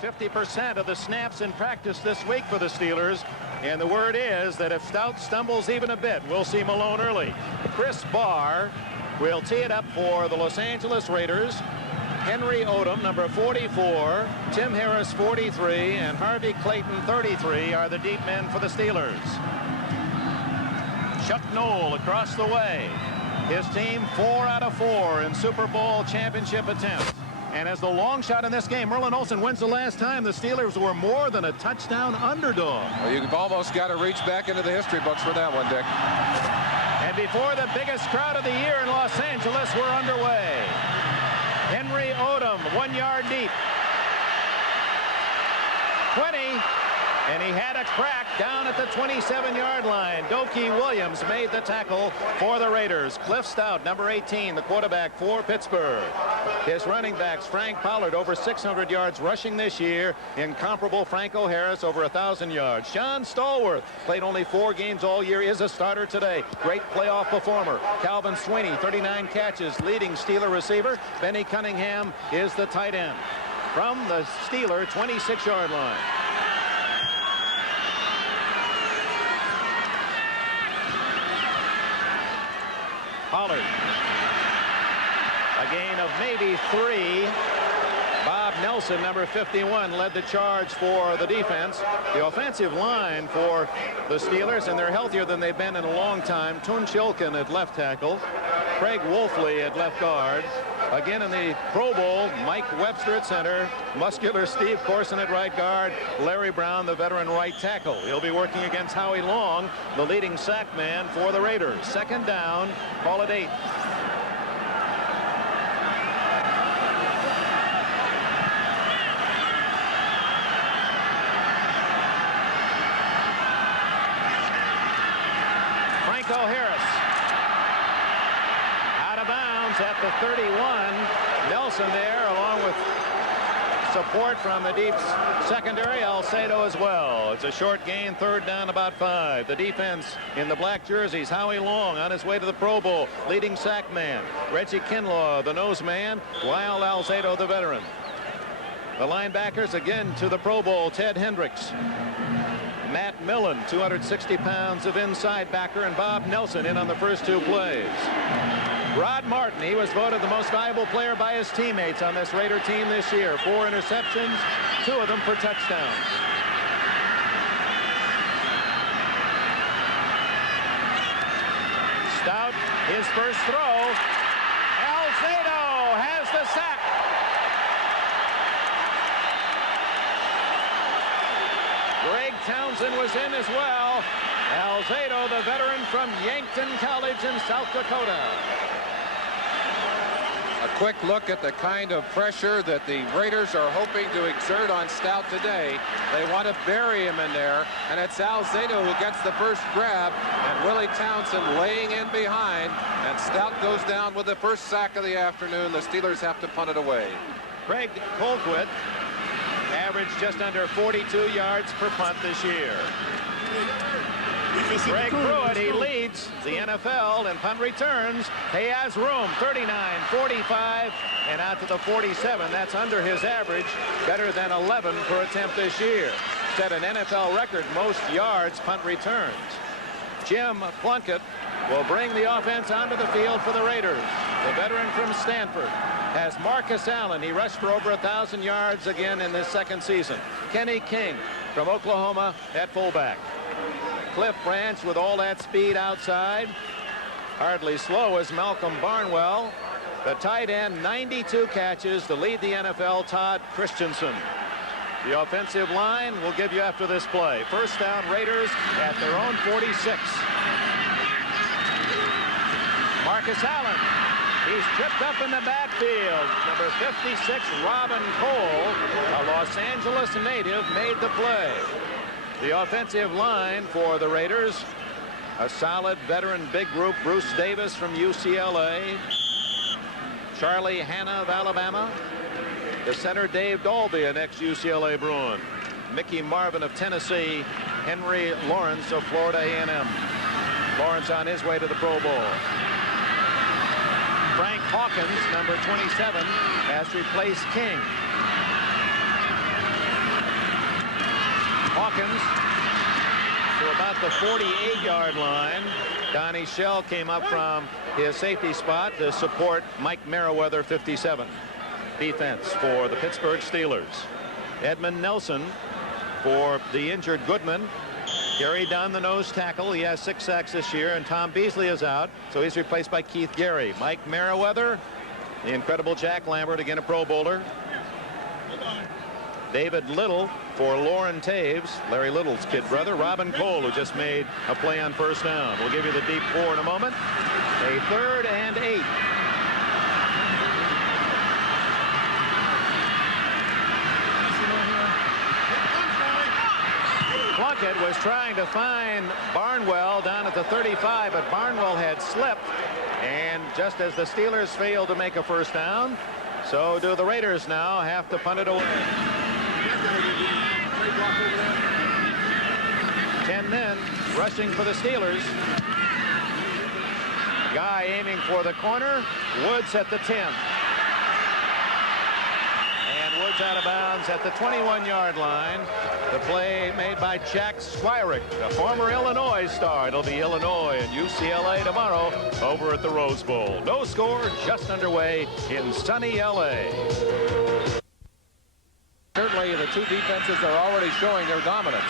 50% of the snaps in practice this week for the Steelers, and the word is that if Stout stumbles even a bit, we'll see Malone early. Chris Barr will tee it up for the Los Angeles Raiders. Henry Odom, number 44, Tim Harris, 43, and Harvey Clayton, 33, are the deep men for the Steelers. Chuck Noll across the way. His team 4 out of 4 in Super Bowl championship attempts. And as the long shot in this game, Merlin Olsen, when's the last time the Steelers were more than a touchdown underdog? Well, you've almost got to reach back into the history books for that one, Dick. And before the biggest crowd of the year in Los Angeles, we're underway. Henry Odom, 1 yard deep. 20. And he had a crack down at the 27-yard line. Dokie Williams made the tackle for the Raiders. Cliff Stout, number 18, the quarterback for Pittsburgh. His running backs, Frank Pollard, over 600 yards rushing this year. Incomparable Franco Harris, over 1,000 yards. John Stallworth played only 4 games all year, is a starter today. Great playoff performer. Calvin Sweeney, 39 catches, leading Steeler receiver. Benny Cunningham is the tight end. From the Steeler 26-yard line. Pollard. A gain of maybe 3. Bob Nelson, number 51, led the charge for the defense. The offensive line for the Steelers, and they're healthier than they've been in a long time. Tun Chilkin at left tackle. Craig Wolfley at left guard. Again in the Pro Bowl, Mike Webster at center. Muscular Steve Corson at right guard. Larry Brown, the veteran right tackle. He'll be working against Howie Long, the leading sack man for the Raiders. 2nd down, call it 8. Franco Harris. Out of bounds at the 31. Nelson there, along with support from the deep secondary. Alcedo as well. It's a short gain, 3rd down, about 5. The defense in the black jerseys. Howie Long on his way to the Pro Bowl, leading sack man. Reggie Kinlaw, the nose man. Lyle Alcedo, the veteran. The linebackers again to the Pro Bowl. Ted Hendricks. Matt Millen, 260 pounds of inside backer, and Bob Nelson in on the first 2 plays. Rod Martin, he was voted the most valuable player by his teammates on this Raider team this year. 4 interceptions, 2 of them for touchdowns. Stout, his first throw. Alcedo has the sack. Greg Townsend was in as well. Alcedo, the veteran from Yankton College in South Dakota. A quick look at the kind of pressure that the Raiders are hoping to exert on Stout today. They want to bury him in there, and it's Alcedo who gets the first grab, and Willie Townsend laying in behind, and Stout goes down with the first sack of the afternoon. The Steelers have to punt it away. Craig Colquitt averaged just under 42 yards per punt this year. Greg Pruitt, he leads the NFL in punt returns. He has room, 39, 45, and out to the 47. That's under his average, better than 11 per attempt this year. Set an NFL record most yards punt returns. Jim Plunkett will bring the offense onto the field for the Raiders. The veteran from Stanford has Marcus Allen. He rushed for over 1,000 yards again in this 2nd season. Kenny King from Oklahoma at fullback. Cliff Branch with all that speed outside. Hardly slow as Malcolm Barnwell. The tight end, 92 catches to lead the NFL, Todd Christensen. The offensive line will give you after this play. First down, Raiders at their own 46. Marcus Allen. He's tripped up in the backfield. Number 56, Robin Cole, a Los Angeles native, made the play. The offensive line for the Raiders, a solid veteran big group. Bruce Davis from UCLA. Charlie Hanna of Alabama. The center, Dave Dalby, an ex-UCLA Bruin. Mickey Marvin of Tennessee. Henry Lawrence of Florida A&M. Lawrence on his way to the Pro Bowl. Frank Hawkins, number 27, has replaced King. Hawkins to about the 48-yard line. Donnie Shell came up from his safety spot to support Mike Merriweather, 57. Defense for the Pittsburgh Steelers. Edmund Nelson for the injured Goodman. Gary Dunn, the nose tackle. He has 6 sacks this year, and Tom Beasley is out, so he's replaced by Keith Gary. Mike Merriweather, the incredible Jack Lambert, again a Pro Bowler. David Little for Lauren Taves, Larry Little's kid brother. Robin Cole, who just made a play on first down. We'll give you the deep 4 in a moment. A 3rd and 8. Plunkett was trying to find Barnwell down at the 35, but Barnwell had slipped. And just as the Steelers failed to make a first down, so do the Raiders now have to punt it away. 10 men rushing for the Steelers. Guy aiming for the corner. Woods at the 10. And Woods out of bounds at the 21-yard line. The play made by Jack Swyrick, the former Illinois star. It'll be Illinois and UCLA tomorrow over at the Rose Bowl. No score, just underway in sunny LA. Certainly the two defenses are already showing their dominance.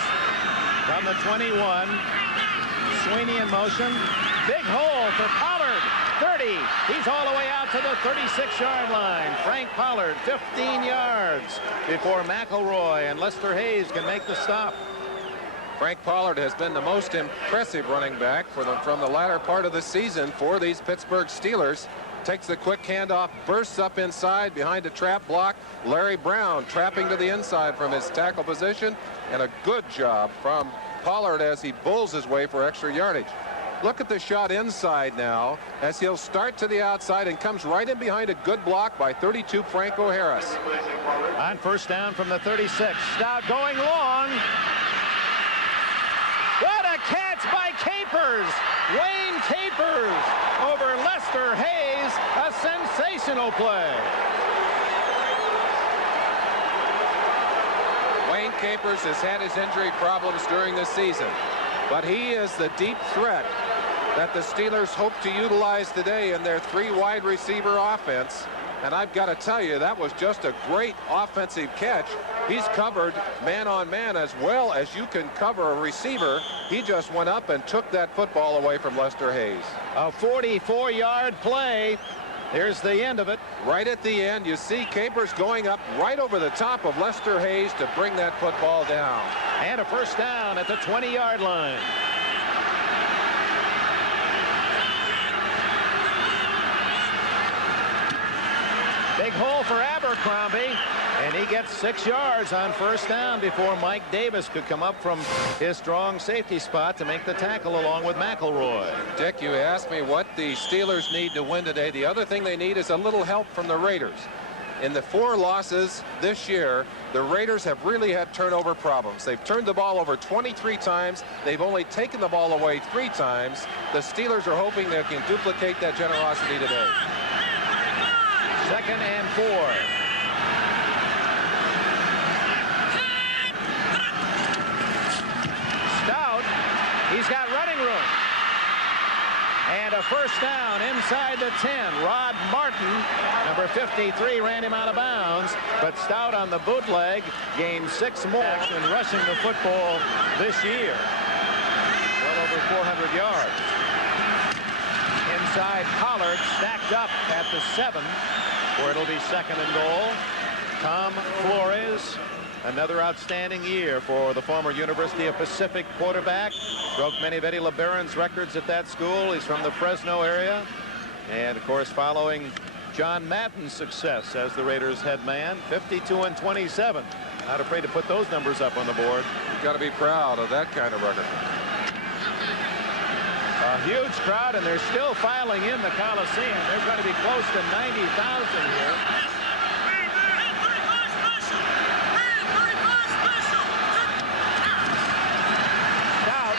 From the 21, Sweeney in motion. Big hole for Pollard. 30. He's all the way out to the 36-yard line. Frank Pollard, 15 yards before McElroy and Lester Hayes can make the stop. Frank Pollard has been the most impressive running back from the latter part of the season for these Pittsburgh Steelers. Takes the quick handoff, bursts up inside behind a trap block. Larry Brown trapping to the inside from his tackle position, and a good job from Pollard as he bulls his way for extra yardage. Look at the shot inside now as he'll start to the outside and comes right in behind a good block by 32 Franco Harris. On first down from the 36, Stout going long. What a catch by Capers! Wayne Capers over Lester Hayes. A sensational play. Wayne Capers has had his injury problems during the season, but he is the deep threat that the Steelers hope to utilize today in their 3 wide receiver offense. And I've got to tell you, that was just a great offensive catch. He's covered man on man as well as you can cover a receiver. He just went up and took that football away from Lester Hayes. A 44-yard play. Here's the end of it. Right at the end, you see Capers going up right over the top of Lester Hayes to bring that football down. And a first down at the 20-yard line. Big hole for Abercrombie, and he gets 6 yards on first down before Mike Davis could come up from his strong safety spot to make the tackle along with McElroy. Dick, you asked me what the Steelers need to win today. The other thing they need is a little help from the Raiders. In the 4 losses this year, the Raiders have really had turnover problems. They've turned the ball over 23 times. They've only taken the ball away 3 times. The Steelers are hoping they can duplicate that generosity today. 2nd and 4. Stout, he's got running room. And a first down inside the 10. Rod Martin, number 53, ran him out of bounds. But Stout on the bootleg gained 6 more in rushing the football this year. Well over 400 yards. Inside Pollard, stacked up at the 7. Where it'll be 2nd and goal. Tom Flores, another outstanding year for the former University of Pacific quarterback. Broke many of Eddie LeBaron's records at that school. He's from the Fresno area. And of course, following John Madden's success as the Raiders head man, 52 and 27. Not afraid to put those numbers up on the board. You've got to be proud of that kind of record. A huge crowd, and they're still filing in the Coliseum. There's going to be close to 90,000 here. Stout.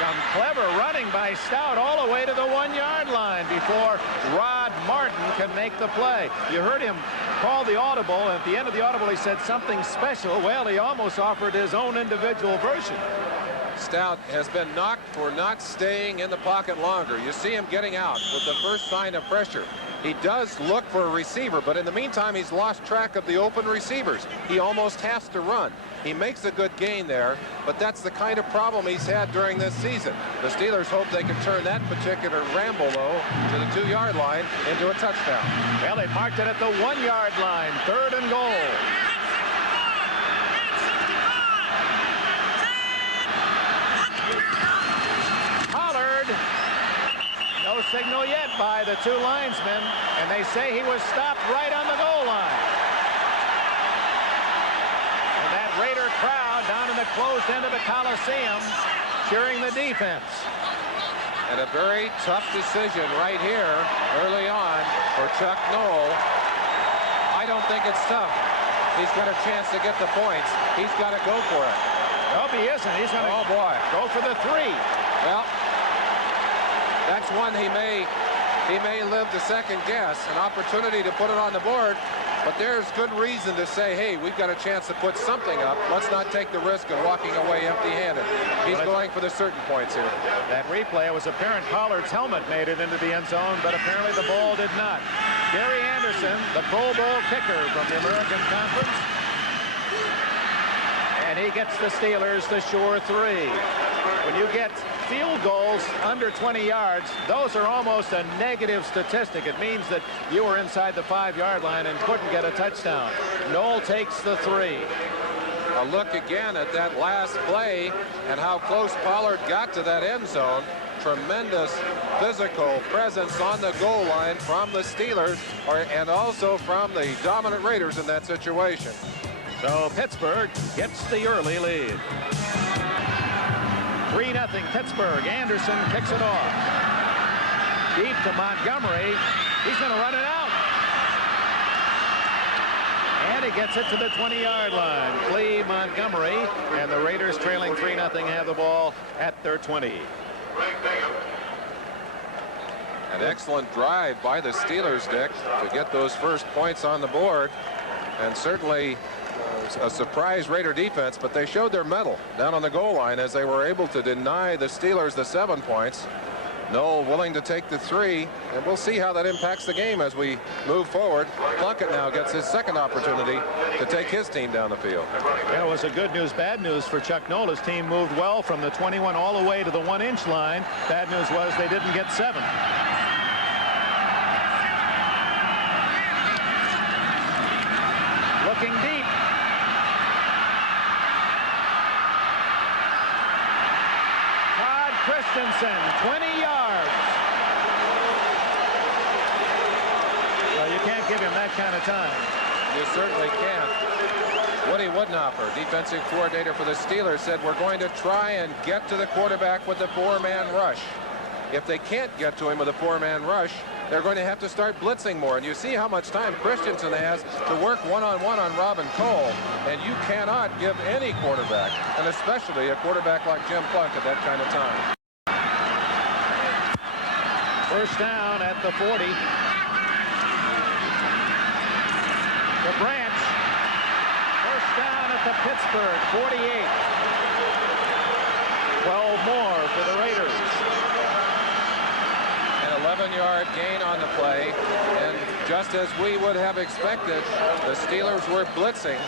Some clever running by by Stout all the way to the 1-yard line before Rod Martin can make the play. You heard him call the audible. At the end of the audible, he said something special. Well, he almost offered his own individual version. Stout has been knocked for not staying in the pocket longer. You see him getting out with the first sign of pressure. He does look for a receiver, but in the meantime, he's lost track of the open receivers. He almost has to run. He makes a good gain there, but that's the kind of problem he's had during this season. The Steelers hope they can turn that particular ramble, though, to the 2-yard line into a touchdown. Well, they marked it at the 1-yard line, 3rd and goal. Pollard. No signal yet by the 2 linesmen, and they say he was stopped right on the goal line. And that Raider crowd down in the closed end of the Coliseum cheering the defense. And a very tough decision right here early on for Chuck Noll. I don't think it's tough. He's got a chance to get the points. He's got to go for it. Nope, he isn't. He's going to go for the 3. Well, that's one he may live to second guess, an opportunity to put it on the board, but there's good reason to say, hey, we've got a chance to put something up. Let's not take the risk of walking away empty-handed. He's going for the certain points here. That replay, it was apparent Pollard's helmet made it into the end zone, but apparently the ball did not. Gary Anderson, the Pro Bowl kicker from the American Conference, and he gets the Steelers the sure 3. When you get field goals under 20 yards, those are almost a negative statistic. It means that you were inside the 5-yard line and couldn't get a touchdown. Noll takes the 3. A look again at that last play and how close Pollard got to that end zone. Tremendous physical presence on the goal line from the Steelers and also from the dominant Raiders in that situation. So Pittsburgh gets the early lead. 3-0 Pittsburgh. Anderson kicks it off. Deep to Montgomery. He's going to run it out. And he gets it to the 20-yard line. Cleve Montgomery, and the Raiders trailing 3-0 have the ball at their 20. An excellent drive by the Steelers, Dick, to get those first points on the board. And certainly a surprise Raider defense, but they showed their mettle down on the goal line as they were able to deny the Steelers the 7 points. Noll willing to take the 3, and we'll see how that impacts the game as we move forward. Plunkett now gets his second opportunity to take his team down the field. That was a good news, bad news for Chuck Noll. His team moved well from the 21 all the way to the 1-inch line. Bad news was they didn't get 7. Looking deep. Todd Christensen, 20 yards. Well, you can't give him that kind of time. You certainly can't. Woody Woodnopper, defensive coordinator for the Steelers, said we're going to try and get to the quarterback with the 4-man rush. If they can't get to him with a 4-man rush, they're going to have to start blitzing more. And you see how much time Christensen has to work one-on-one on Robin Cole. And you cannot give any quarterback, and especially a quarterback like Jim Plunkett, that kind of time. First down at the 40. The Branch. First down at the Pittsburgh 48. 12 more for the Raiders. 11-yard gain on the play, and just as we would have expected, the Steelers were blitzing.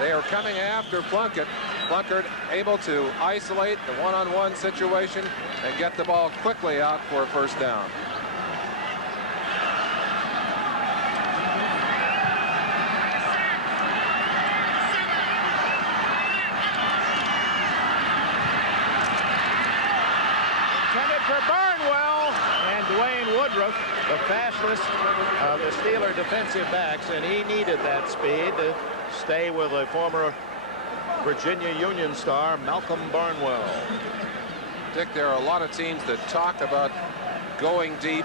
They are coming after Plunkett. Plunkett able to isolate the one-on-one situation and get the ball quickly out for a first down. Intended for Barnwell, and Dwayne Woodruff, the fastest of the Steeler defensive backs, and he needed that speed to stay with a former Virginia Union star, Malcolm Barnwell. Dick, there are a lot of teams that talk about going deep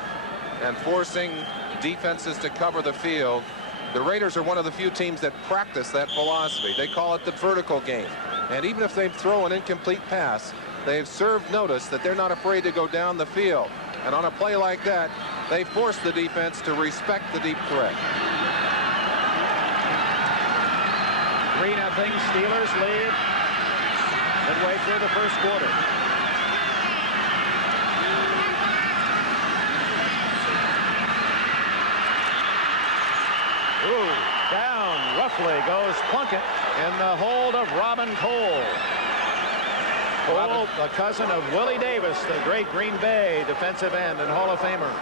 and forcing defenses to cover the field. The Raiders are one of the few teams that practice that philosophy. They call it the vertical game. And even if they throw an incomplete pass, they've served notice that they're not afraid to go down the field. And on a play like that, they force the defense to respect the deep threat. 3-0 Steelers lead midway through the first quarter. Ooh, down roughly goes Plunkett in the hold of Robin Cole. Cole, a cousin of Willie Davis, the great Green Bay defensive end and Hall of Famer.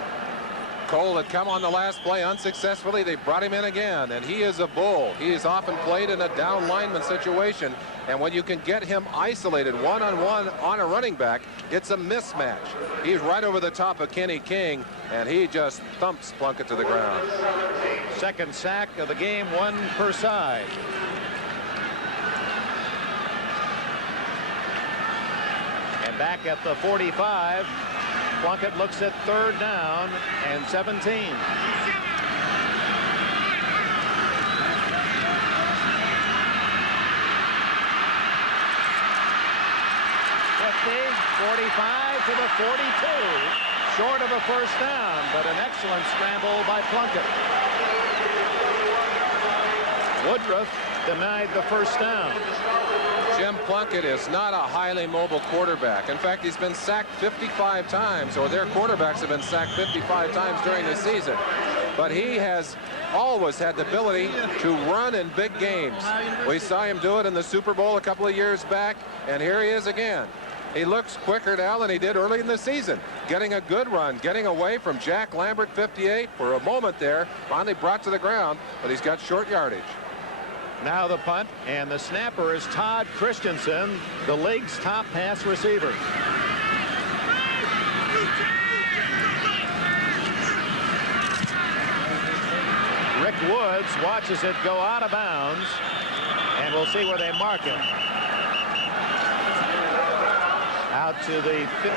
Cole had come on the last play unsuccessfully. They brought him in again, and he is a bull. He is often played in a down lineman situation, and when you can get him isolated one-on-one on a running back, it's a mismatch. He's right over the top of Kenny King, and he just thumps Plunkett to the ground. Second sack of the game, one per side. And back at the 45. Plunkett looks at third down and 17. 50, 45 to the 42. Short of a first down, but an excellent scramble by Plunkett. Woodruff denied the first down. Jim Plunkett is not a highly mobile quarterback. In fact, he's been sacked 55 times, or their quarterbacks have been sacked 55 times during the season. But he has always had the ability to run in big games. We saw him do it in the Super Bowl a couple of years back, and here he is again. He looks quicker now than he did early in the season, getting a good run, getting away from Jack Lambert, 58, for a moment there, finally brought to the ground, but he's got short yardage. Now the punt, and the snapper is Todd Christensen, the league's top pass receiver. Rick Woods watches it go out of bounds, and we'll see where they mark him. Out to the 50.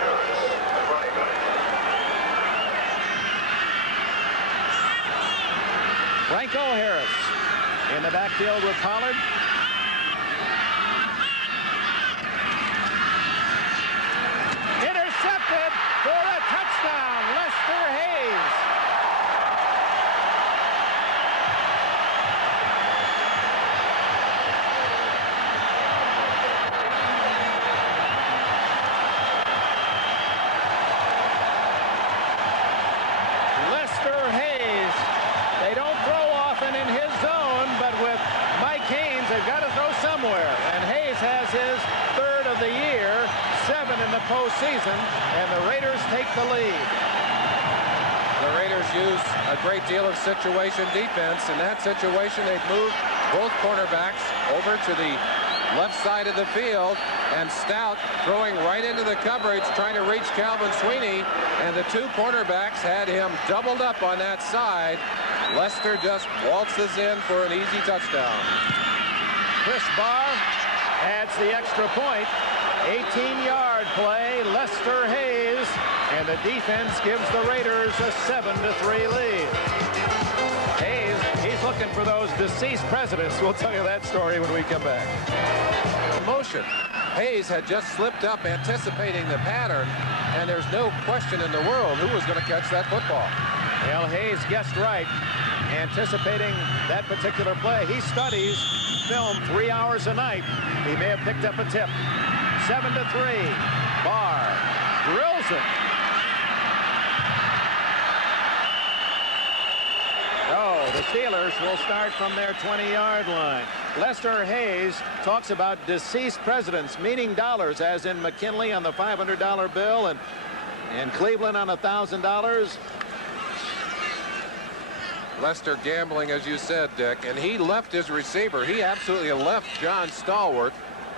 Franco Harris in the backfield with Pollard. Intercepted for a touchdown, Lester Hayes. Lester Hayes. They don't throw often in his zone, but with Mike Haynes, they've got to throw somewhere. And Hayes has his third of the year, 7 in the postseason, and the Raiders take the lead. The Raiders use a great deal of situation defense. In that situation, they've moved both cornerbacks over to the left side of the field, and Stout throwing right into the coverage, trying to reach Calvin Sweeney, and the two cornerbacks had him doubled up on that side. Lester just waltzes in for an easy touchdown. Chris Barr adds the extra point. 18-yard play, Lester Hayes, and the defense gives the Raiders a 7-3 lead. Hayes, he's looking for those deceased presidents. We'll tell you that story when we come back. Motion. Hayes had just slipped up anticipating the pattern, and there's no question in the world who was going to catch that football. Well, Hayes guessed right, anticipating that particular play. He studies film 3 hours a night. He may have picked up a tip. 7-3. Barr drills it. Oh, the Steelers will start from their 20-yard line. Lester Hayes talks about deceased presidents, meaning dollars, as in McKinley on the $500 bill and Cleveland on $1,000. Lester gambling, as you said, Dick, and he left his receiver. He absolutely left John Stallworth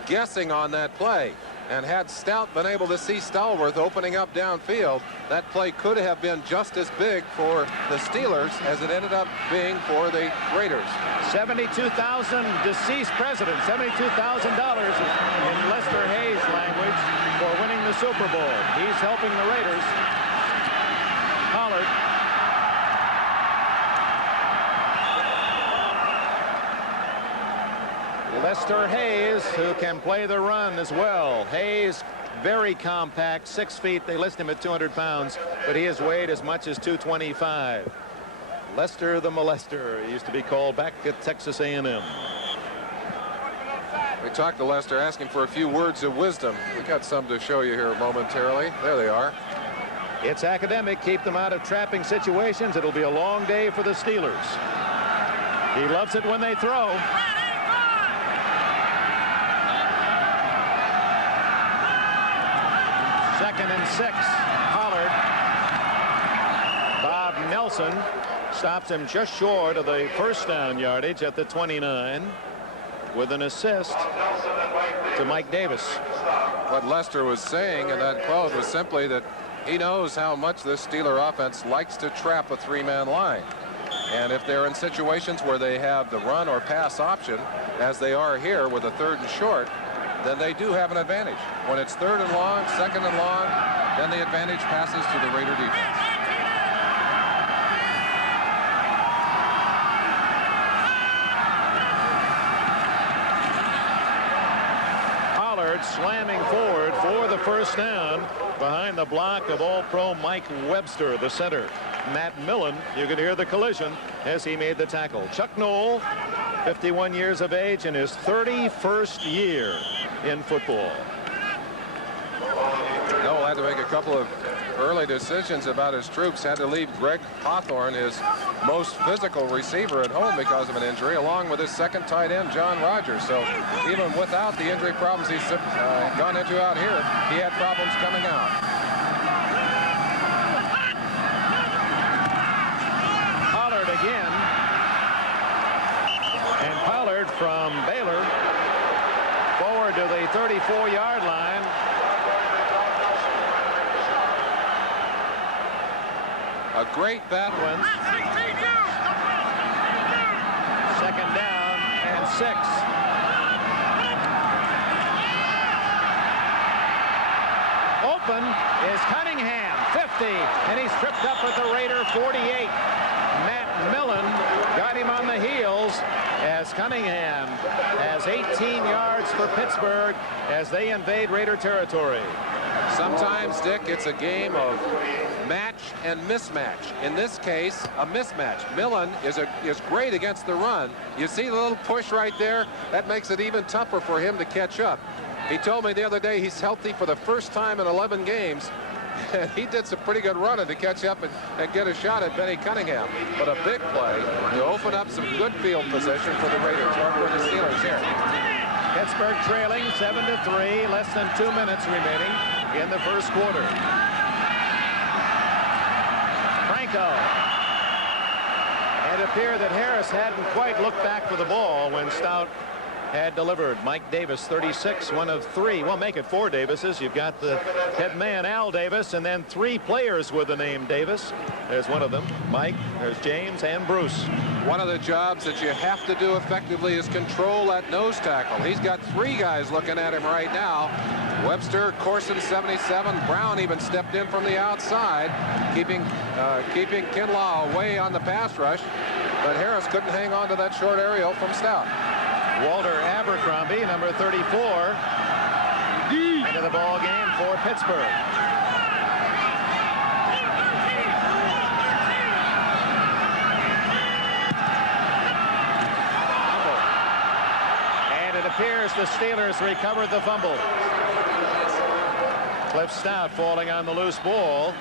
guessing on that play. And had Stout been able to see Stallworth opening up downfield, that play could have been just as big for the Steelers as it ended up being for the Raiders. 72,000 deceased presidents, $72,000 in Lester Hayes' language for winning the Super Bowl. He's helping the Raiders. Pollard. Lester Hayes, who can play the run as well. Hayes very compact, 6 feet. They list him at 200 pounds, but he has weighed as much as 225. Lester the Molester, he used to be called back at Texas A&M. We talked to Lester, asking for a few words of wisdom. We got some to show you here momentarily. There they are. It's academic. Keep them out of trapping situations. It'll be a long day for the Steelers. He loves it when they throw. Second and 6. Pollard. Bob Nelson stops him just short of the first down yardage at the 29 with an assist to Mike Davis. What Lester was saying in that quote was simply that he knows how much this Steeler offense likes to trap a three-man line. And if they're in situations where they have the run or pass option, as they are here with a 3rd and short, then they do have an advantage. When it's 3rd and long, 2nd and long, then the advantage passes to the Raider defense. Pollard slamming forward for the first down behind the block of All-Pro Mike Webster, the center. Matt Millen, you could hear the collision as he made the tackle. Chuck Noll, 51 years of age, in his 31st year in football. Noll had to make a couple of early decisions about his troops. Had to leave Greg Hawthorne, his most physical receiver, at home because of an injury, along with his second tight end, John Rogers. So even without the injury problems he's gone into out here, he had problems coming out. Pollard again. And Pollard from Baylor forward to the 34-yard line. A great bat wins. Second down and 6. Open is Cunningham, 50, and he's tripped up at the Raider 48. Matt Millen got him on the heels as Cunningham has 18 yards for Pittsburgh as they invade Raider territory. Sometimes, Dick, it's a game of match and mismatch. In this case, a mismatch. Millen is great against the run. You see the little push right there? That makes it even tougher for him to catch up. He told me the other day he's healthy for the first time in 11 games. And he did some pretty good running to catch up and get a shot at Benny Cunningham. But a big play to open up some good field position for the Raiders, or for the Steelers here. Pittsburgh trailing 7-3, less than 2 minutes remaining in the first quarter. Franco. It appeared that Harris hadn't quite looked back for the ball when Stout had delivered. Mike Davis, 36, one of 3. Well, make it 4 Davises. You've got the head man, Al Davis, and then 3 players with the name Davis. There's one of them, Mike. There's James and Bruce. One of the jobs that you have to do effectively is control that nose tackle. He's got 3 guys looking at him right now. Webster, Corson, 77. Brown even stepped in from the outside, keeping Kinlaw away on the pass rush. But Harris couldn't hang on to that short aerial from Stout. Walter Abercrombie, number 34, into the ball game for Pittsburgh. And it appears the Steelers recovered the fumble. Cliff Stout falling on the loose ball.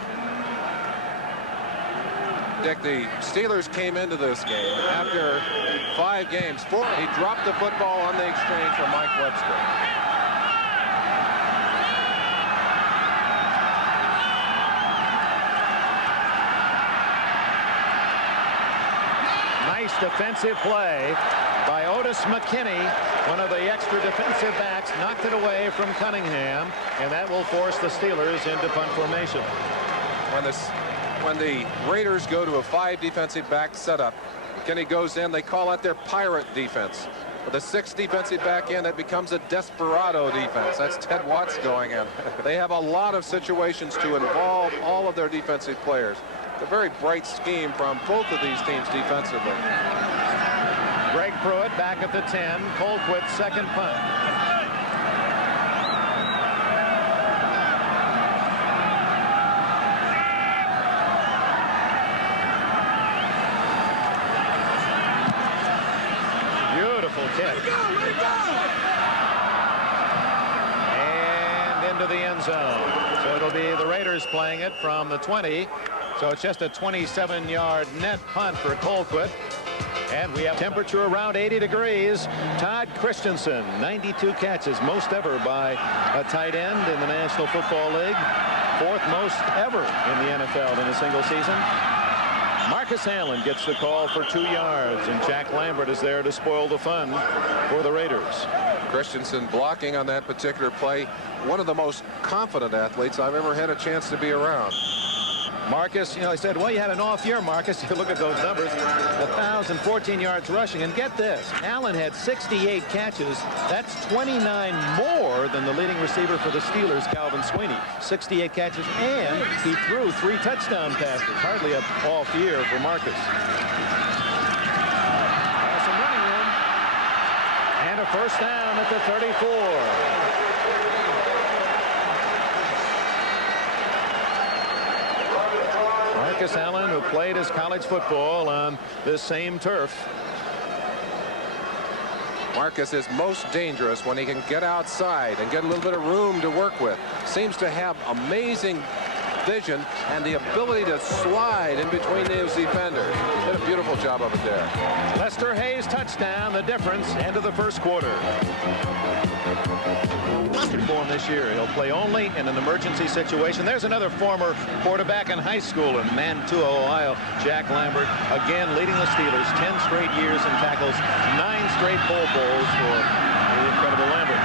Dick, the Steelers came into this game after 5 games. He dropped the football on the exchange for Mike Webster. Nice defensive play by Otis McKinney, one of the extra defensive backs, knocked it away from Cunningham, and that will force the Steelers into punt formation. When the Raiders go to a 5 defensive back setup, McKinney goes in, they call it their pirate defense. With a 6th defensive back in, it becomes a desperado defense. That's Ted Watts going in. They have a lot of situations to involve all of their defensive players. It's a very bright scheme from both of these teams defensively. Greg Pruitt back at the 10. Colquitt second punt. hit. And into the end zone. So it'll be the Raiders playing it from the 20. So it's just a 27-yard net punt for Colquitt. And we have temperature around 80 degrees. Todd Christensen, 92 catches, most ever by a tight end in the National Football League. Fourth most ever in the NFL in a single season. Marcus Allen gets the call for 2 yards, and Jack Lambert is there to spoil the fun for the Raiders. Christensen blocking on that particular play. One of the most confident athletes I've ever had a chance to be around. Marcus, you know, I said, well, you had an off year, Marcus. You look at those numbers, 1,014 yards rushing. And get this, Allen had 68 catches. That's 29 more than the leading receiver for the Steelers, Calvin Sweeney. 68 catches, and he threw 3 touchdown passes. Hardly an off year for Marcus. Has some running room. And a first down at the 34. Marcus Allen, who played his college football on this same turf. Marcus is most dangerous when he can get outside and get a little bit of room to work with. Seems to have amazing vision and the ability to slide in between those defenders. Did a beautiful job of it there. Lester Hayes touchdown, the difference, end of the first quarter. For him this year, he'll play only in an emergency situation. There's another former quarterback in high school in Mantua, Ohio, Jack Lambert, again leading the Steelers 10 straight years in tackles, 9 straight Pro Bowls for the incredible Lambert.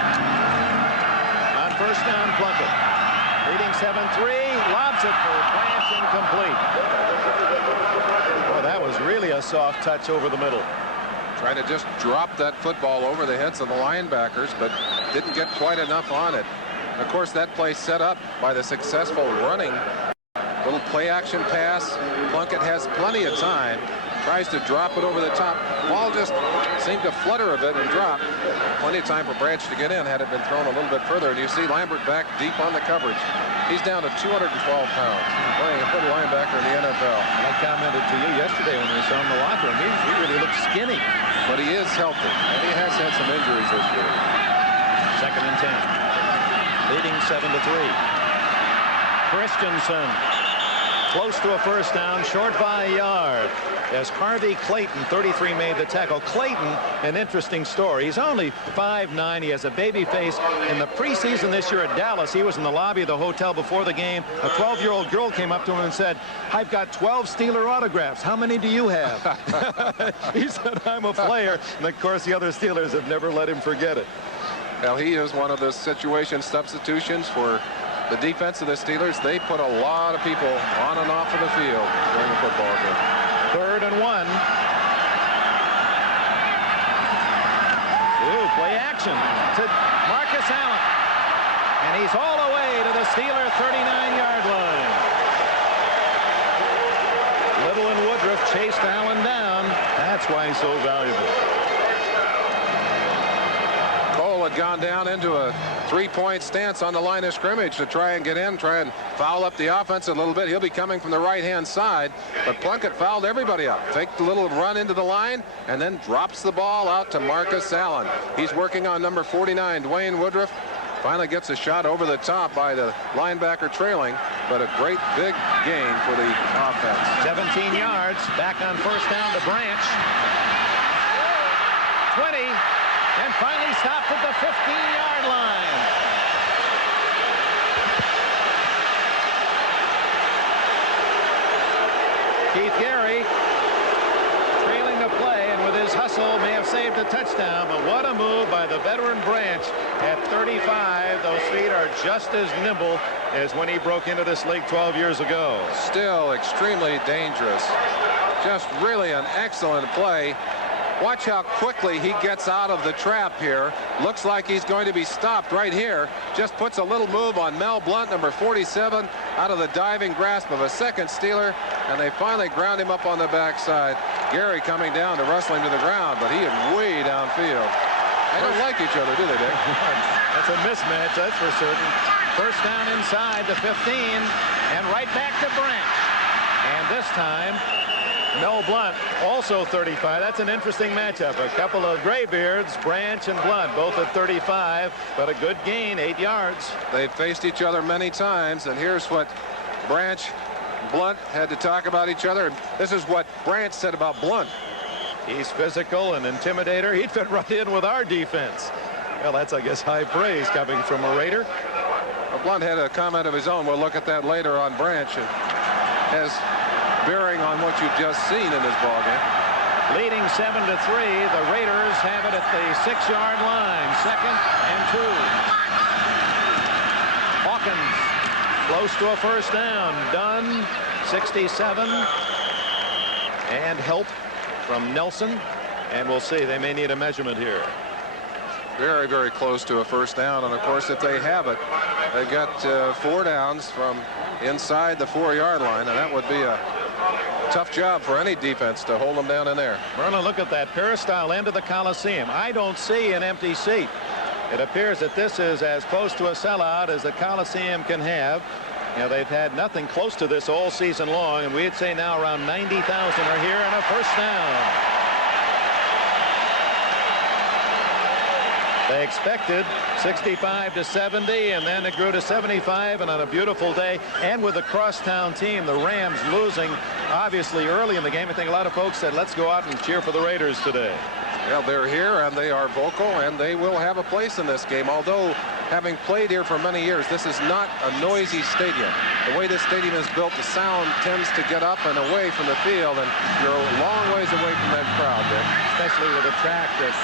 On first down, Plunkett leading 7-3, lobs it for Branch, incomplete. Oh, that was really a soft touch over the middle. Trying to just drop that football over the heads of the linebackers, but didn't get quite enough on it. Of course, that play set up by the successful running. Little play action pass. Plunkett has plenty of time. Tries to drop it over the top. Ball just seemed to flutter a bit and drop. Plenty of time for Branch to get in had it been thrown a little bit further. And you see Lambert back deep on the coverage. He's down to 212 pounds. Playing a good linebacker in the NFL. I commented to you yesterday when we saw him in the locker room. He really looks skinny. But he is healthy. And he has had some injuries this year. Second and 10. Leading 7-3. Christensen close to a first down, short by a yard, as Harvey Clayton, 33, made the tackle. Clayton, an interesting story. He's only 5'9". He has a baby face. In the preseason this year at Dallas, he was in the lobby of the hotel before the game. A 12-year-old girl came up to him and said, "I've got 12 Steeler autographs. How many do you have?" He said, "I'm a player." And of course, the other Steelers have never let him forget it. Well, he is one of the situation substitutions for the defense of the Steelers. They put a lot of people on and off of the field during the football game. 3rd and 1. Ooh, play action to Marcus Allen. And he's all the way to the Steeler 39-yard line. Little and Woodruff chased Allen down. That's why he's so valuable. Cole had gone down into a 3-point stance on the line of scrimmage to try and get in, try and foul up the offense a little bit. He'll be coming from the right-hand side, but Plunkett fouled everybody up. Takes a little run into the line and then drops the ball out to Marcus Allen. He's working on number 49, Dwayne Woodruff. Finally gets a shot over the top by the linebacker trailing, but a great big gain for the offense. 17 yards, back on first down to Branch. 20, and finally stopped at the 15-yard line. Keith Gary trailing the play, and with his hustle may have saved a touchdown, but what a move by the veteran Branch at 35. Those feet are just as nimble as when he broke into this league 12 years ago. Still extremely dangerous. Just really an excellent play. Watch how quickly he gets out of the trap here. Looks like he's going to be stopped right here. Just puts a little move on Mel Blount, number 47, out of the diving grasp of a second Steeler, and they finally ground him up on the backside. Gary coming down to wrestle him to the ground, but he is way downfield. They don't like each other, do they, Dick? That's a mismatch, that's for certain. First down inside the 15, and right back to Branch. And this time, Mel Blount, also 35. That's an interesting matchup. A couple of graybeards, Branch and Blount, both at 35, but a good gain, 8 yards. They've faced each other many times, and here's what Branch and Blount had to talk about each other. This is what Branch said about Blount. He's physical and intimidator. He'd fit right in with our defense. Well, that's, I guess, high praise coming from a Raider. Well, Blount had a comment of his own. We'll look at that later on Branch. It has bearing on what you've just seen in this ballgame. Leading 7-3. The Raiders have it at the 6-yard line. 2nd and 2. Hawkins close to a first down. Dunn, 67. And help from Nelson. And we'll see. They may need a measurement here. Very, very close to a first down. And, of course, if they have it, they've got 4 downs from inside the 4-yard line. And that would be a tough job for any defense to hold them down in there. Vernon, look at that peristyle end of the Coliseum. I don't see an empty seat. It appears that this is as close to a sellout as the Coliseum can have. You know, they've had nothing close to this all season long, and we'd say now around 90,000 are here, and a first down. They expected 65 to 70, and then it grew to 75, and on a beautiful day, and with a crosstown team, the Rams losing obviously early in the game. I think a lot of folks said, let's go out and cheer for the Raiders today. Well, they're here, and they are vocal, and they will have a place in this game. Although, having played here for many years, this is not a noisy stadium. The way this stadium is built, the sound tends to get up and away from the field, and you're a long ways away from that crowd, Dick. Especially with a track that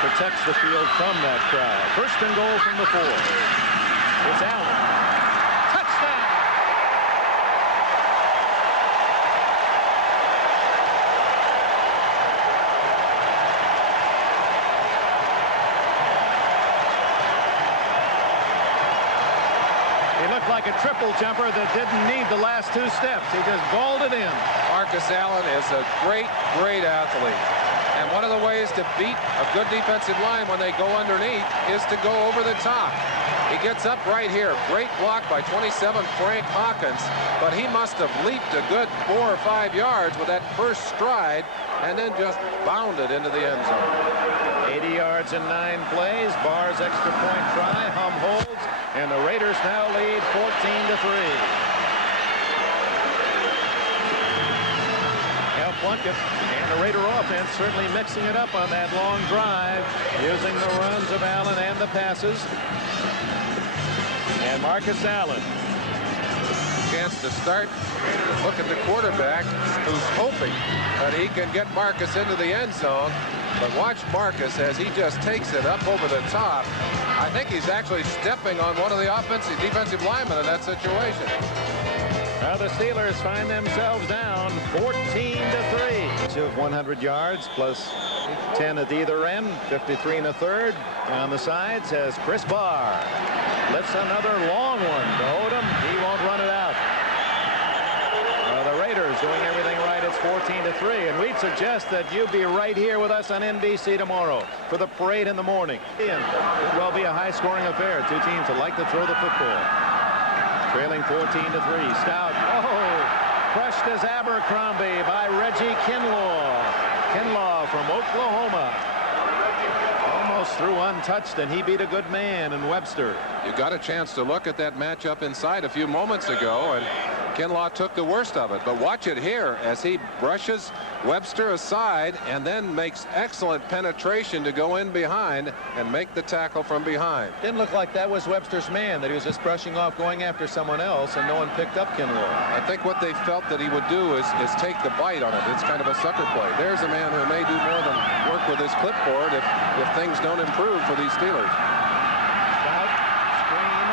protects the field from that crowd. First and goal from the 4. It's Allen. Touchdown! He looked like a triple jumper that didn't need the last 2 steps. He just balled it in. Marcus Allen is a great, great athlete. And one of the ways to beat a good defensive line when they go underneath is to go over the top. He gets up right here. Great block by 27 Frank Hawkins. But he must have leaped a good 4 or 5 yards with that first stride and then just bounded into the end zone. 80 yards in 9 plays. Barr's extra point try. Hum holds. And the Raiders now lead 14-3. Plunkett and the Raider offense certainly mixing it up on that long drive, using the runs of Allen and the passes. And Marcus Allen. Chance to start. Look at the quarterback who's hoping that he can get Marcus into the end zone. But watch Marcus as he just takes it up over the top. I think he's actually stepping on one of the defensive linemen in that situation. Now the Steelers find themselves down 14-3. Each of 100 yards plus 10 at either end. 53 1/3. On the sides has Chris Barr. Lifts another long one to Odom. He won't run it out. The Raiders doing everything right. It's 14-3. And we'd suggest that you be right here with us on NBC tomorrow for the parade in the morning. It could well be a high-scoring affair. 2 teams that like to throw the football. Trailing 14-3. Stout. Oh, crushed as Abercrombie by Reggie Kinlaw. Kinlaw from Oklahoma. Almost threw untouched, and he beat a good man in Webster. You got a chance to look at that matchup inside a few moments ago, and Kinlaw took the worst of it. But watch it here as he brushes Webster aside and then makes excellent penetration to go in behind and make the tackle from behind. Didn't look like that was Webster's man, that he was just brushing off going after someone else, and no one picked up Kinlaw. I think what they felt that he would do is take the bite on it. It's kind of a sucker play. There's a man who may do more than work with his clipboard if things don't improve for these Steelers. Stout, screen,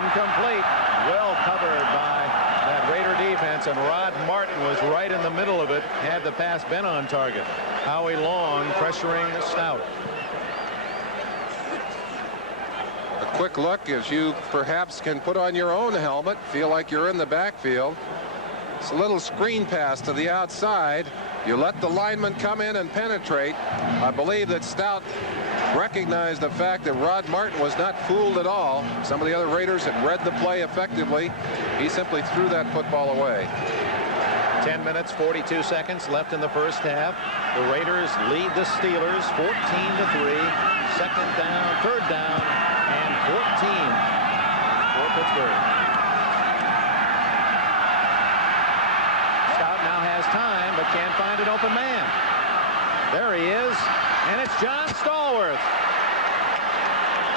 incomplete. Well covered by that Raider defense, and Rod Martin was right in the middle of it, had the pass been on target. Howie Long pressuring Stout. A quick look as you perhaps can put on your own helmet, feel like you're in the backfield. It's a little screen pass to the outside. You let the lineman come in and penetrate. I believe that Stout recognized the fact that Rod Martin was not fooled at all. Some of the other Raiders had read the play effectively. He simply threw that football away. 10 minutes, 42 seconds left in the first half. The Raiders lead the Steelers 14-3. Second down, third down, and 14 for Pittsburgh. Stout now has time, but can't find an open man. There he is, and it's John Stallworth.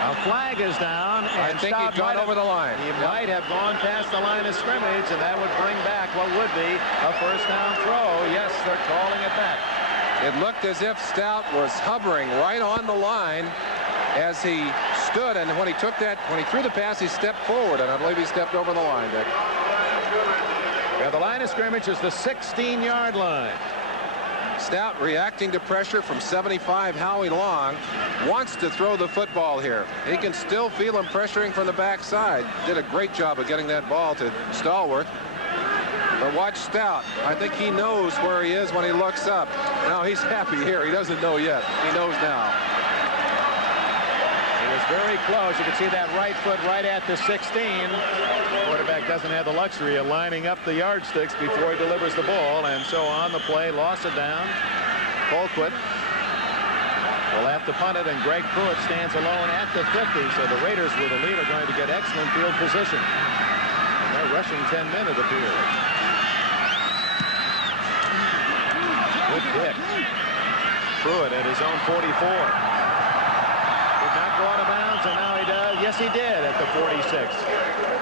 A flag is down, and I think Stout he'd gone over the line. He might have gone past the line of scrimmage, and that would bring back what would be a first down throw. Yes, they're calling it back. It looked as if Stout was hovering right on the line as he stood, and when he threw the pass, he stepped forward, and I believe he stepped over the line, Dick. Yeah, the line of scrimmage is the 16-yard line. Stout, reacting to pressure from 75, Howie Long, wants to throw the football here. He can still feel him pressuring from the backside. Did a great job of getting that ball to Stallworth. But watch Stout. I think he knows where he is when he looks up. Now he's happy here. He doesn't know yet. He knows now. He was very close. You can see that right foot right at the 16. Quarterback doesn't have the luxury of lining up the yardsticks before he delivers the ball, and so on the play, loss it down. Colquitt will have to punt it, and Greg Pruitt stands alone at the 50. So the Raiders with the lead are going to get excellent field position. And they're rushing 10 men, it appears. Good kick. Pruitt at his own 44. Did not go out of bounds, and now he does. Yes, he did at the 46.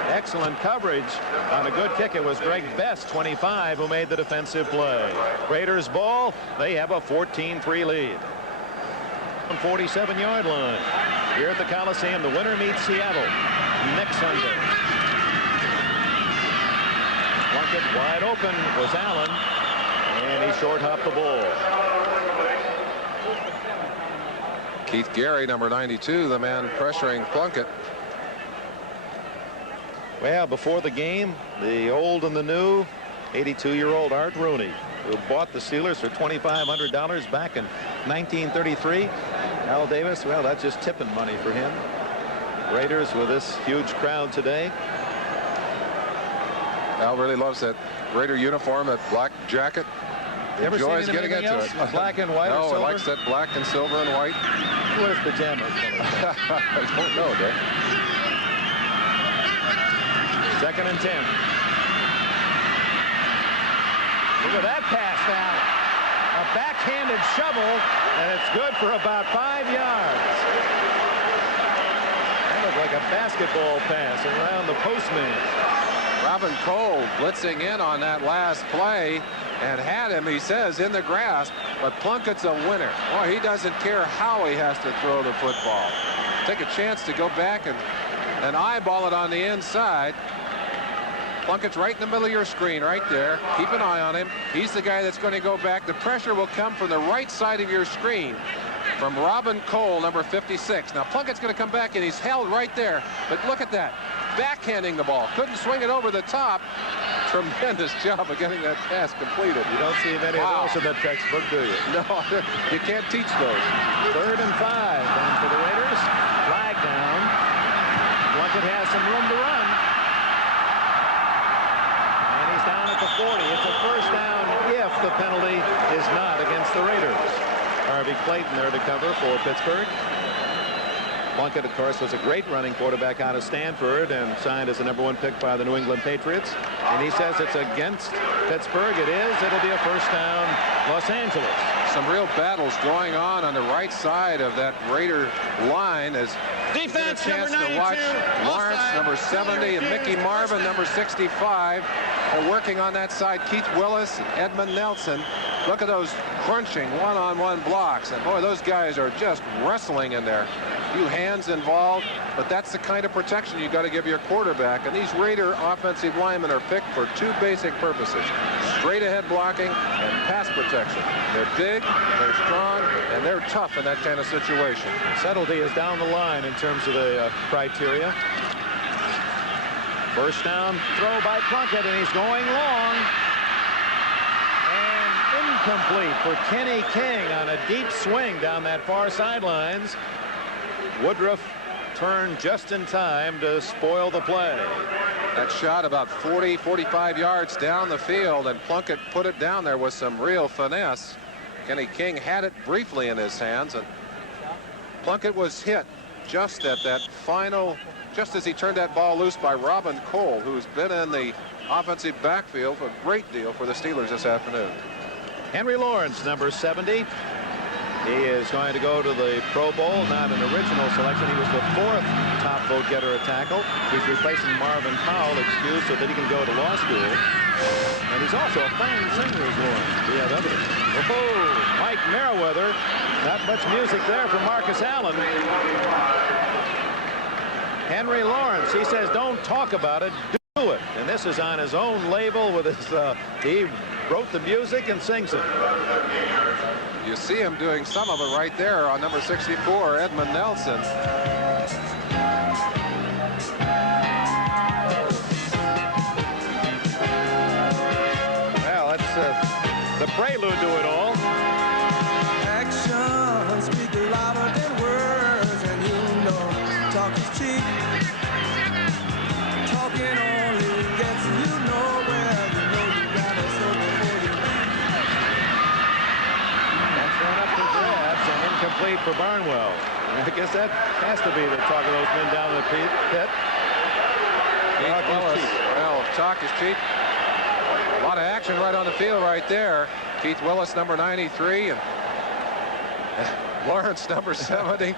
Excellent coverage on a good kick. It was Greg Best, 25, who made the defensive play. Raiders ball. They have a 14-3 lead. 47-yard line. Here at the Coliseum, the winner meets Seattle next Sunday. Plunkett wide open was Allen, and he short hopped the ball. Keith Gary, number 92, the man pressuring Plunkett. Well, before the game, the old and the new, 82-year-old Art Rooney, who bought the Steelers for $2,500 back in 1933. Al Davis, well, that's just tipping money for him. Raiders with this huge crowd today. Al really loves that Raider uniform, that black jacket. Ever Enjoys seen getting into else? it. Black and white or No, silver? he likes that black and silver and white. What is pajamas? I don't know, Dick. Second and 10. Look at that pass now. A backhanded shovel, and it's good for about 5 yards. That looked like a basketball pass around the postman. Robin Cole blitzing in on that last play and had him, he says, in the grasp. But Plunkett's a winner. Boy, he doesn't care how he has to throw the football. Take a chance to go back and eyeball it on the inside. Plunkett's right in the middle of your screen right there. Keep an eye on him. He's the guy that's going to go back. The pressure will come from the right side of your screen from Robin Cole, number 56. Now Plunkett's going to come back, and he's held right there. But look at that. Backhanding the ball. Couldn't swing it over the top. Tremendous job of getting that pass completed. You don't see many of those in that textbook, do you? No, you can't teach those. 3rd and 5 then for the Raiders. Flag down. Plunkett has some room to run. And he's down at the 40. It's a first down if the penalty is not against the Raiders. Harvey Clayton there to cover for Pittsburgh. Plunkett, of course, was a great running quarterback out of Stanford and signed as the #1 pick by the New England Patriots. And he says it's against Pittsburgh. It is. It'll be a first down, Los Angeles. Some real battles going on the right side of that Raider line as defense a chance number 92, to watch Lawrence, number 70, and Mickey Marvin, number 65, are working on that side. Keith Willis and Edmund Nelson. Look at those crunching one-on-one blocks. And boy, those guys are just wrestling in there. Few hands involved, but that's the kind of protection you got to give your quarterback. And these Raider offensive linemen are picked for two basic purposes: straight ahead blocking and pass protection. They're big, they're strong, and they're tough in that kind of situation. Subtlety is down the line in terms of the criteria. First down throw by Plunkett, and he's going long. And incomplete for Kenny King on a deep swing down that far sidelines. Woodruff turned just in time to spoil the play. That shot about 40, 45 yards down the field, and Plunkett put it down there with some real finesse. Kenny King had it briefly in his hands, and Plunkett was hit just at that final, just as he turned that ball loose by Robin Cole, who's been in the offensive backfield for a great deal for the Steelers this afternoon. Henry Lawrence, number 70. He is going to go to the Pro Bowl, not an original selection. He was the 4th top vote getter at tackle. He's replacing Marvin Powell, excused so that he can go to law school. And he's also a fine singer, as Lawrence. We have evidence. Oh, Mike Merriweather. Not much music there for Marcus Allen. Henry Lawrence, he says, don't talk about it, do it. And this is on his own label with his, he wrote the music and sings it. You see him doing some of it right there on number 64, Edmund Nelson. Well, that's the prelude to it all. Actions speak louder than words, and you know talk is cheap. Talking only gets you nowhere. You know you gotta so before you leave. That's thrown up for grabs and incomplete for Barnwell. I guess that has to be the talk of those men down in the pit. Keith Willis. Well, talk is cheap. A lot of action right on the field right there. Keith Willis, number 93, and Lawrence, number 70.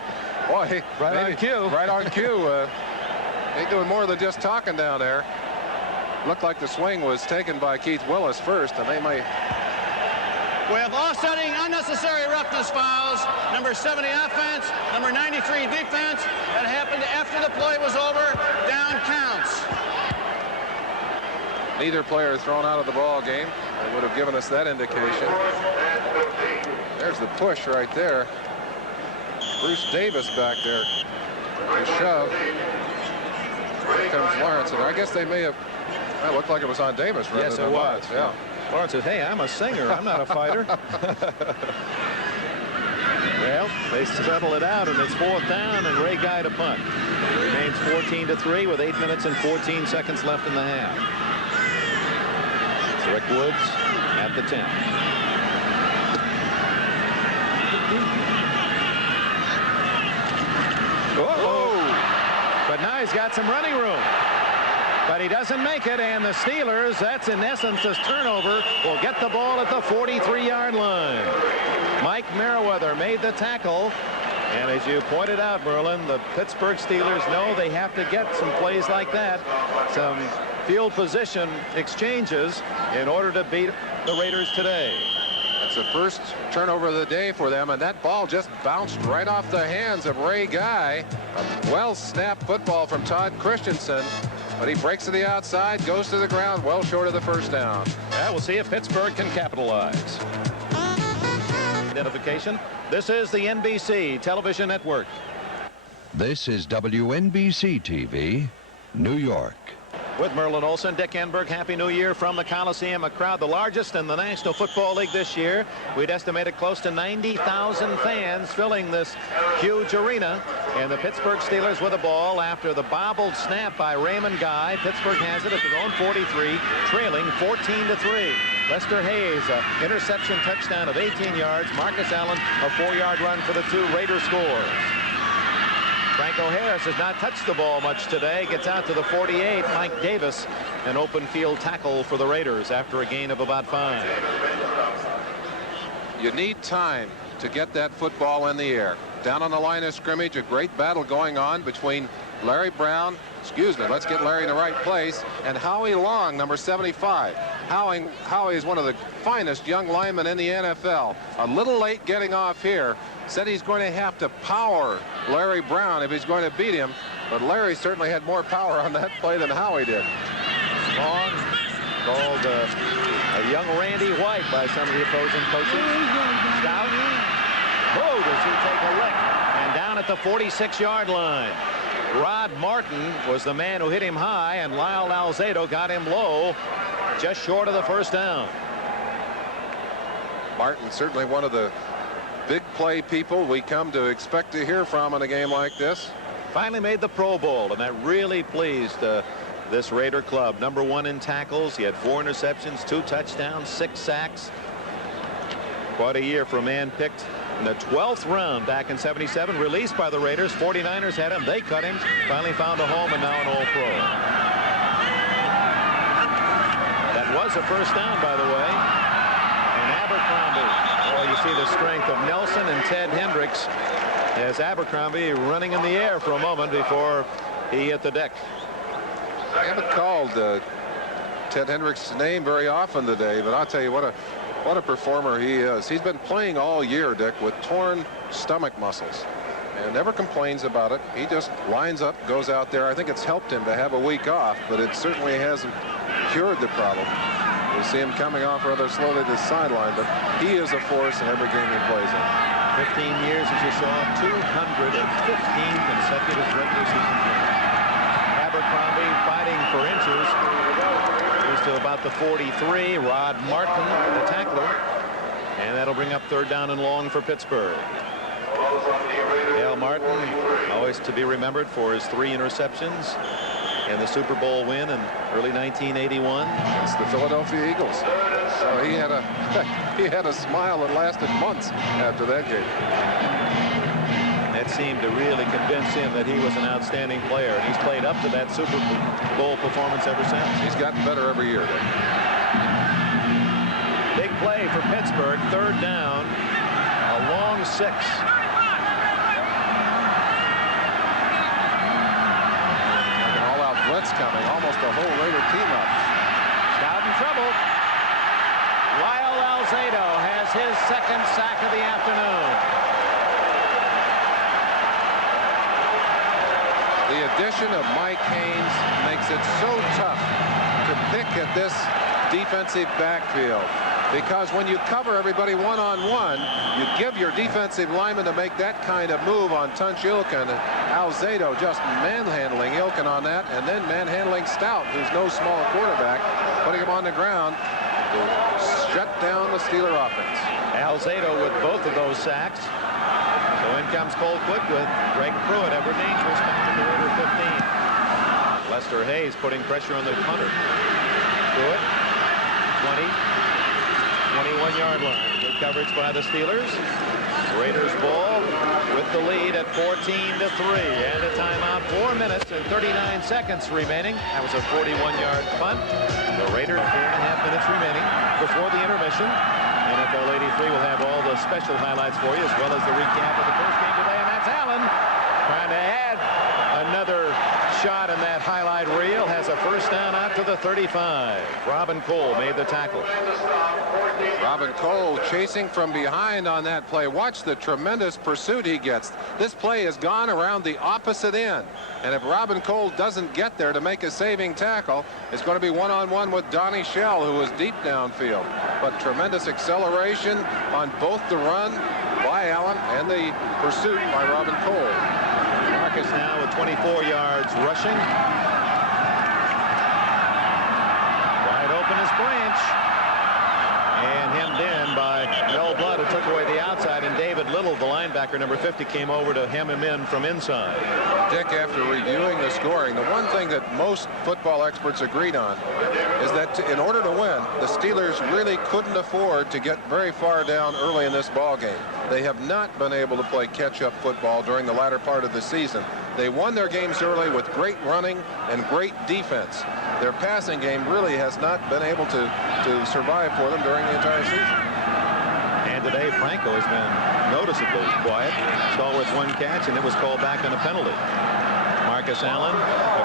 Boy, Right on cue. Right on cue. They're doing more than just talking down there. Looked like the swing was taken by Keith Willis first, and they may. We have offsetting unnecessary roughness fouls. Number 70 offense, number 93 defense. That happened after the play was over. Down counts. Neither player thrown out of the ball game. They would have given us that indication. There's the push right there. Bruce Davis back there. The shove. Here comes Lawrence, and I guess they may have. That looked like it was on Davis. Yes, it was. Lawrence. Yeah. Lawrence says, hey, I'm a singer. I'm not a fighter. Well, they settle it out, and it's 4th down, and Ray Guy to punt. It remains 14-3 with 8 minutes and 14 seconds left in the half. It's Rick Woods at the 10. But now he's got some running room. But he doesn't make it, and the Steelers, that's in essence his turnover, will get the ball at the 43-yard line. Mike Merriweather made the tackle, and as you pointed out, Merlin, the Pittsburgh Steelers know they have to get some plays like that, some field position exchanges in order to beat the Raiders today. That's the first turnover of the day for them, and that ball just bounced right off the hands of Ray Guy. A well-snapped football from Todd Christensen, but he breaks to the outside, goes to the ground, well short of the first down. Yeah, we'll see if Pittsburgh can capitalize. Identification. This is the NBC television network. This is WNBC TV, New York. With Merlin Olsen, Dick Enberg, Happy New Year from the Coliseum, a crowd the largest in the National Football League this year. We'd estimated close to 90,000 fans filling this huge arena. And the Pittsburgh Steelers with the ball after the bobbled snap by Raymond Guy. Pittsburgh has it at their own 43, trailing 14-3. Lester Hayes, an interception touchdown of 18 yards. Marcus Allen, a 4-yard run for the 2 Raider scores. Franco Harris has not touched the ball much today. Gets out to the 48. Mike Davis, an open field tackle for the Raiders after a gain of about 5. You need time to get that football in the air. Down on the line of scrimmage, a great battle going on between Larry Brown, let's get Larry in the right place, and Howie Long, number 75. Howie is one of the finest young linemen in the NFL. A little late getting off here. Said he's going to have to power Larry Brown if he's going to beat him, but Larry certainly had more power on that play than Howie did. Long, called a young Randy White by some of the opposing coaches. Stout. Oh, does he take a lick? And down at the 46-yard line. Rod Martin was the man who hit him high, and Lyle Alzado got him low, just short of the first down. Martin certainly one of the big play people we come to expect to hear from in a game like this. Finally made the Pro Bowl, and that really pleased this Raider club. #1 in tackles. He had 4 interceptions, 2 touchdowns, 6 sacks. Quite a year for a man picked in the 12th round back in '77, released by the Raiders. 49ers had him. They cut him. Finally found a home, and now an All-Pro. That was a first down, by the way. And Abercrombie. Oh, you see the strength of Nelson and Ted Hendricks as Abercrombie running in the air for a moment before he hit the deck. I haven't called Ted Hendricks' name very often today, but I'll tell you what a performer he is. He's been playing all year, Dick, with torn stomach muscles and never complains about it. He just lines up, goes out there. I think it's helped him to have a week off, but it certainly hasn't cured the problem. You see him coming off rather slowly to the sideline, but he is a force in every game he plays in. 15 years, as you saw, 215 consecutive regular season games. Abercrombie fighting for inches. He's to about the 43. Rod Martin, the tackler. And that'll bring up 3rd down and long for Pittsburgh. Dale Martin, always to be remembered for his 3 interceptions and the Super Bowl win in early 1981. It's the Philadelphia Eagles. So he had a smile that lasted months after that game. That seemed to really convince him that he was an outstanding player, and he's played up to that Super Bowl performance ever since. He's gotten better every year. Big play for Pittsburgh. 3rd down, a long 6. Like an all-out blitz coming, almost a whole Raider team up. Out in trouble. Lyle Alzado has his 2nd sack of the afternoon. The addition of Mike Haynes makes it so tough to pick at this defensive backfield, because when you cover everybody one-on-one, you give your defensive lineman to make that kind of move on Tunch Ilkin. Alzado just manhandling Ilkin on that, and then manhandling Stout, who's no small quarterback, putting him on the ground to shut down the Steeler offense. Alzado with both of those sacks. So in comes Colquitt with Greg Pruitt, ever dangerous, back to the Raider 15. Lester Hayes putting pressure on the punter. Pruitt, 20, 21-yard line. Good coverage by the Steelers. Raiders ball with the lead at 14-3. And a timeout, 4 minutes and 39 seconds remaining. That was a 41-yard punt. The Raiders 4.5 minutes remaining before the intermission. NFL 83 will have all the special highlights for you, as well as the recap of the first game today. And that's Allen trying to add another shot in that highlight reel. Has a first down out to the 35. Robin Cole made the tackle. Robin Cole chasing from behind on that play. Watch the tremendous pursuit he gets. This play has gone around the opposite end. And if Robin Cole doesn't get there to make a saving tackle, it's going to be one-on-one with Donnie Shell, who is deep downfield. But tremendous acceleration on both the run by Allen and the pursuit by Robin Cole. Marcus now with 24 yards rushing. Wide open is Branch. And hemmed in by Mel Blood, who took away the outside, and David Little, the linebacker, number 50, came over to hem him in from inside. Dick, after reviewing the scoring, the one thing that most football experts agreed on is that in order to win, the Steelers really couldn't afford to get very far down early in this ball game. They have not been able to play catch-up football during the latter part of the season. They won their games early with great running and great defense. Their passing game really has not been able to survive for them during the entire season. And today, Franco has been noticeably quiet. Stallworth 1 catch, and it was called back on a penalty. Marcus Allen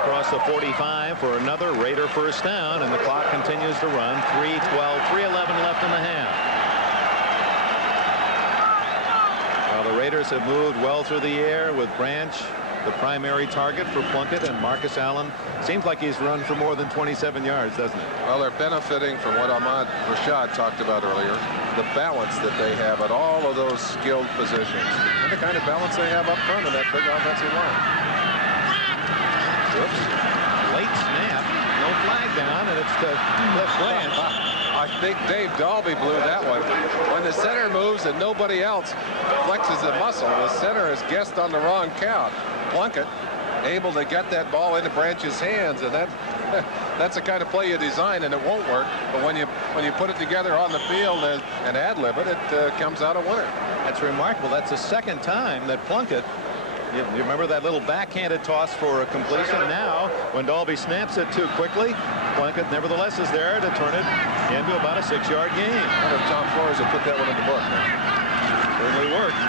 across the 45 for another Raider first down, and the clock continues to run. 3:11 left in the half. Well, the Raiders have moved well through the air with Branch the primary target for Plunkett, and Marcus Allen seems like he's run for more than 27 yards, doesn't it? Well, they're benefiting from what Ahmad Rashad talked about earlier, the balance that they have at all of those skilled positions, and the kind of balance they have up front in that big offensive line. Whoops. Late snap. No flag down, and it's to Cliff Branch. I think Dave Dalby blew that one. When the center moves and nobody else flexes a muscle, the center is guessed on the wrong count. Plunkett able to get that ball into Branch's hands, and that's the kind of play you design, and it won't work. But when you put it together on the field and ad-lib it, it comes out a winner. That's remarkable. That's the second time that Plunkett, you remember that little backhanded toss for a completion. Now, when Dalby snaps it too quickly, Plunkett nevertheless is there to turn it into about a 6-yard gain. I wonder if Tom Flores will put that one in the book. Certainly worked.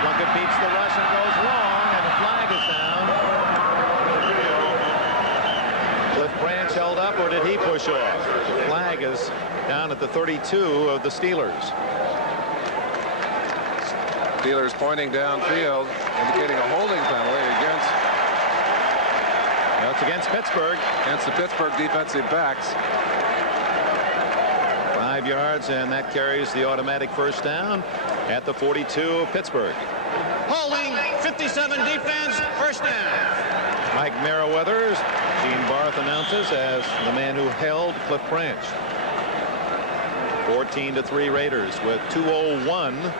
Plunkett beats the rush and goes long, and the flag is down. Cliff Branch held up, or did he push off? The flag is down at the 32 of the Steelers. Steelers pointing downfield, indicating a holding penalty against. Now it's against Pittsburgh. Against the Pittsburgh defensive backs. 5 yards, and that carries the automatic first down at the 42 of Pittsburgh. Holding, 57 defense, first down. Mike Merriweather, Gene Barth announces as the man who held Cliff Branch. 14-3 Raiders with 2:01.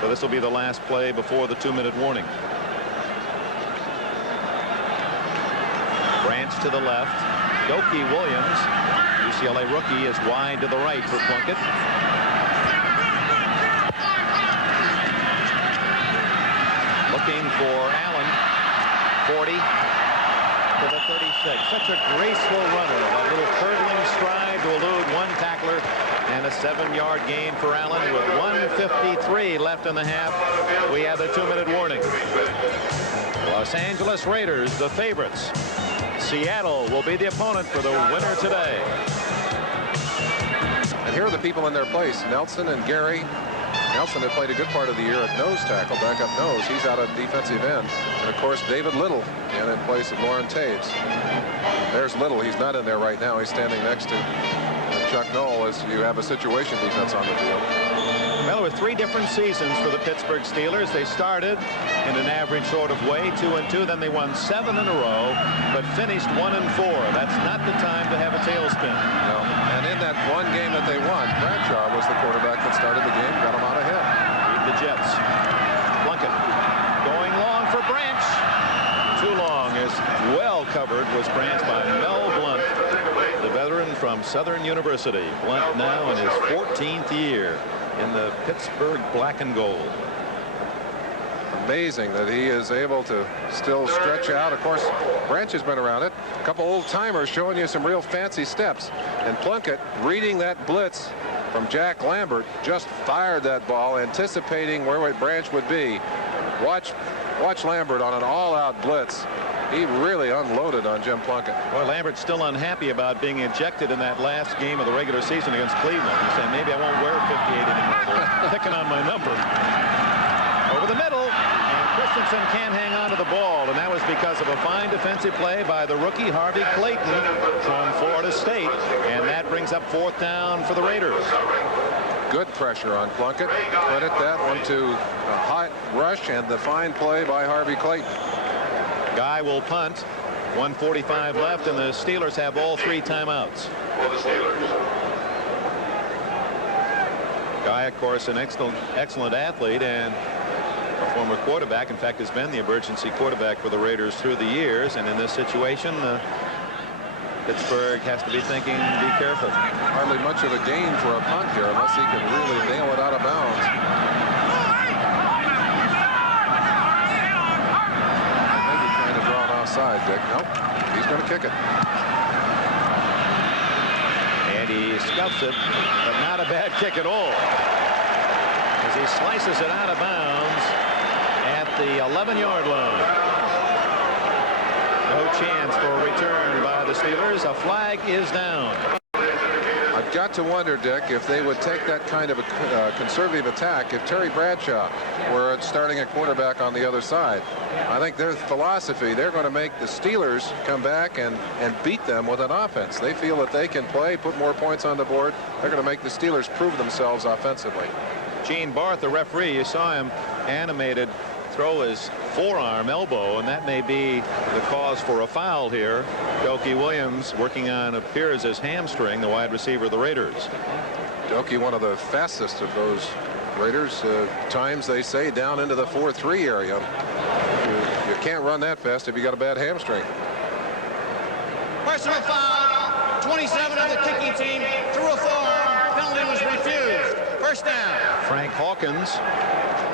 So this will be the last play before the 2-minute warning. Branch to the left. Doki Williams, UCLA rookie, is wide to the right for Plunkett. Looking for Allen. 40 to the 36. Such a graceful runner. A little curdling stride to elude one tackler, and a 7-yard gain for Allen with 1:53 left in the half. We have the 2-minute warning. Los Angeles Raiders, the favorites. Seattle will be the opponent for the winner today. And here are the people in their place. Nelson and Gary. Nelson had played a good part of the year at nose tackle, backup nose. He's out at defensive end. And of course, David Little in place of Lauren Taves. There's Little. He's not in there right now. He's standing next to Chuck Noll as you have a situation defense on the field. Well, there were 3 different seasons for the Pittsburgh Steelers. They started in an average sort of way, 2-2. Then they won 7 in a row, but finished 1-4. That's not the time to have a tailspin. No. And in that one game that they won, Bradshaw was the quarterback that started the game, got them out ahead. Beat the Jets. Plunkett going long for Branch. Too long, is well covered was Branch by Mel Blunt, the veteran from Southern University. Blunt now in his 14th year in the Pittsburgh black and gold. Amazing that he is able to still stretch out. Of course, Branch has been around it. A couple old timers showing you some real fancy steps. And Plunkett, reading that blitz from Jack Lambert, just fired that ball, anticipating where Branch would be. Watch Lambert on an all-out blitz. He really unloaded on Jim Plunkett. Boy, Lambert's still unhappy about being ejected in that last game of the regular season against Cleveland. He's saying, maybe I won't wear 58 anymore. They're picking on my number. Over the middle, and Christensen can't hang on to the ball, and that was because of a fine defensive play by the rookie Harvey Clayton from Florida State, and that brings up 4th down for the Raiders. Good pressure on Plunkett. Credit that one to a hot rush and the fine play by Harvey Clayton. Guy will punt. 1:45 left, and the Steelers have all 3 timeouts. Guy, of course, an excellent athlete and a former quarterback. In fact, has been the emergency quarterback for the Raiders through the years. And in this situation, Pittsburgh has to be thinking, be careful. Hardly much of a gain for a punt here unless he can really nail it out of bounds. Maybe trying to draw it offside, Dick. Nope, he's going to kick it. And he scuffs it, but not a bad kick at all, as he slices it out of bounds at the 11-yard line. No chance for a return by the Steelers. A flag is down. I've got to wonder, Dick, if they would take that kind of a conservative attack if Terry Bradshaw were starting a quarterback on the other side. I think their philosophy, they're going to make the Steelers come back and beat them with an offense. They feel that they can play, put more points on the board. They're going to make the Steelers prove themselves offensively. Gene Barth, the referee, you saw him animated throw his forearm elbow, and that may be the cause for a foul here. Doki Williams working on, appears as hamstring, the wide receiver of the Raiders. Doki, one of the fastest of those Raiders, times they say down into the 4-3 area. can't run that fast if you got a bad hamstring. Personal foul. 27 of the kicking team threw a forearm. Penalty was refused. First down. Frank Hawkins.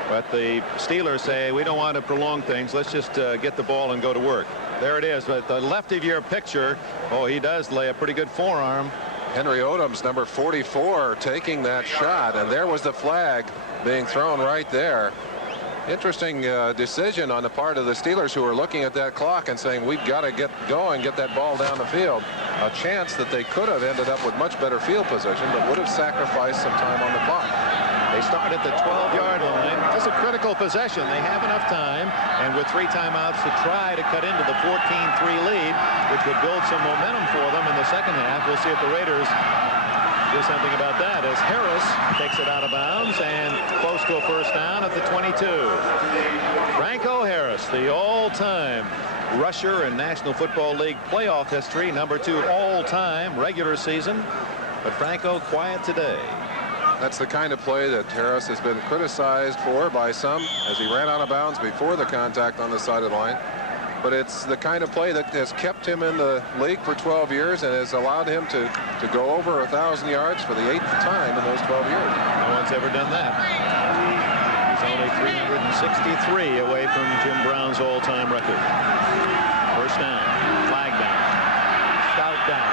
But the Steelers say, we don't want to prolong things. Let's just get the ball and go to work. There it is. But the left of your picture, oh, he does lay a pretty good forearm. Henry Odoms, number 44, taking that shot, and there was the flag being thrown right there. Interesting decision on the part of the Steelers, who are looking at that clock and saying, we've got to get going, get that ball down the field. A chance that they could have ended up with much better field position, but would have sacrificed some time on the clock. They start at the 12-yard line. It's a critical possession. They have enough time, and with 3 timeouts to try to cut into the 14-3 lead, which would build some momentum for them in the second half. We'll see if the Raiders do something about that as Harris takes it out of bounds and close to a first down at the 22. Franco Harris, the all-time rusher in National Football League playoff history, number 2 all-time regular season. But Franco quiet today. That's the kind of play that Harris has been criticized for by some as he ran out of bounds before the contact on the side of the line. But it's the kind of play that has kept him in the league for 12 years and has allowed him to go over 1,000 yards for the 8th time in those 12 years. No one's ever done that. He's only 363 away from Jim Brown's all-time record. First down, flag down, stout down.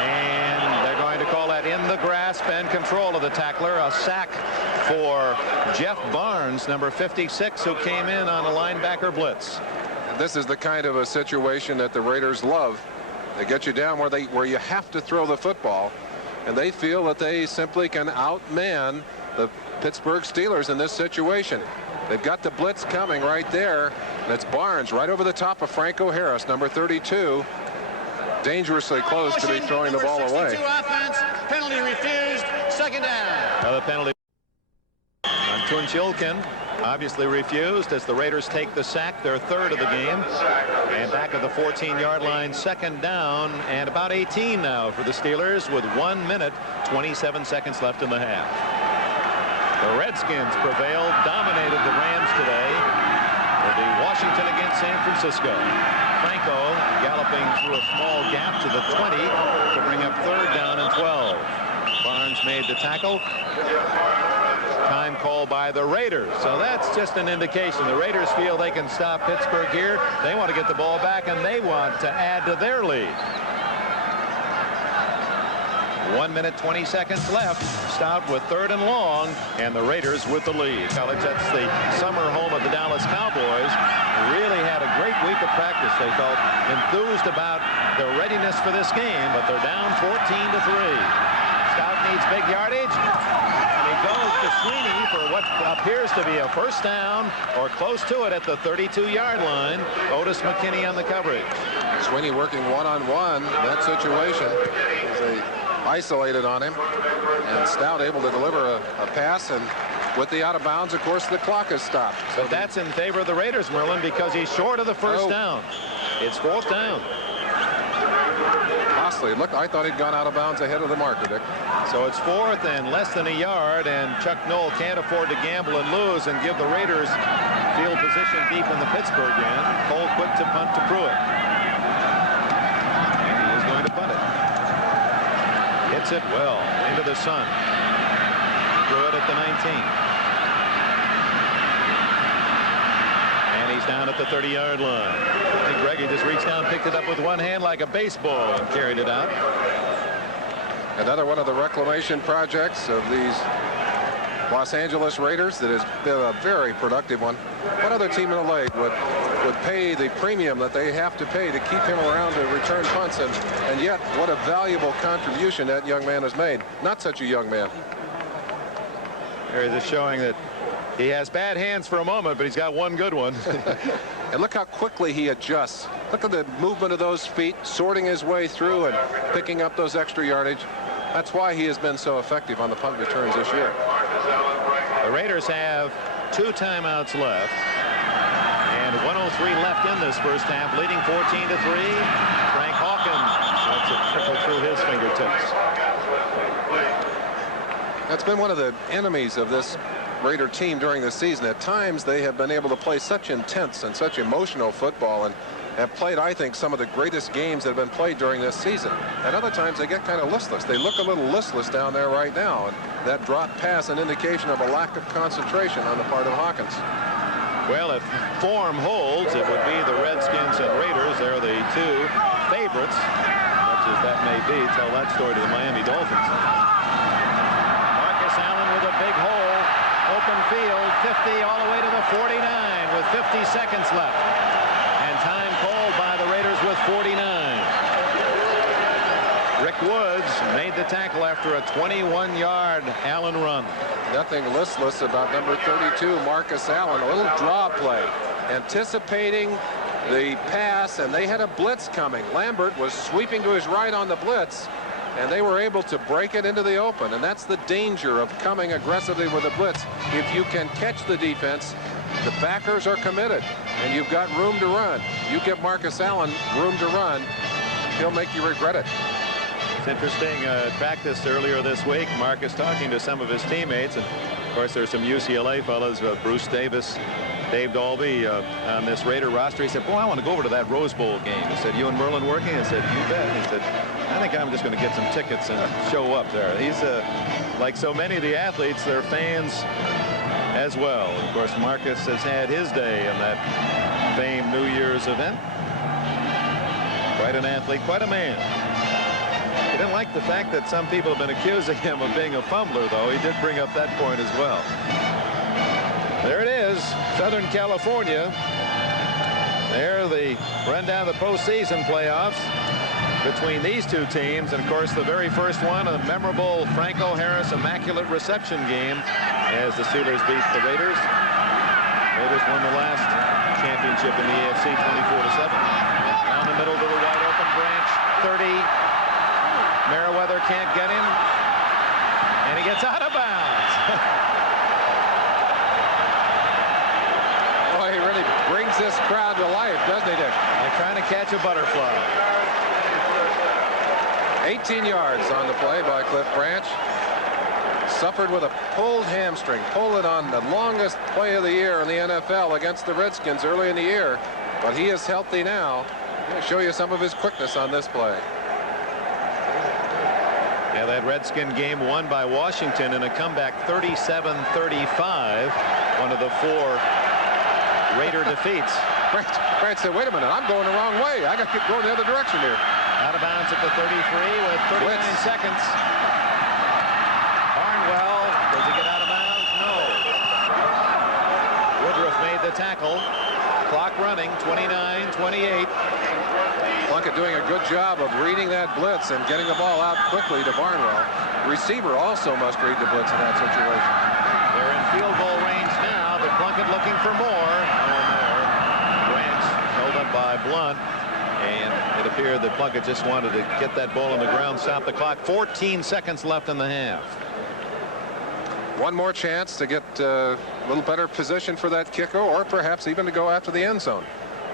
And they're going to call that in the grasp and control of the tackler. A sack for Jeff Barnes, number 56, who came in on a linebacker blitz. And this is the kind of a situation that the Raiders love. They get you down where you have to throw the football, and they feel that they simply can outman the Pittsburgh Steelers in this situation. They've got the blitz coming right there. That's Barnes right over the top of Franco Harris, number 32. Dangerously close to be throwing the ball away. Offense, penalty refused. Second down. Another penalty on Tunchilkin, obviously refused as the Raiders take the sack, their 3rd of the game. And back at the 14-yard line, second down and about 18 now for the Steelers with 1 minute, 27 seconds left in the half. The Redskins prevailed, dominated the Rams today. It'll be Washington against San Francisco. Franco galloping through a small gap to the 20 to bring up 3rd down and 12. Barnes made the tackle. Time called by the Raiders. So that's just an indication. The Raiders feel they can stop Pittsburgh here. They want to get the ball back, and they want to add to their lead. 1 minute, 20 seconds left. Stout with 3rd and long, and the Raiders with the lead. College, that's the summer home of the Dallas Cowboys. Really had a great week of practice. They felt enthused about their readiness for this game, but they're down 14-3. Stout needs big yardage, and he goes to Sweeney for what appears to be a first down or close to it at the 32-yard line. Otis McKinney on the coverage. Sweeney working one-on-one in that situation. They isolated on him, and Stout able to deliver a pass, and with the out of bounds, of course, the clock is stopped. So that's in favor of the Raiders, Merlin, because he's short of the first down. It's 4th down. Costly. Look, I thought he'd gone out of bounds ahead of the marker, Dick. So it's 4th and less than a yard, and Chuck Noll can't afford to gamble and lose and give the Raiders field position deep in the Pittsburgh end. Cole quick to punt to Pruitt. And he is going to punt it. Hits it well into the sun. Pruitt at the 19. And he's down at the 30-yard line. I think Greggy just reached down, picked it up with one hand like a baseball, and carried it out. Another one of the reclamation projects of these Los Angeles Raiders that has been a very productive one. What other team in the league would pay the premium that they have to pay to keep him around to return punts, and yet what a valuable contribution that young man has made. Not such a young man. There is showing that he has bad hands for a moment, but he's got one good one. And look how quickly he adjusts. Look at the movement of those feet, sorting his way through and picking up those extra yardage. That's why he has been so effective on the punt returns this year. The Raiders have 2 timeouts left and 1:03 left in this first half, leading 14-3. Frank Hawkins lets it trickle through his fingertips. That's been one of the enemies of this Raider team during the season. At times they have been able to play such intense and such emotional football and have played, I think, some of the greatest games that have been played during this season. At other times they get kind of listless. They look a little listless down there right now, and that drop pass an indication of a lack of concentration on the part of Hawkins. Well, if form holds, it would be the Redskins and Raiders. They're the two favorites, much as that may be. Tell that story to the Miami Dolphins. Marcus Allen with a big hole. Open field, 50 all the way to the 49 with 50 seconds left. And time called by the Raiders with 49. Rick Woods made the tackle after a 21-yard Allen run. Nothing listless about number 32, Marcus Allen. A little draw play, anticipating the pass, and they had a blitz coming. Lambert was sweeping to his right on the blitz, and they were able to break it into the open. And that's the danger of coming aggressively with a blitz. If you can catch the defense, the backers are committed, and you've got room to run. You give Marcus Allen room to run, he'll make you regret it. It's interesting, practice earlier this week, Marcus talking to some of his teammates, and of course there's some UCLA fellas, Bruce Davis, Dave Dalby on this Raider roster. He said, boy, I want to go over to that Rose Bowl game. He said, you and Merlin working? I said, you bet. He said, I think I'm just going to get some tickets and show up there. He's like so many of the athletes, they're fans as well. Of course, Marcus has had his day in that famed New Year's event. Quite an athlete, quite a man. He didn't like the fact that some people have been accusing him of being a fumbler, though. He did bring up that point as well. There it is, Southern California. There they run down the postseason playoffs between these two teams. And, of course, the very first one, a memorable Franco Harris immaculate reception game as the Steelers beat the Raiders. Raiders won the last championship in the AFC 24-7. Down the middle to the wide open branch, 30. Merriweather can't get him, and he gets out of bounds. Boy, he really brings this crowd to life, doesn't he, Dick? Like trying to catch a butterfly. 18 yards on the play by Cliff Branch. Suffered with a pulled hamstring. Pulled it on the longest play of the year in the NFL against the Redskins early in the year. But he is healthy now. I'm going to show you some of his quickness on this play. Yeah, that Redskin game won by Washington in a comeback 37-35. One of the 4 Raider defeats. Branch said, wait a minute, I'm going the wrong way. I got to go the other direction here. Out of bounds at the 33 with 39 Blitz. seconds. Barnwell, does he get out of bounds? No. Woodruff made the tackle. Clock running, 29-28. Plunkett doing a good job of reading that blitz and getting the ball out quickly to Barnwell. Receiver also must read the blitz in that situation. They're in field goal range now, but Plunkett looking for more. Branch held up by Blunt, and it appeared that Plunkett just wanted to get that ball on the ground, stop the clock. 14 seconds left in the half. One more chance to get a little better position for that kicker, or perhaps even to go after the end zone.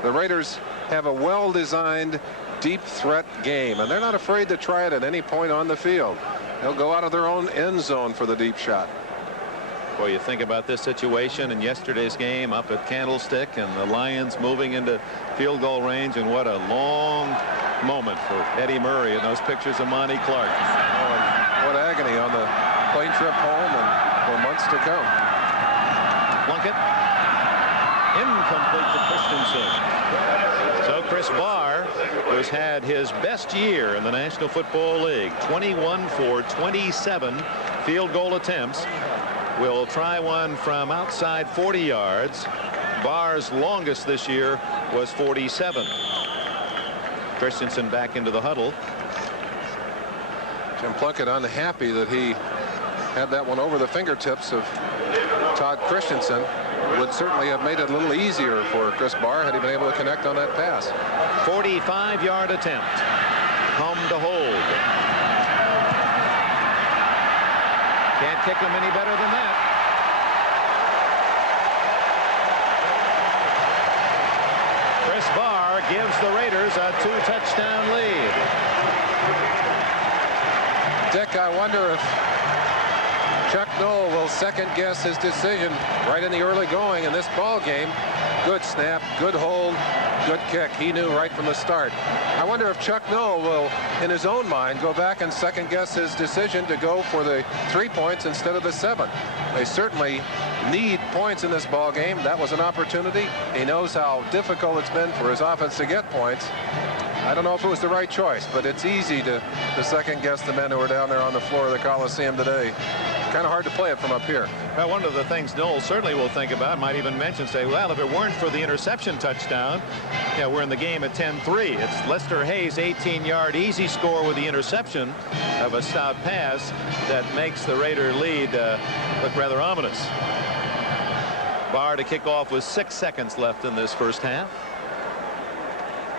The Raiders have a well-designed deep threat game, and they're not afraid to try it at any point on the field. They'll go out of their own end zone for the deep shot. Well, you think about this situation in yesterday's game up at Candlestick, and the Lions moving into field goal range, and what a long moment for Eddie Murray and those pictures of Monty Clark. Oh, what agony on the plane trip home and for months to come. Plunkett, incomplete to Christensen. So Chris Barr, who's had his best year in the National Football League, 21 for 27 field goal attempts, will try one from outside 40 yards. Barr's longest this year was 47. Christensen back into the huddle. Jim Plunkett unhappy that he had that one over the fingertips of Todd Christensen. Would certainly have made it a little easier for Chris Barr had he been able to connect on that pass. 45-yard attempt. Home to hold. Can't kick him any better than that. Chris Barr gives the Raiders a 2-touchdown lead. Dick, I wonder if Chuck Noll will second guess his decision right in the early going in this ball game. Good snap, good hold, good kick. He knew right from the start. I wonder if Chuck Noll will, in his own mind, go back and second guess his decision to go for the 3 points instead of the 7. They certainly need points in this ball game. That was an opportunity. He knows how difficult it's been for his offense to get points. I don't know if it was the right choice, but it's easy to second guess the men who are down there on the floor of the Coliseum today. Kind of hard to play it from up here. Well, one of the things Noll certainly will think about, might even mention, say, well, if it weren't for the interception touchdown, yeah, we're in the game at 10-3. It's Lester Hayes' 18-yard easy score with the interception of a stout pass that makes the Raider lead look rather ominous. Barr to kick off with 6 seconds left in this first half.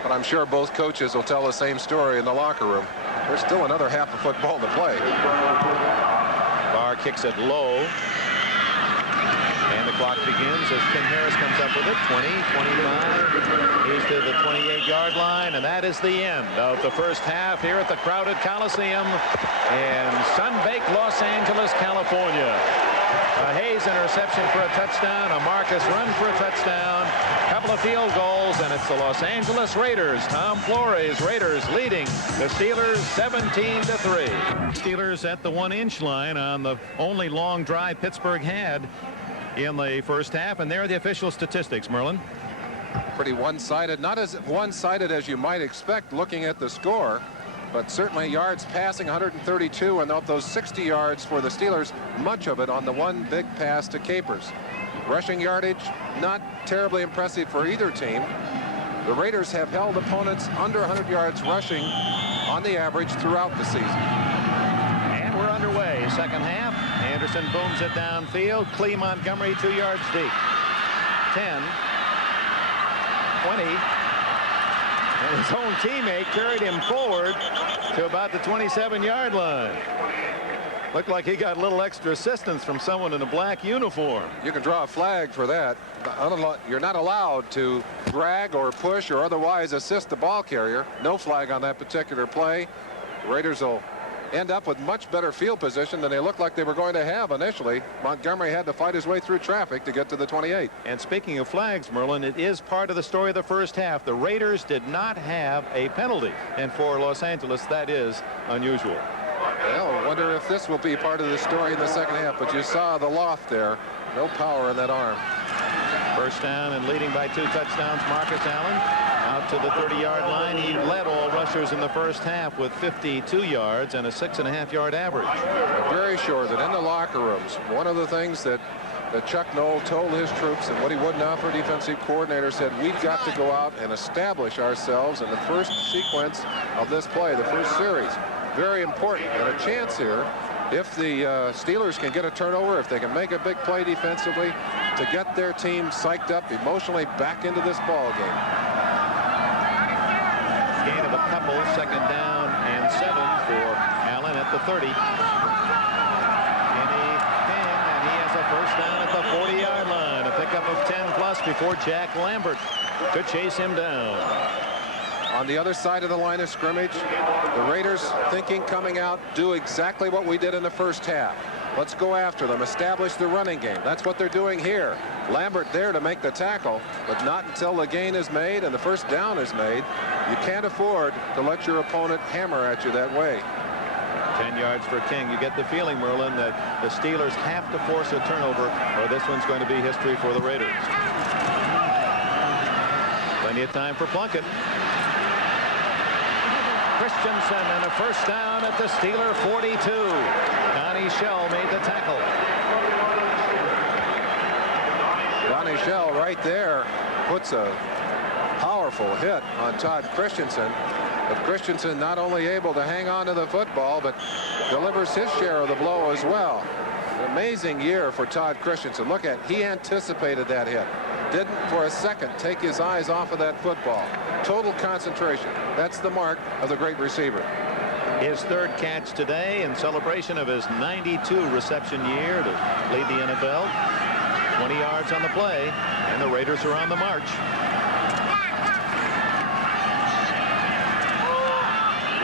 But I'm sure both coaches will tell the same story in the locker room. There's still another half of football to play. Barr kicks it low. And the clock begins as Ken Harris comes up with it. 20, 25. He's to the 28-yard line. And that is the end of the first half here at the crowded Coliseum in sun-baked Los Angeles, California. A Hayes interception for a touchdown, a Marcus run for a touchdown, a couple of field goals, and it's the Los Angeles Raiders. Tom Flores Raiders leading the Steelers 17-3. Steelers at the 1-inch line on the only long drive Pittsburgh had in the first half, and there are the official statistics, Merlin. Pretty one-sided, not as one-sided as you might expect looking at the score, but certainly yards passing 132, and of those 60 yards for the Steelers, much of it on the one big pass to Capers. Rushing yardage, not terribly impressive for either team. The Raiders have held opponents under 100 yards rushing on the average throughout the season. And we're underway. Second half. Anderson booms it downfield. Clee Montgomery 2 yards deep. 10, 20. And his own teammate carried him forward to about the 27-yard line. Looked like he got a little extra assistance from someone in a black uniform. You can draw a flag for that. You're not allowed to drag or push or otherwise assist the ball carrier. No flag on that particular play. The Raiders will end up with much better field position than they looked like they were going to have initially. Montgomery had to fight his way through traffic to get to the 28. And speaking of flags, Merlin, it is part of the story of the first half. The Raiders did not have a penalty, and for Los Angeles that is unusual. Well, I wonder if this will be part of the story in the second half, but you saw the loft there. No power in that arm. First down and leading by 2 touchdowns, Marcus Allen out to the 30-yard line. He led all rushers in the first half with 52 yards and a 6.5-yard average. I'm very sure that in the locker rooms, one of the things that Chuck Noll told his troops and Woody Woodenough, defensive coordinator, said we've got to go out and establish ourselves in the first sequence of this play, the first series. Very important, and a chance here if the Steelers can get a turnover, if they can make a big play defensively to get their team psyched up emotionally back into this ball game. Gain of a couple, second down and 7 for Allen at the 30. Kenny King, and he has a first down at the 40-yard line. A pickup of 10 plus before Jack Lambert could chase him down. On the other side of the line of scrimmage, the Raiders thinking coming out, do exactly what we did in the first half. Let's go after them, establish the running game. That's what they're doing here. Lambert there to make the tackle, but not until the gain is made and the first down is made. You can't afford to let your opponent hammer at you that way. 10 yards for King. You get the feeling, Merlin, that the Steelers have to force a turnover or this one's going to be history for the Raiders. Plenty of time for Plunkett. Christensen and a first down at the Steeler 42. Donnie Shell made the tackle. Donnie Shell right there puts a powerful hit on Todd Christensen. But Christensen not only able to hang on to the football, but delivers his share of the blow as well. An amazing year for Todd Christensen. Look at, he anticipated that hit. Didn't for a second take his eyes off of that football. Total concentration. That's the mark of the great receiver. His third catch today in celebration of his 92 reception year to lead the NFL. 20 yards on the play, and the Raiders are on the march.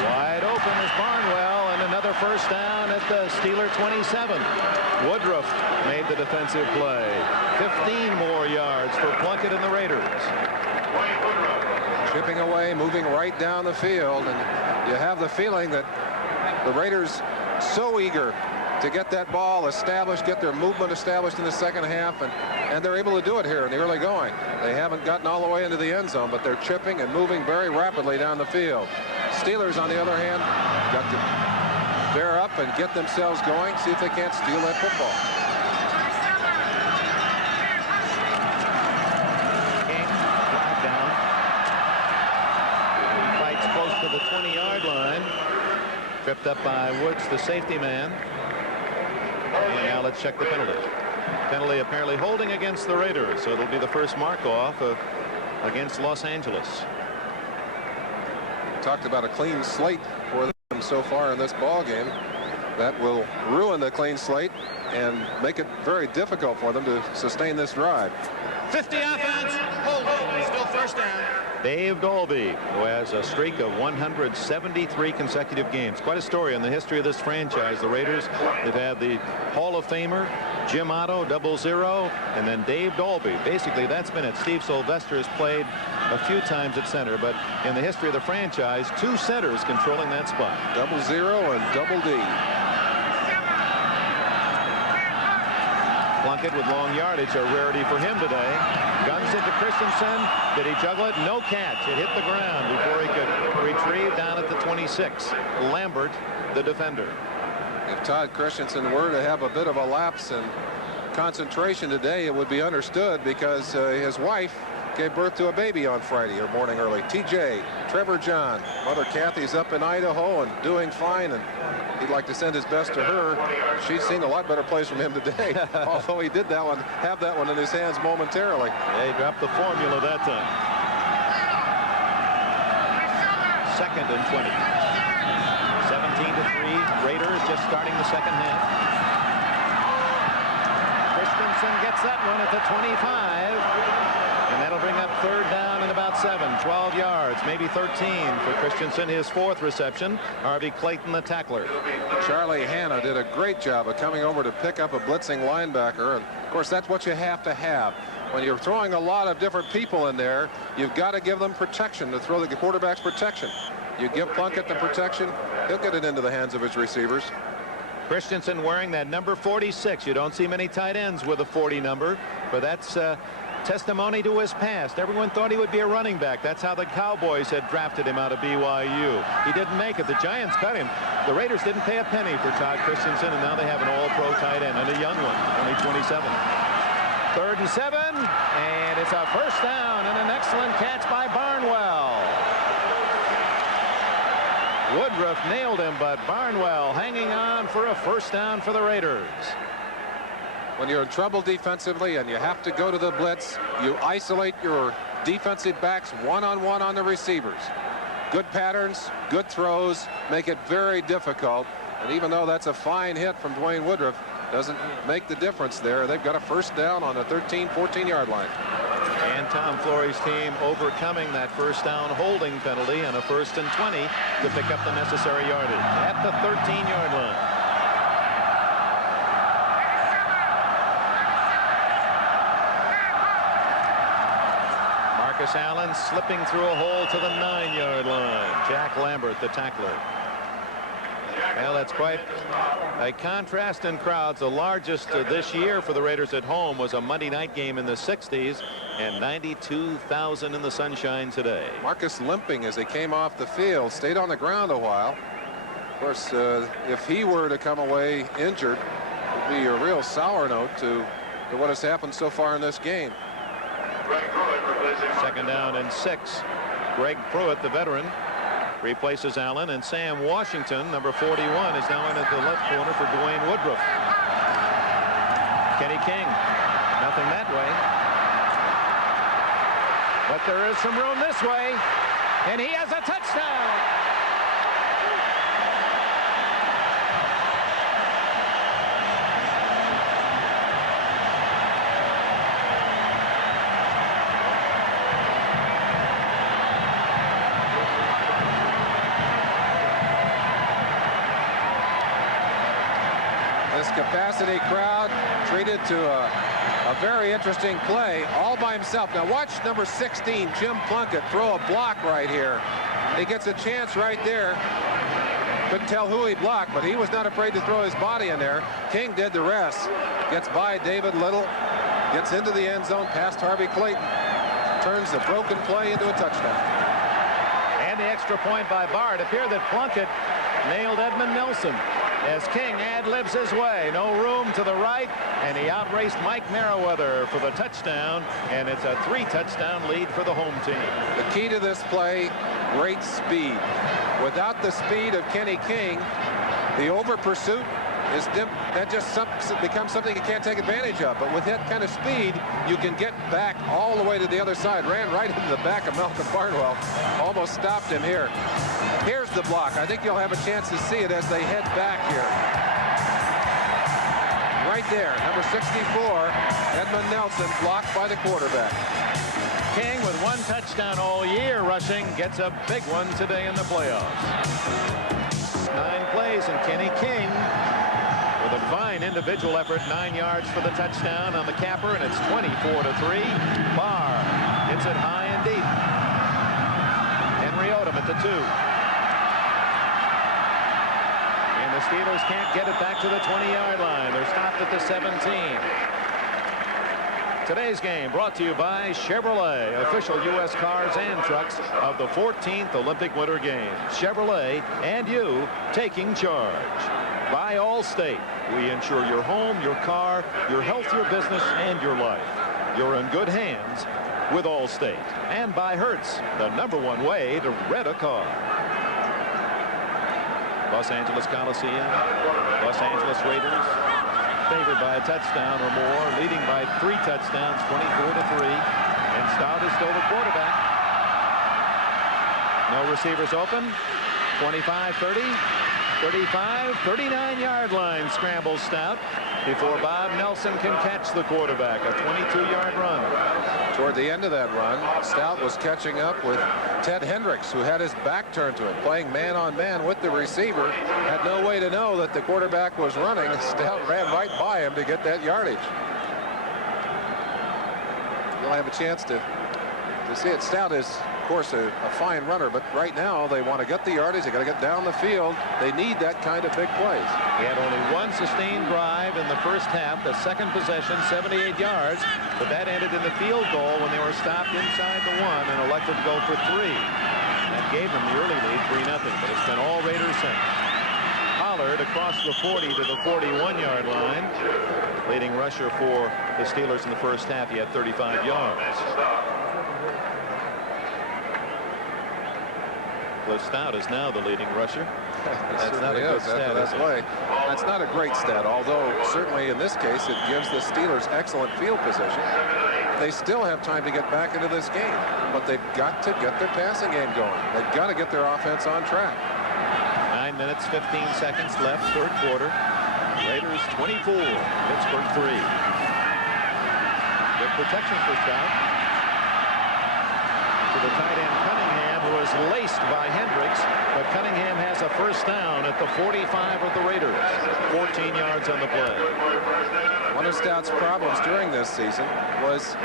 Wide open is Barnwell, and another first down at the Steeler 27. Woodruff made the defensive play. 15 more yards for Plunkett and the Raiders. Chipping away, moving right down the field, and you have the feeling that the Raiders so eager to get that ball established, get their movement established in the second half, and they're able to do it here in the early going. They haven't gotten all the way into the end zone, but they're chipping and moving very rapidly down the field. Steelers, on the other hand, got to bear up and get themselves going, see if they can't steal that football. King, flag down. He fights close to the 20-yard line. Tripped up by Woods, the safety man. And now let's check the penalty. Penalty apparently holding against the Raiders, so it'll be the first mark-off against Los Angeles. Talked about a clean slate for them so far in this ball game. That will ruin the clean slate and make it very difficult for them to sustain this drive. 50 offense, hold on, still first down. Dave Dolby, who has a streak of 173 consecutive games. Quite a story in the history of this franchise. The Raiders, they've had the Hall of Famer Jim Otto, 00, and then Dave Dolby. Basically, that's been it. Steve Sylvester has played a few times at center, but in the history of the franchise, 2 centers controlling that spot. 00 and Double D. Plunkett with long yardage, a rarity for him today. Guns into Christensen. Did he juggle it? No catch. It hit the ground before he could retrieve down at the 26. Lambert, the defender. If Todd Christensen were to have a bit of a lapse in concentration today, it would be understood, because his wife gave birth to a baby on Friday or morning early. TJ, Trevor John. Mother Kathy's up in Idaho and doing fine, and he'd like to send his best to her. She's seen a lot better plays from him today, although he did have that one in his hands momentarily. Yeah, he dropped the formula that time. 2nd and 20. 17-3. Raiders just starting the second half. Christensen gets that one at the 25. And that'll bring up 3rd down and about 7. 12 yards, maybe 13 for Christensen. His 4th reception. Harvey Clayton, the tackler. Charlie Hanna did a great job of coming over to pick up a blitzing linebacker. And of course, that's what you have to have. When you're throwing a lot of different people in there, you've got to give them protection to throw the quarterback's protection. You give Plunkett the protection, he'll get it into the hands of his receivers. Christensen wearing that number 46. You don't see many tight ends with a 40 number, but that's testimony to his past. Everyone thought he would be a running back. That's how the Cowboys had drafted him out of BYU. He didn't make it. The Giants cut him. The Raiders didn't pay a penny for Todd Christensen, and now they have an all-pro tight end and a young one, only 27. 3rd and 7, and it's a first down and an excellent catch by Barnwell. Woodruff nailed him, but Barnwell hanging on for a first down for the Raiders. When you're in trouble defensively and you have to go to the blitz, you isolate your defensive backs one-on-one on the receivers. Good patterns, good throws, make it very difficult. And even though that's a fine hit from Dwayne Woodruff, doesn't make the difference there. They've got a first down on the 13, 14-yard line. And Tom Flory's team overcoming that first down holding penalty and a 1st and 20 to pick up the necessary yardage at the 13-yard line. Marcus Allen slipping through a hole to the 9-yard line. Jack Lambert, the tackler. Well, that's quite a contrast in crowds. The largest this year for the Raiders at home was a Monday night game in the 60s, and 92,000 in the sunshine today. Marcus limping as he came off the field, stayed on the ground a while. Of course, if he were to come away injured, it would be a real sour note to what has happened so far in this game. 2nd down and 6. Greg Pruitt, the veteran, replaces Allen, and Sam Washington, number 41, is now in at the left corner for Dwayne Woodruff. Kenny King, nothing that way. But there is some room this way, and he has a touchdown. This capacity crowd treated to a very interesting play all by himself. Now watch number 16, Jim Plunkett, throw a block right here. He gets a chance right there. Couldn't tell who he blocked, but he was not afraid to throw his body in there. King did the rest. Gets by David Little, gets into the end zone past Harvey Clayton, turns the broken play into a touchdown. And the extra point by Bard. It appeared that Plunkett nailed Edmund Nelson as King ad-libs his way. No room to the right, and he outraced Mike Merriweather for the touchdown, and it's a 3-touchdown lead for the home team. The key to this play, great speed. Without the speed of Kenny King, the over pursuit is that just becomes something you can't take advantage of. But with that kind of speed, you can get back all the way to the other side. Ran right into the back of Malcolm Barnwell. Almost stopped him here. Here's the block. I think you'll have a chance to see it as they head back here. Right there, number 64, Edmund Nelson, blocked by the quarterback. King, with 1 touchdown all year rushing, gets a big one today in the playoffs. 9 plays, and Kenny King with a fine individual effort, 9 yards for the touchdown on the capper, and it's 24-3. Barr hits it high and deep. Henry Odom at the 2. And the Steelers can't get it back to the 20-yard line. They're stopped at the 17. Today's game brought to you by Chevrolet, official U.S. cars and trucks of the 14th Olympic Winter Games. Chevrolet and you taking charge. By Allstate, we insure your home, your car, your health, your business, and your life. You're in good hands with Allstate. And by Hertz, the #1 way to rent a car. Los Angeles Coliseum, Los Angeles Raiders, favored by a touchdown or more, leading by 3 touchdowns, 24-3. And Stout is still the quarterback. No receivers open. 25-30, 35, 39-yard line scrambles Stout before Bob Nelson can catch the quarterback. A 22-yard run. Toward the end of that run, Stout was catching up with Ted Hendricks, who had his back turned to him, playing man-on-man with the receiver. Had no way to know that the quarterback was running. Stout ran right by him to get that yardage. You'll have a chance to see it. Stout is, of course, a fine runner, but right now they want to get the yardage. They got to get down the field. They need that kind of big plays. He had only 1 sustained drive in the first half. The second possession, 78 yards, but that ended in the field goal when they were stopped inside the 1 and elected to go for 3. That gave them the early lead, 3-0, but it's been all Raiders since. Pollard across the 40 to the 41-yard line. Leading rusher for the Steelers in the first half. He had 35 yards. Cliff Stout is now the leading rusher. That's not a good stat. That's not a great stat, although certainly in this case it gives the Steelers excellent field position. They still have time to get back into this game, but they've got to get their passing game going. They've got to get their offense on track. 9 minutes, 15 seconds left, third quarter. Raiders 24, Pittsburgh 3. Good protection for Stout. To the tight end Cunningham, who is laced by Hendricks, but Cunningham has a first down at the 45 of the Raiders. 14 yards on the play. One of Stout's problems during this season was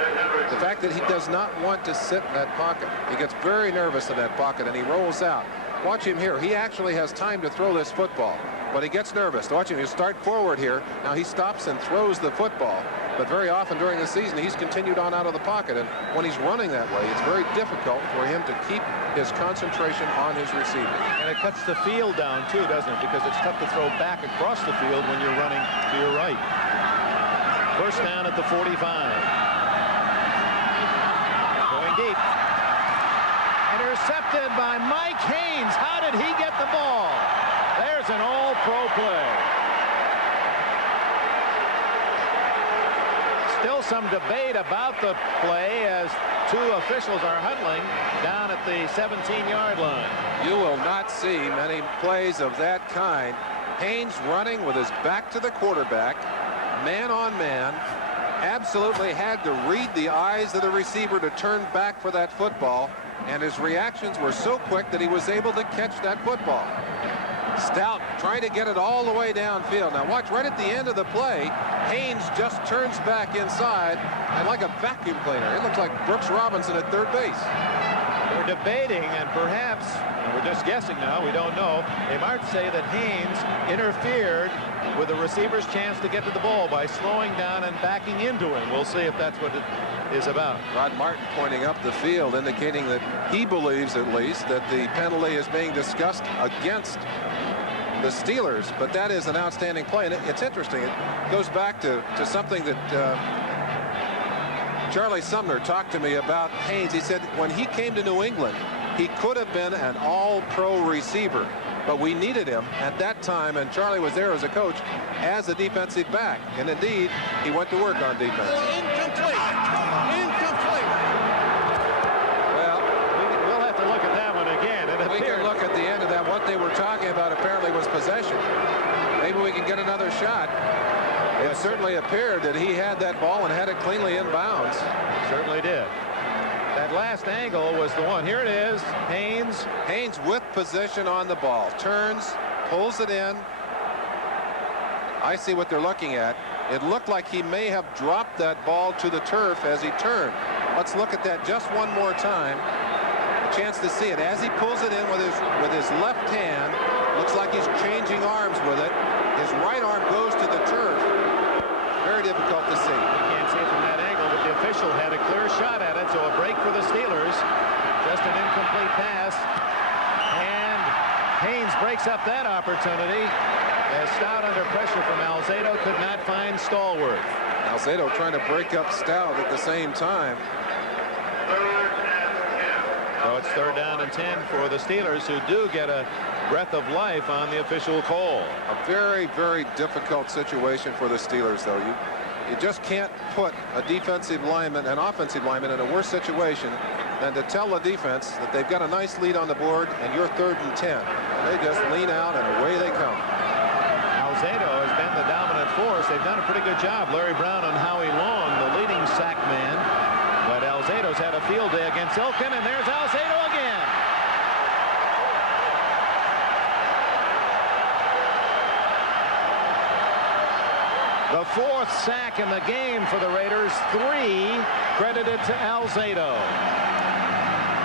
the fact that he does not want to sit in that pocket. He gets very nervous in that pocket and he rolls out. Watch him here. He actually has time to throw this football, but he gets nervous. Watch him. He'll start forward here. Now he stops and throws the football. But very often during the season, he's continued on out of the pocket. And when he's running that way, it's very difficult for him to keep his concentration on his receiver. And it cuts the field down, too, doesn't it? Because it's tough to throw back across the field when you're running to your right. First down at the 45. Going deep. Intercepted by Mike Haynes. How did he get the ball? There's an all-pro play. Still some debate about the play as 2 officials are huddling down at the 17-yard line. You will not see many plays of that kind. Haynes running with his back to the quarterback, man on man, absolutely had to read the eyes of the receiver to turn back for that football, and his reactions were so quick that he was able to catch that football. Stout trying to get it all the way downfield. Now watch, right at the end of the play, Haynes just turns back inside, and like a vacuum cleaner, it looks like Brooks Robinson at third base. They're debating, and perhaps, and we're just guessing now, we don't know, they might say that Haynes interfered with the receiver's chance to get to the ball by slowing down and backing into him. We'll see if that's what it is about. Rod Martin pointing up the field, indicating that he believes, at least, that the penalty is being discussed against the Steelers, but that is an outstanding play. And it's interesting. It goes back to something that Charlie Sumner talked to me about Haynes. He said when he came to New England, he could have been an all-pro receiver, but we needed him at that time, and Charlie was there as a coach as a defensive back. And indeed, he went to work on defense. Incomplete. Incomplete. Well, We'll have to look at that one again. we can look at the end of that. What they were talking about apparently was possession. Maybe we can get another shot. It certainly appeared that he had that ball and had it cleanly in bounds. Certainly did. That last angle was the one. Here it is. Haynes. Haynes with possession on the ball. Turns, pulls it in. I see what they're looking at. It looked like he may have dropped that ball to the turf as he turned. Let's look at that just one more time. A chance to see it. As he pulls it in with his left hand, looks like he's changing arms with it. His right arm goes to the turf. Very difficult to see. You can't see it from that angle, but the official had a clear shot at it, so a break for the Steelers. Just an incomplete pass. And Haynes breaks up that opportunity as Stout, under pressure from Alzado, could not find Stallworth. Alzado trying to break up Stout at the same time. So it's 3rd down and 10 for the Steelers, who do get a breath of life on the official call. A very, very difficult situation for the Steelers, though. You just can't put a defensive lineman and offensive lineman in a worse situation than to tell the defense that they've got a nice lead on the board and you're 3rd and 10. They just lean out and away they come. Alzado has been the dominant force. They've done a pretty good job. Larry Brown and Howie Long, the leading sack man. But Alzado's had a field day against Ilkin, and there's Alzado again. The 4th sack in the game for the Raiders, 3 credited to Alzado.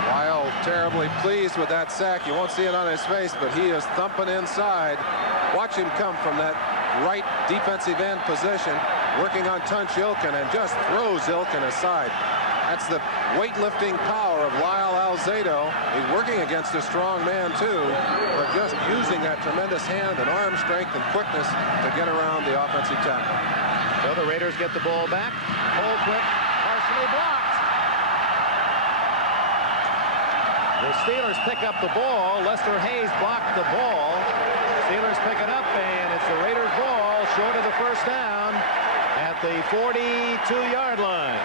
Lyle terribly pleased with that sack. You won't see it on his face, but he is thumping inside. Watch him come from that right defensive end position, working on Tunch Ilkin, and just throws Ilkin aside. That's the weightlifting power of Lyle Alzado. He's working against a strong man too, but just using that tremendous hand and arm strength and quickness to get around the offensive tackle. So the Raiders get the ball back. Colquitt partially blocked. The Steelers pick up the ball. Lester Hayes blocked the ball. Steelers pick it up, and it's the Raiders' ball short of the 1st down at the 42-yard line.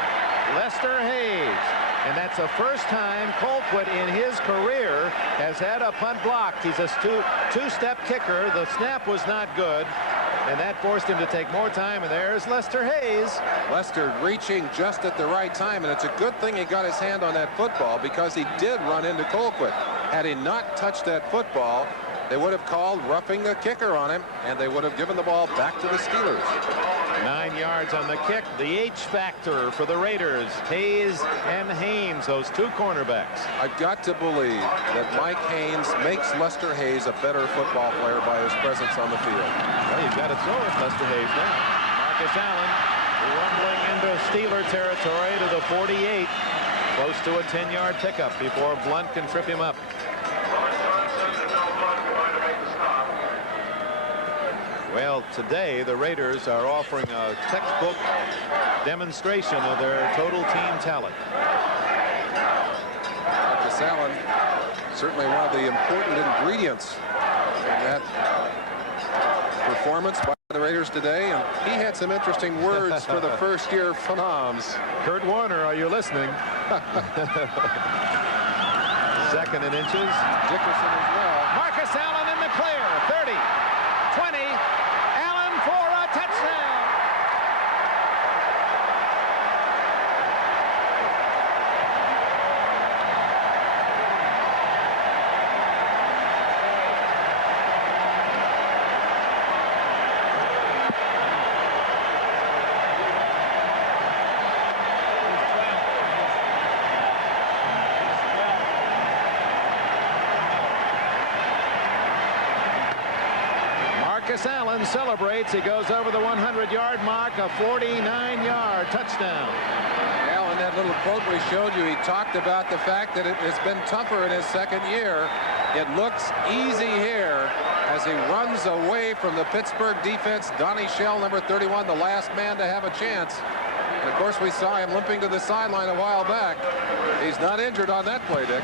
Lester Hayes, and that's the first time Colquitt in his career has had a punt blocked. He's a two-step kicker. The snap was not good, and that forced him to take more time, and there's Lester Hayes. Lester reaching just at the right time, and it's a good thing he got his hand on that football because he did run into Colquitt. Had he not touched that football, they would have called roughing the kicker on him, and they would have given the ball back to the Steelers. 9 yards on the kick. The H factor for the Raiders. Hayes and Haynes, those 2 cornerbacks. I've got to believe that Mike Haynes makes Lester Hayes a better football player by his presence on the field. Well, you've got to throw it, Lester Hayes now. Marcus Allen rumbling into Steeler territory to the 48. Close to a 10-yard pickup before Blunt can trip him up. Well, today the Raiders are offering a textbook demonstration of their total team talent. Marcus Allen, certainly one of the important ingredients in that performance by the Raiders today, and he had some interesting words for the first-year phenoms. Kurt Warner, are you listening? 2nd and inches. Dickerson as well. Marcus Allen in the clear. 30, 20. Allen for a touchdown. Marcus Allen celebrates. He goes over the 100-yard mark, a 49-yard touchdown. Well, in that little quote we showed you, he talked about the fact that it has been tougher in his second year. It looks easy here as he runs away from the Pittsburgh defense. Donnie Shell, number 31, the last man to have a chance. And of course, we saw him limping to the sideline a while back. He's not injured on that play, Dick.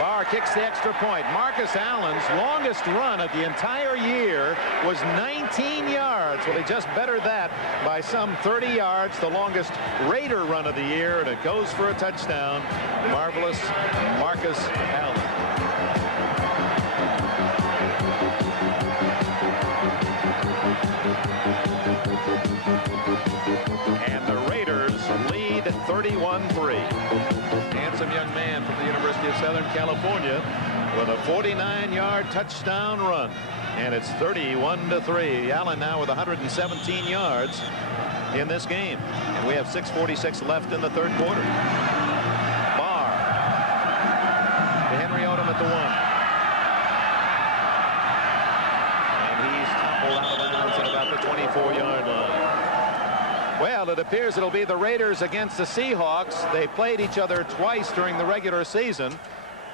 Barr kicks the extra point. Marcus Allen's longest run of the entire year was 19 yards. Well, he just bettered that by some 30 yards, the longest Raider run of the year, and it goes for a touchdown. Marvelous Marcus Allen. And the Raiders lead 31-3. Handsome young man from the University of Southern California with a 49-yard touchdown run. And it's 31-3. Allen now with 117 yards in this game. And we have 6:46 left in the third quarter. Barr to Henry Odom at the 1. And he's toppled out of bounds at about the 24-yard line. Well, it appears it'll be the Raiders against the Seahawks. They played each other twice during the regular season.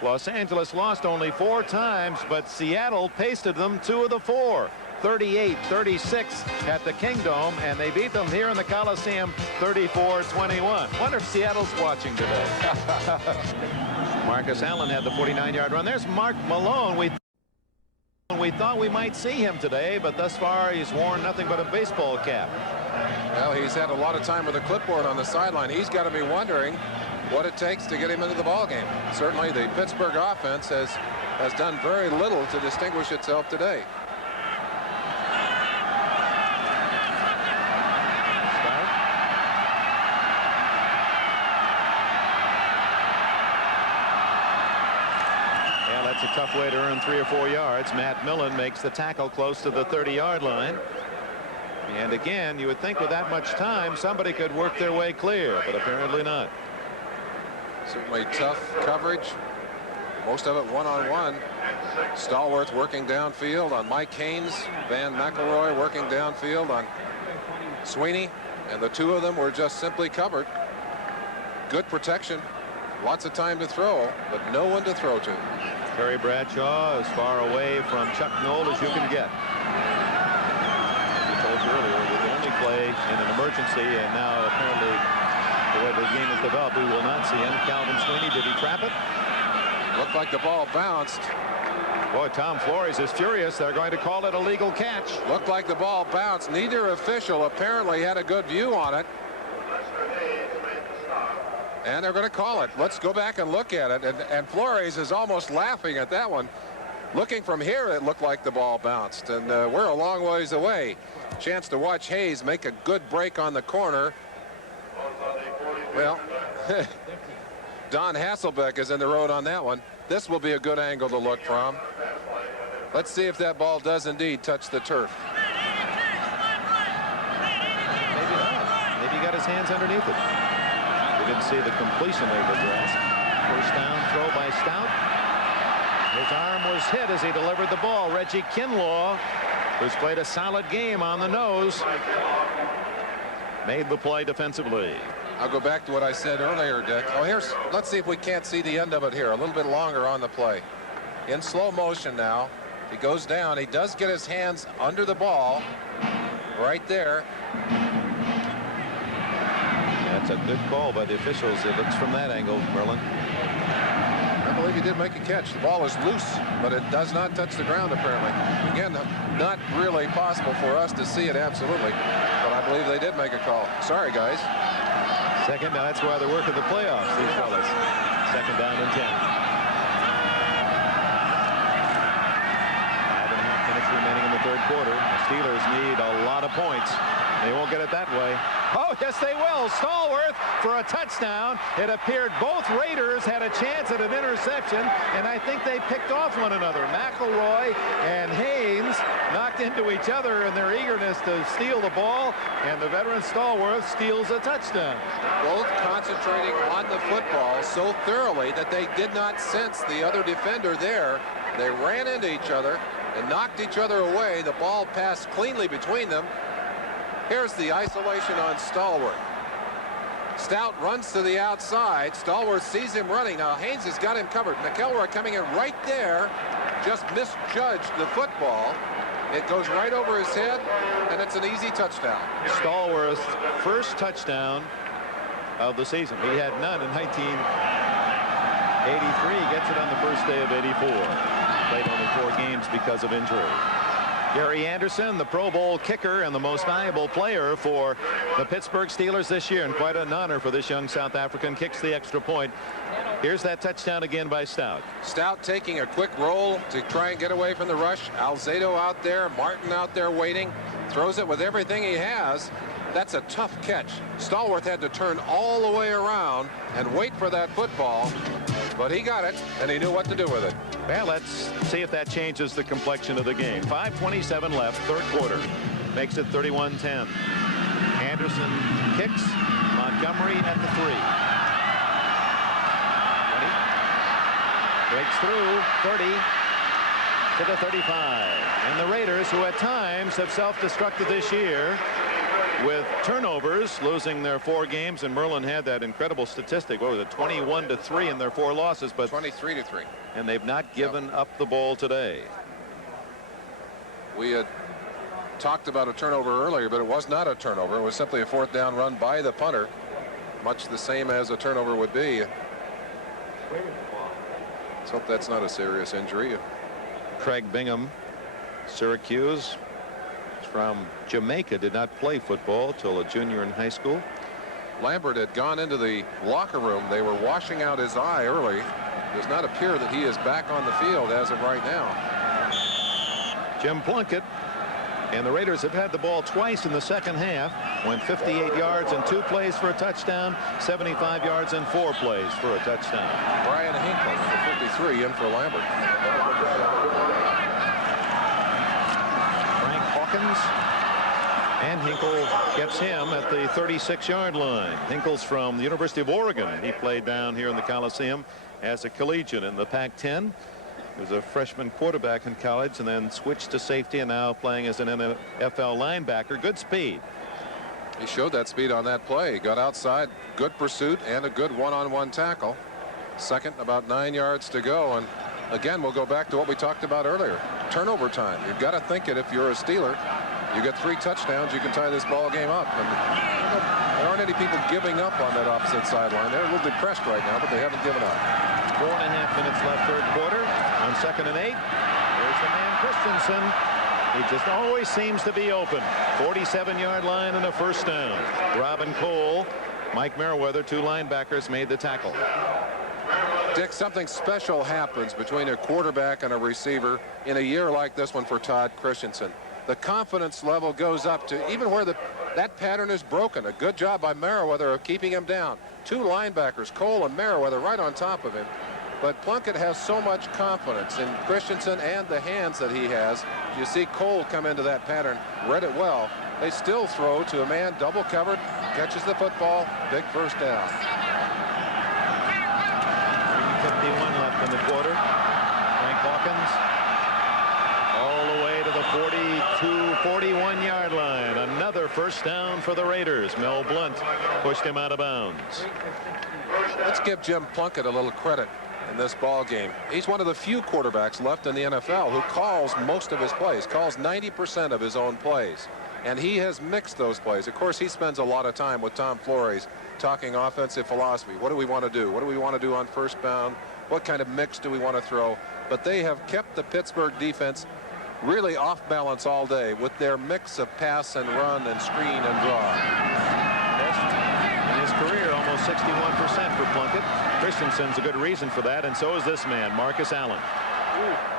Los Angeles lost only 4 times, but Seattle pasted them 2 of the 4. 38-36 at the Kingdome, and they beat them here in the Coliseum 34-21. Wonder if Seattle's watching today. Marcus Allen had the 49-yard run. There's Mark Malone. We thought we might see him today, but thus far he's worn nothing but a baseball cap. Well, he's had a lot of time with a clipboard on the sideline. He's got to be wondering what it takes to get him into the ballgame. Certainly the Pittsburgh offense has done very little to distinguish itself today. Yeah, that's a tough way to earn 3 or 4 yards. Matt Millen makes the tackle close to the 30-yard line. And again, you would think with that much time somebody could work their way clear, but apparently not. Certainly tough coverage, most of it one-on-one. Stallworth working downfield on Mike Haynes, Van McElroy working downfield on Sweeney, and the 2 of them were just simply covered. Good protection, lots of time to throw, but no one to throw to. Terry Bradshaw as far away from Chuck Noll as you can get. Earlier, with the only play in an emergency, and now apparently the way the game is developed, we will not see him. Calvin Sweeney, did he trap it? Looked like the ball bounced. Boy, Tom Flores is furious. They're going to call it a legal catch. Looked like the ball bounced. Neither official apparently had a good view on it. And they're going to call it. Let's go back and look at it. And Flores is almost laughing at that one. Looking from here, it looked like the ball bounced. And we're a long ways away. Chance to watch Hayes make a good break on the corner. Well, Don Hasselbeck is in the road on that one. This will be a good angle to look from. Let's see if that ball does indeed touch the turf. Maybe not. Maybe he got his hands underneath it. We didn't see the completion of the address. First down throw by Stout. His arm was hit as he delivered the ball. Reggie Kinlaw, who's played a solid game on the nose, made the play defensively. I'll go back to what I said earlier, Dick. Oh, let's see if we can't see the end of it here. A little bit longer on the play. In slow motion now. He goes down. He does get his hands under the ball right there. That's a good call by the officials. It looks from that angle, Merlin. I believe he did make a catch. The ball is loose, but it does not touch the ground, apparently. Again, not really possible for us to see it, absolutely. But I believe they did make a call. Sorry, guys. Second, now that's why they're working the playoffs, these fellas. Second down and 10. 5.5 minutes remaining in the third quarter. The Steelers need a lot of points. They won't get it that way. Oh, yes, they will. Stallworth for a touchdown. It appeared both Raiders had a chance at an interception, and I think they picked off one another. McElroy and Haynes knocked into each other in their eagerness to steal the ball, and the veteran Stallworth steals a touchdown. Both concentrating on the football so thoroughly that they did not sense the other defender there. They ran into each other. and knocked each other away. The ball passed cleanly between them. Here's the isolation on Stallworth. Stout runs to the outside. Stallworth sees him running. Now Haynes has got him covered. McElroy coming in right there. Just misjudged the football. It goes right over his head, and it's an easy touchdown. Stallworth's first touchdown of the season. He had none in 1983. He gets it on the first day of 84. Played only 4 games because of injury. Gary Anderson, the Pro Bowl kicker and the most valuable player for the Pittsburgh Steelers this year, and quite an honor for this young South African, kicks the extra point. Here's that touchdown again by Stout. Stout taking a quick roll to try and get away from the rush. Alzado out there, Martin out there waiting, throws it with everything he has. That's a tough catch. Stallworth had to turn all the way around and wait for that football, but he got it, and he knew what to do with it. Well, let's see if that changes the complexion of the game. 5:27 left, third quarter. Makes it 31-10. Anderson kicks. Montgomery at the 3. 20. Breaks through. 30 to the 35. And the Raiders, who at times have self-destructed this year with turnovers, losing their 4 games, and Merlin had that incredible statistic. What was it, 21-3 in their 4 losses, but 23-3. and they've not given up the ball today. We had talked about a turnover earlier, but it was not a turnover. It was simply a 4th down run by the punter, much the same as a turnover would be. Let's hope that's not a serious injury. Craig Bingham, Syracuse, from Jamaica, did not play football till a junior in high school. Lambert had gone into the locker room. They were washing out his eye early. Does not appear that he is back on the field as of right now. Jim Plunkett, and the Raiders have had the ball twice in the second half. Went 58 yards and 2 plays for a touchdown, 75 yards and 4 plays for a touchdown. Brian Hinkle, number 53, in for Lambert. Frank Hawkins, and Hinkle gets him at the 36-yard line. Hinkle's from the University of Oregon. He played down here in the Coliseum as a collegiate in the Pac-10. He was a freshman quarterback in college and then switched to safety, and now playing as an NFL linebacker. Good speed. He showed that speed on that play. He got outside, good pursuit, and a good one-on-one tackle. Second, about 9 yards to go. And again, we'll go back to what we talked about earlier. Turnover time. You've got to think it if you're a Steeler. You get 3 touchdowns, you can tie this ball game up. And there aren't any people giving up on that opposite sideline. They're a little depressed right now, but they haven't given up. 4.5 minutes left, third quarter. On 2nd and 8. There's the man Christensen. He just always seems to be open. 47-yard line and a first down. Robin Cole, Mike Merriweather, 2 linebackers, made the tackle. Dick, something special happens between a quarterback and a receiver in a year like this one for Todd Christensen. The confidence level goes up to even where that pattern is broken. A good job by Merriweather of keeping him down. 2 linebackers, Cole and Merriweather, right on top of him. But Plunkett has so much confidence in Christensen and the hands that he has. You see Cole come into that pattern, read it well. They still throw to a man double covered, catches the football, big first down. 3:51 left in the quarter. Frank Hawkins all the way to the 41-yard line. Another first down for the Raiders. Mel Blount pushed him out of bounds. Let's give Jim Plunkett a little credit in this ball game. He's one of the few quarterbacks left in the NFL who calls most of his plays, calls 90% of his own plays. And he has mixed those plays. Of course, he spends a lot of time with Tom Flores talking offensive philosophy. What do we want to do? What do we want to do on first down? What kind of mix do we want to throw? But they have kept the Pittsburgh defense really off balance all day with their mix of pass and run and screen and draw. In his career, almost 61% for Plunkett. Christensen's a good reason for that, and so is this man, Marcus Allen.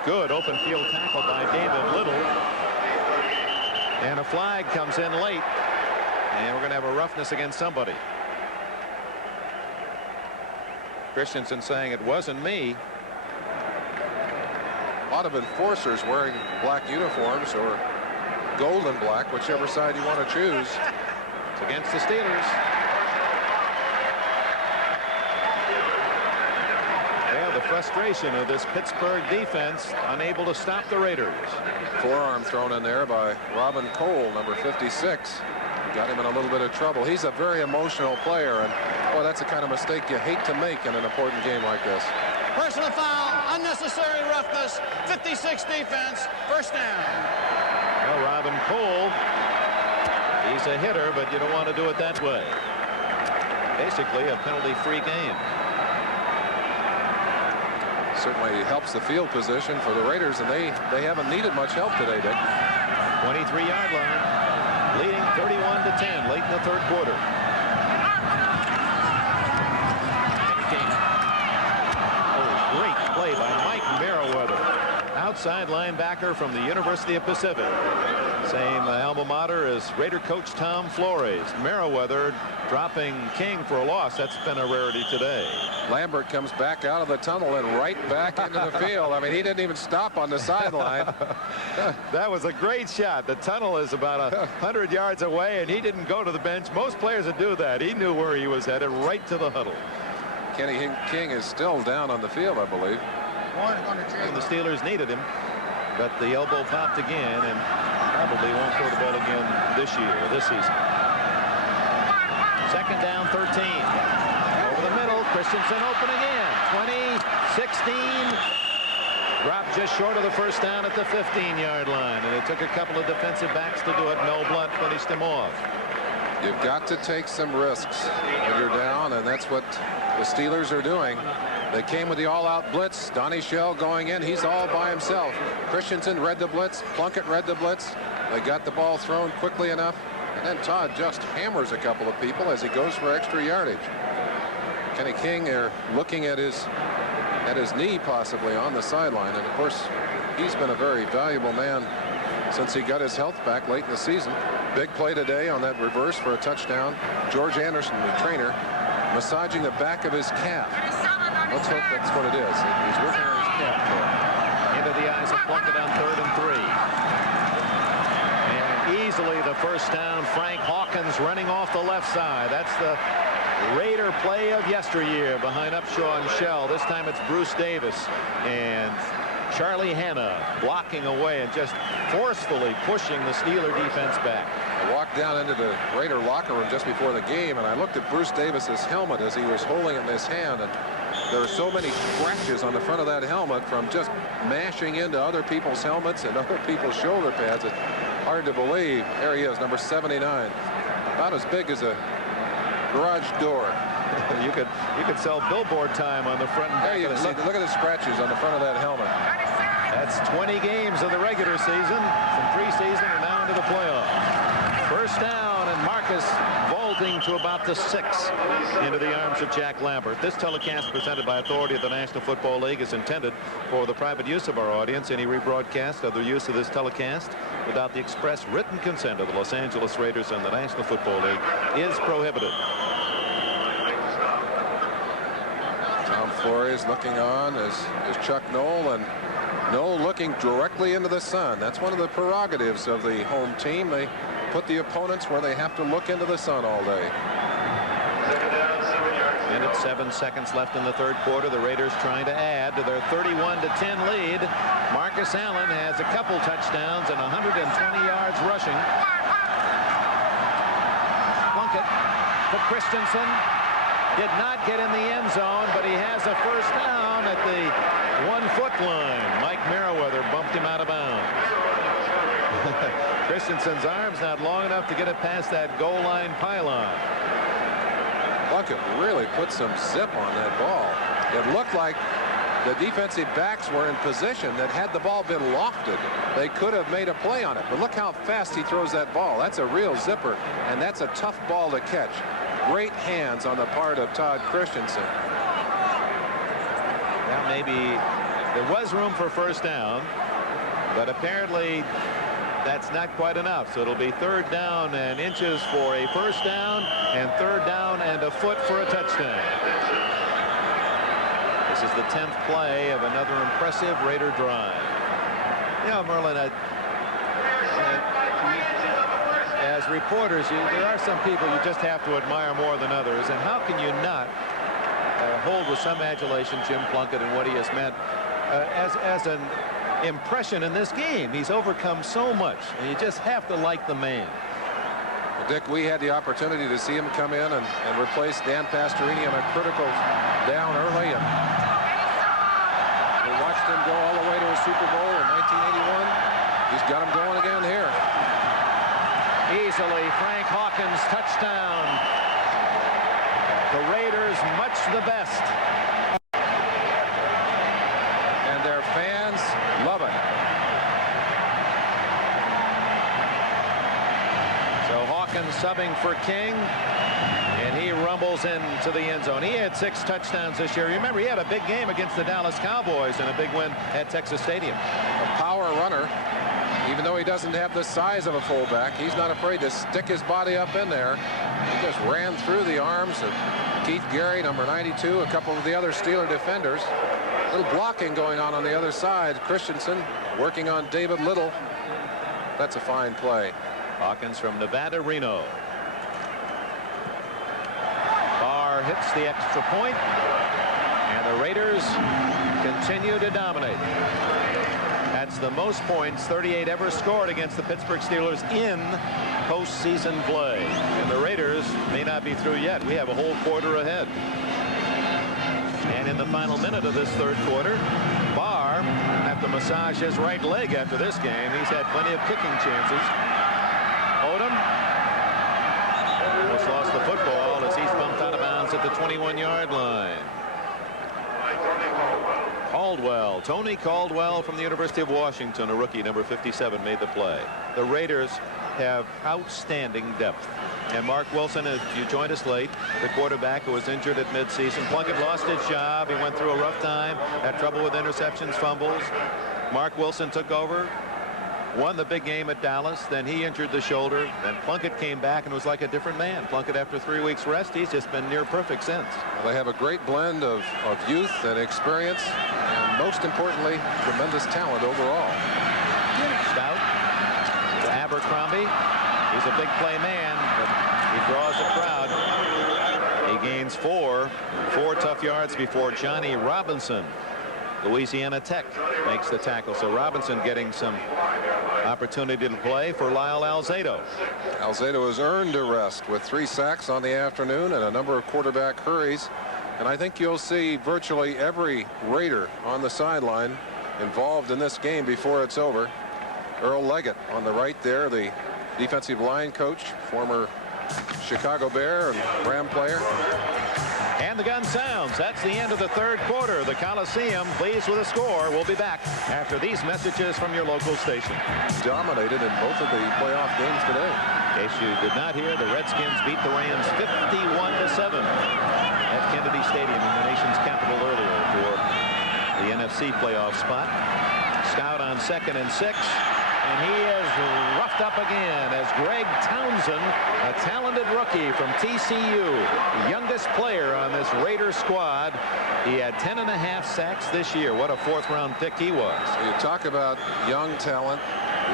Good open field tackle by David Little. And a flag comes in late, and we're going to have a roughness against somebody. Christensen saying it wasn't me. A lot of enforcers wearing black uniforms or gold and black, whichever side you want to choose. It's against the Steelers. Well, the frustration of this Pittsburgh defense, unable to stop the Raiders. Forearm thrown in there by Robin Cole, number 56. Got him in a little bit of trouble. He's a very emotional player, and boy, that's the kind of mistake you hate to make in an important game like this. Personal foul, unnecessary roughness, 56 defense, first down. Well, Robin Cole, he's a hitter, but you don't want to do it that way. Basically a penalty-free game. Certainly helps the field position for the Raiders, and they haven't needed much help today, Dick. 23-yard line, leading 31-10 late in the third quarter. Oh, great play by Mike Merriweather, outside linebacker from the University of Pacific. Same alma mater as Raider coach Tom Flores. Merriweather dropping King for a loss. That's been a rarity today. Lambert comes back out of the tunnel and right back into the field. I mean, he didn't even stop on the sideline. That was a great shot. The tunnel is about 100 yards away, and he didn't go to the bench. Most players would do that. He knew where he was headed, right to the huddle. Kenny King is still down on the field, I believe. And the Steelers needed him, but the elbow popped again, and probably won't go to bed again this season. Second down, 13. Over the middle, Christensen open again. 20, 16. Dropped just short of the first down at the 15-yard line, and it took a couple of defensive backs to do it. Mel Blount finished him off. You've got to take some risks when you're down, and that's what the Steelers are doing. They came with the all-out blitz. Donnie Shell going in. He's all by himself. Christensen read the blitz. Plunkett read the blitz. They got the ball thrown quickly enough. And then Todd just hammers a couple of people as he goes for extra yardage. Kenny King there looking at his knee possibly on the sideline. And, of course, he's been a very valuable man since he got his health back late in the season. Big play today on that reverse for a touchdown. George Anderson, the trainer, massaging the back of his calf. Let's hope that's what it is. He's working on his calf there. Into the eyes of Plunkett on 3rd and 3. And easily the first down. Frank Hawkins running off the left side. That's the Raider play of yesteryear behind Upshaw and Shell. This time it's Bruce Davis and Charlie Hanna blocking away and just forcefully pushing the Steeler defense back. I walked down into the Raider locker room just before the game, and I looked at Bruce Davis's helmet as he was holding it in his hand, and there are so many scratches on the front of that helmet from just mashing into other people's helmets and other people's shoulder pads. It's hard to believe. There he is, number 79, about as big as a garage door. You could sell billboard time on the front and back. There you see. Look at the scratches on the front of that helmet. That's 20 games of the regular season, from preseason and now into the playoffs. First down, and Marcus vaulting to about the 6 into the arms of Jack Lambert. This telecast presented by authority of the National Football League is intended for the private use of our audience. Any rebroadcast of the use of this telecast without the express written consent of the Los Angeles Raiders and the National Football League is prohibited. Tom Flores looking on as Chuck Noll, and Noll looking directly into the sun. That's one of the prerogatives of the home team. They put the opponents where they have to look into the sun all day. Minute 7 seconds left in the third quarter. The Raiders trying to add to their 31-10 lead. Marcus Allen has a couple touchdowns and 120 yards rushing. Plunkett to Christensen. Did not get in the end zone, but he has a first down at the 1-foot line. Mike Merriweather bumped him out of bounds. Christensen's arm's not long enough to get it past that goal line pylon. Plunkett really put some zip on that ball. It looked like the defensive backs were in position that had the ball been lofted, they could have made a play on it. But look how fast he throws that ball. That's a real zipper, and that's a tough ball to catch. Great hands on the part of Todd Christensen. Well, maybe there was room for first down, but apparently that's not quite enough. So it'll be 3rd down and inches for a first down, and 3rd down and a foot for a touchdown. This is the 10th play of another impressive Raider drive. You know, Merlin, as reporters, there are some people you just have to admire more than others, and how can you not hold with some adulation Jim Plunkett and what he has meant as an impression in this game. He's overcome so much, and you just have to like the man. Well, Dick, we had the opportunity to see him come in and replace Dan Pastorini on a critical down early, and we watched him go all the way to a Super Bowl in 1981. He's got him going again here. Easily, Frank Hawkins, touchdown. The Raiders much the best. And their fans love it. So Hawkins subbing for King, and he rumbles into the end zone. He had 6 touchdowns this year. Remember, he had a big game against the Dallas Cowboys and a big win at Texas Stadium. A power runner. Even though he doesn't have the size of a fullback, he's not afraid to stick his body up in there. He just ran through the arms of Keith Gary, number 92, a couple of the other Steeler defenders. A little blocking going on the other side. Christensen working on David Little. That's a fine play. Hawkins from Nevada, Reno. Barr hits the extra point, and the Raiders continue to dominate. That's the most points 38 ever scored against the Pittsburgh Steelers in postseason play. And the Raiders may not be through yet. We have a whole quarter ahead. And in the final minute of this third quarter, Barr have to massage his right leg after this game. He's had plenty of kicking chances. Odom almost lost the football as he's bumped out of bounds at the 21-yard line. Caldwell, Tony Caldwell from the University of Washington, a rookie, number 57, made the play. The Raiders have outstanding depth. And Mark Wilson, if you joined us late, the quarterback who was injured at midseason. Plunkett lost his job. He went through a rough time, had trouble with interceptions, fumbles. Mark Wilson took over, won the big game at Dallas. Then he injured the shoulder. Then Plunkett came back and was like a different man. Plunkett, after 3 weeks rest, he's just been near perfect since. Well, they have a great blend of youth and experience, and most importantly, tremendous talent overall. Stout to Abercrombie. He's a big play man, but he draws the crowd. He gains 4 tough yards before Johnny Robinson, Louisiana Tech, makes the tackle. So Robinson getting some opportunity to play for Lyle Alzado. Alzado has earned a rest with 3 sacks on the afternoon and a number of quarterback hurries. And I think you'll see virtually every Raider on the sideline involved in this game before it's over. Earl Leggett on the right there, the defensive line coach, former Chicago Bear and Ram player. And the gun sounds. That's the end of the third quarter. The Coliseum pleased with the score. We'll be back after these messages from your local station. Dominated in both of the playoff games today. In case you did not hear, the Redskins beat the Rams 51-7 at Kennedy Stadium in the nation's capital earlier for the NFC playoff spot. Stout on 2nd and 6. And he is roughed up again as Greg Townsend, a talented rookie from TCU, the youngest player on this Raider squad. He had 10.5 sacks this year. What a 4th-round pick he was. You talk about young talent.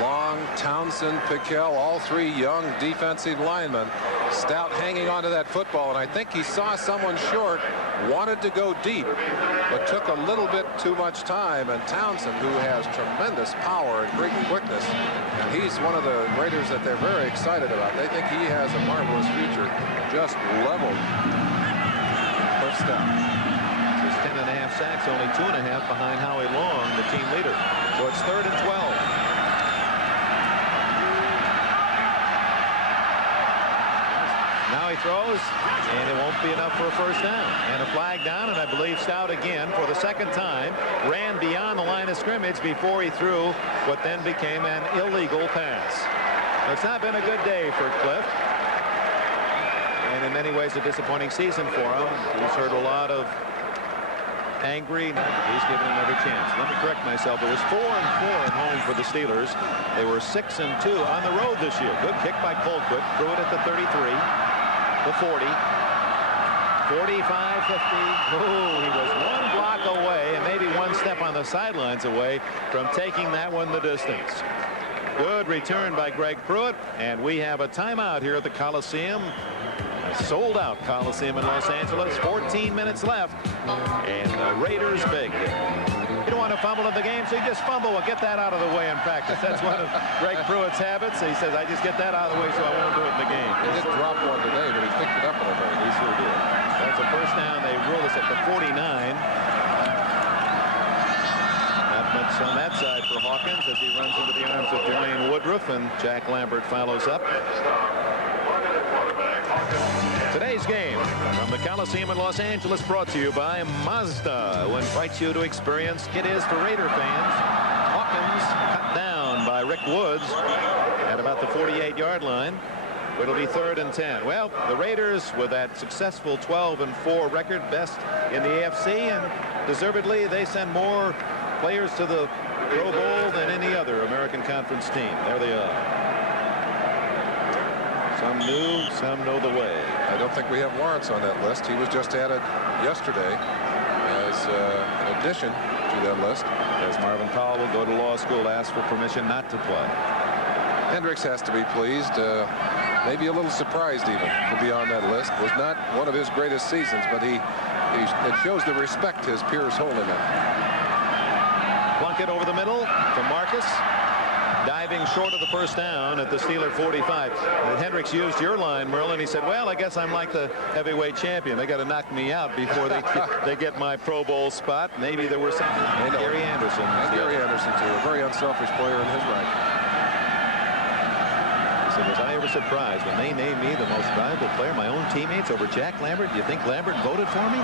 Long, Townsend, Pickell, all 3 young defensive linemen. Stout hanging onto that football, and I think he saw someone short, wanted to go deep, but took a little bit too much time. And Townsend, who has tremendous power and great quickness, and he's one of the Raiders that they're very excited about. They think he has a marvelous future, just leveled for Stout. His 10.5 sacks, only 2.5 behind Howie Long, the team leader. So it's 3rd and 12. Now he throws, and it won't be enough for a first down. And a flag down, and I believe Stout again, for the 2nd time, ran beyond the line of scrimmage before he threw what then became an illegal pass. It's not been a good day for Cliff, and in many ways a disappointing season for him. He's heard a lot of angry. He's given another chance. Let me correct myself. It was 4-4 at home for the Steelers. They were 6-2 on the road this year. Good kick by Colquitt. Threw it at the 33. The 40, 45, 50. Oh, he was 1 block away and maybe 1 step on the sidelines away from taking that one the distance. Good return by Greg Pruitt, and we have a timeout here at the Coliseum. Sold out Coliseum in Los Angeles. 14 minutes left. And the Raiders big. You don't want to fumble in the game, so you just fumble. Well, get that out of the way in practice. That's one of Greg Pruitt's habits. He says, I just get that out of the way so I won't do it in the game. He did drop one today, but he picked it up a little bit. He sure did. That's a first down. They rule us at the 49. Not much on that side for Hawkins as he runs into the arms of Jermaine Woodruff, and Jack Lambert follows up. Today's game from the Coliseum in Los Angeles, brought to you by Mazda, who invites you to experience it is for Raider fans. Hawkins cut down by Rick Woods at about the 48-yard line. It'll be 3rd and 10. Well, the Raiders, with that successful 12-4 record, best in the AFC, and deservedly they send more players to the Pro Bowl than any other American Conference team. There they are. Some new, some know the way. I don't think we have Lawrence on that list. He was just added yesterday as an addition to that list. As Marvin Powell will go to law school, ask for permission not to play. Hendricks has to be pleased. Maybe a little surprised even to be on that list. Was not one of his greatest seasons, but it shows the respect his peers hold him in. Plunkett over the middle to Marcus. Diving short of the first down at the Steeler 45. And Hendricks used your line, Merlin. He said, well, I guess I'm like the heavyweight champion. They got to knock me out before they get my Pro Bowl spot. Maybe there was something. And Gary Anderson. And Gary Anderson, too. A very unselfish player in his right. He said, was I ever surprised when they named me the most valuable player, my own teammates, over Jack Lambert? Do you think Lambert voted for me?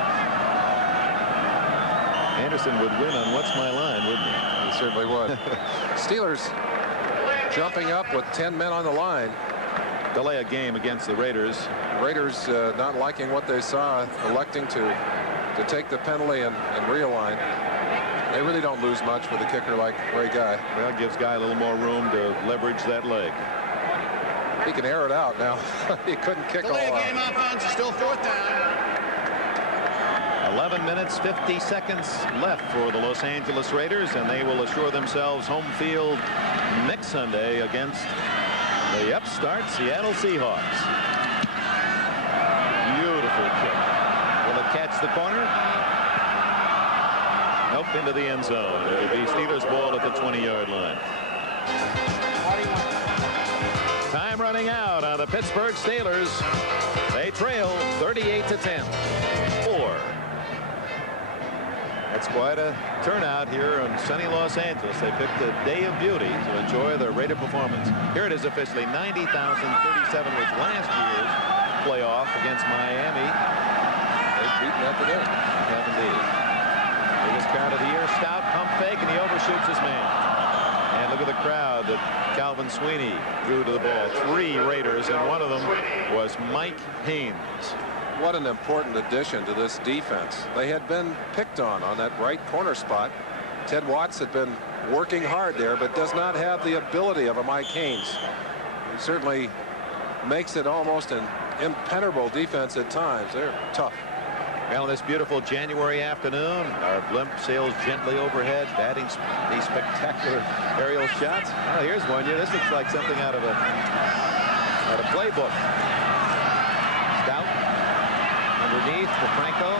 Anderson would win on What's My Line, wouldn't he? He certainly would. Steelers jumping up with 10 men on the line. Delay a game against the Raiders. Raiders not liking what they saw, electing to take the penalty and realign. They really don't lose much with a kicker like Ray Guy. Well, it gives Guy a little more room to leverage that leg. He can air it out now. He couldn't kick all Delay out. game offense, still 4th down. 11 minutes, 50 seconds left for the Los Angeles Raiders, and they will assure themselves home field next Sunday against the upstart Seattle Seahawks. Beautiful kick. Will it catch the corner? Nope, into the end zone. It will be Steelers ball at the 20-yard line. Time running out on the Pittsburgh Steelers. They trail 38-10. 4. That's quite a turnout here in sunny Los Angeles. They picked a day of beauty to enjoy their Raider performance. Here it is officially 90,037 was last year's playoff against Miami. They've beaten that today. They have indeed. Biggest crowd of the year. Stout pump fake, and he overshoots his man. And look at the crowd that Calvin Sweeney drew to the ball. 3 Raiders, and one of them was Mike Haynes. What an important addition to this defense. They had been picked on that right corner spot. Ted Watts had been working hard there, but does not have the ability of a Mike Haynes. He certainly makes it almost an impenetrable defense at times. They're tough. Well, on this beautiful January afternoon, our blimp sails gently overhead, batting these spectacular aerial shots. Oh, here's one. Yeah, this looks like something out of a playbook. Stout underneath for Franco.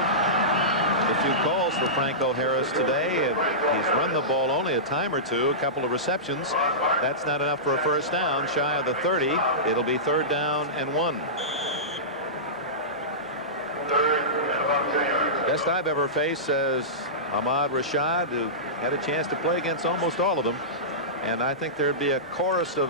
A few calls for Franco Harris today. He's run the ball only a time or two, a couple of receptions. That's not enough for a first down. Shy of the 30. It'll be 3rd down and 1. Best I've ever faced, says Ahmad Rashad, who had a chance to play against almost all of them. And I think there'd be a chorus of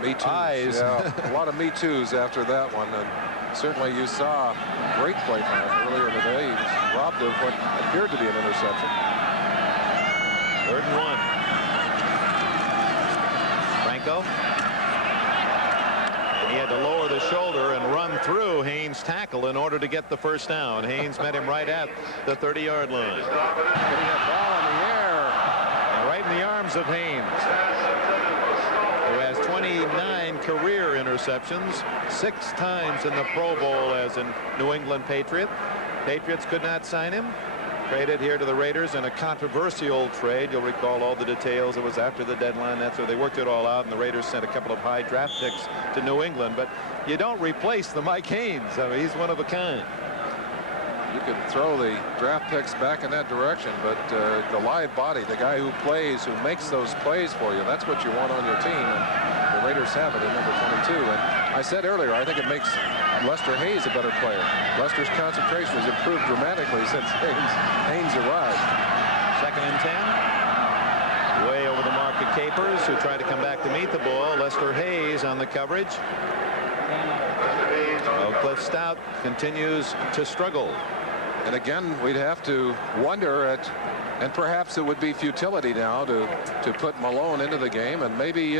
Me Too's. eyes. Yeah, a lot of Me Too's after that one. And certainly you saw great play from him earlier in the day. He was robbed of what appeared to be an interception. 3rd and 1. Franco. And he had to lower the shoulder and run through Haynes' tackle in order to get the first down. Haynes met him right at the 30-yard line. Getting that ball in the air. And right in the arms of Haynes, who has 29 career interceptions, 6 times in the Pro Bowl as a New England Patriot. Patriots could not sign him. Traded here to the Raiders in a controversial trade. You'll recall all the details. It was after the deadline. That's where they worked it all out, and the Raiders sent a couple of high draft picks to New England. But you don't replace the Mike Haynes. I mean, he's one of a kind. You could throw the draft picks back in that direction, but the live body, the guy who plays, who makes those plays for you, that's what you want on your team. And the Raiders have it at number 22. And I said earlier, I think it makes Lester Hayes a better player. Lester's concentration has improved dramatically since Haynes arrived. 2nd and 10. Way over the mark to Capers, who tried to come back to meet the ball. Lester Hayes on the coverage. Cliff Stout continues to struggle. And again, we'd have to wonder at, and perhaps it would be futility now to put Malone into the game, and maybe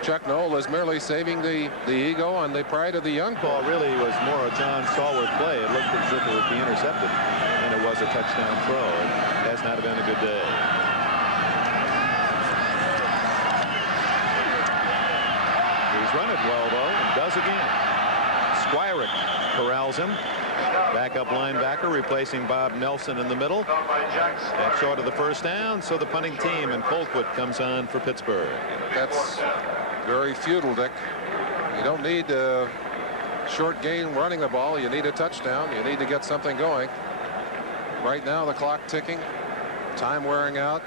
Chuck Noll is merely saving the ego and the pride of the young. Ball really was more a John Stallworth play. It looked as if it would be intercepted, and it was a touchdown throw. It has not been a good day. He's run it well, though, and does again. Squirick corrals him. Backup linebacker replacing Bob Nelson in the middle. That's short of the first down, so the punting team, and Colquitt comes on for Pittsburgh. That's very futile, Dick. You don't need a short gain running the ball. You need a touchdown. You need to get something going. Right now, the clock ticking, time wearing out.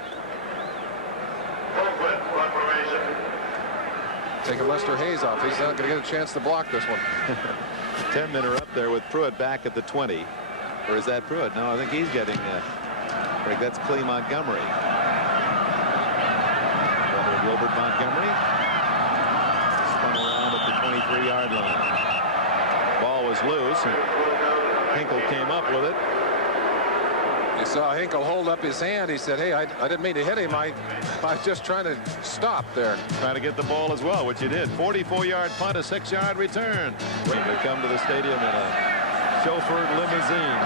Taking Lester Hayes off. He's not going to get a chance to block this one. 10-men are up there with Pruitt back at the 20. Or is that Pruitt? No, I think he's getting that's Clee Montgomery. Brother Wilbert Montgomery spun around at the 23-yard line. Ball was loose, and Hinkle came up with it. You saw Hinkle hold up his hand. He said, hey, I didn't mean to hit him. I was just trying to stop there. Trying to get the ball as well, which he did. 44-yard punt, a 6-yard return. Waiting to come to the stadium in a chauffeured limousine.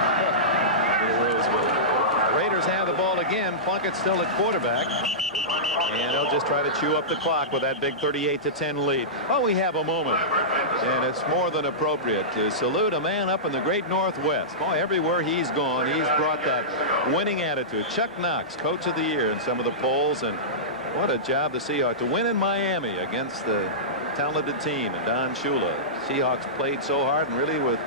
Raiders have the ball again. Plunkett's still at quarterback. And they'll just try to chew up the clock with that big 38-10 lead. Oh, we have a moment. And it's more than appropriate to salute a man up in the great Northwest. Boy, everywhere he's gone, he's brought that winning attitude. Chuck Knox, coach of the year in some of the polls. And what a job the Seahawks to win in Miami against the talented team and Don Shula. Seahawks played so hard and really were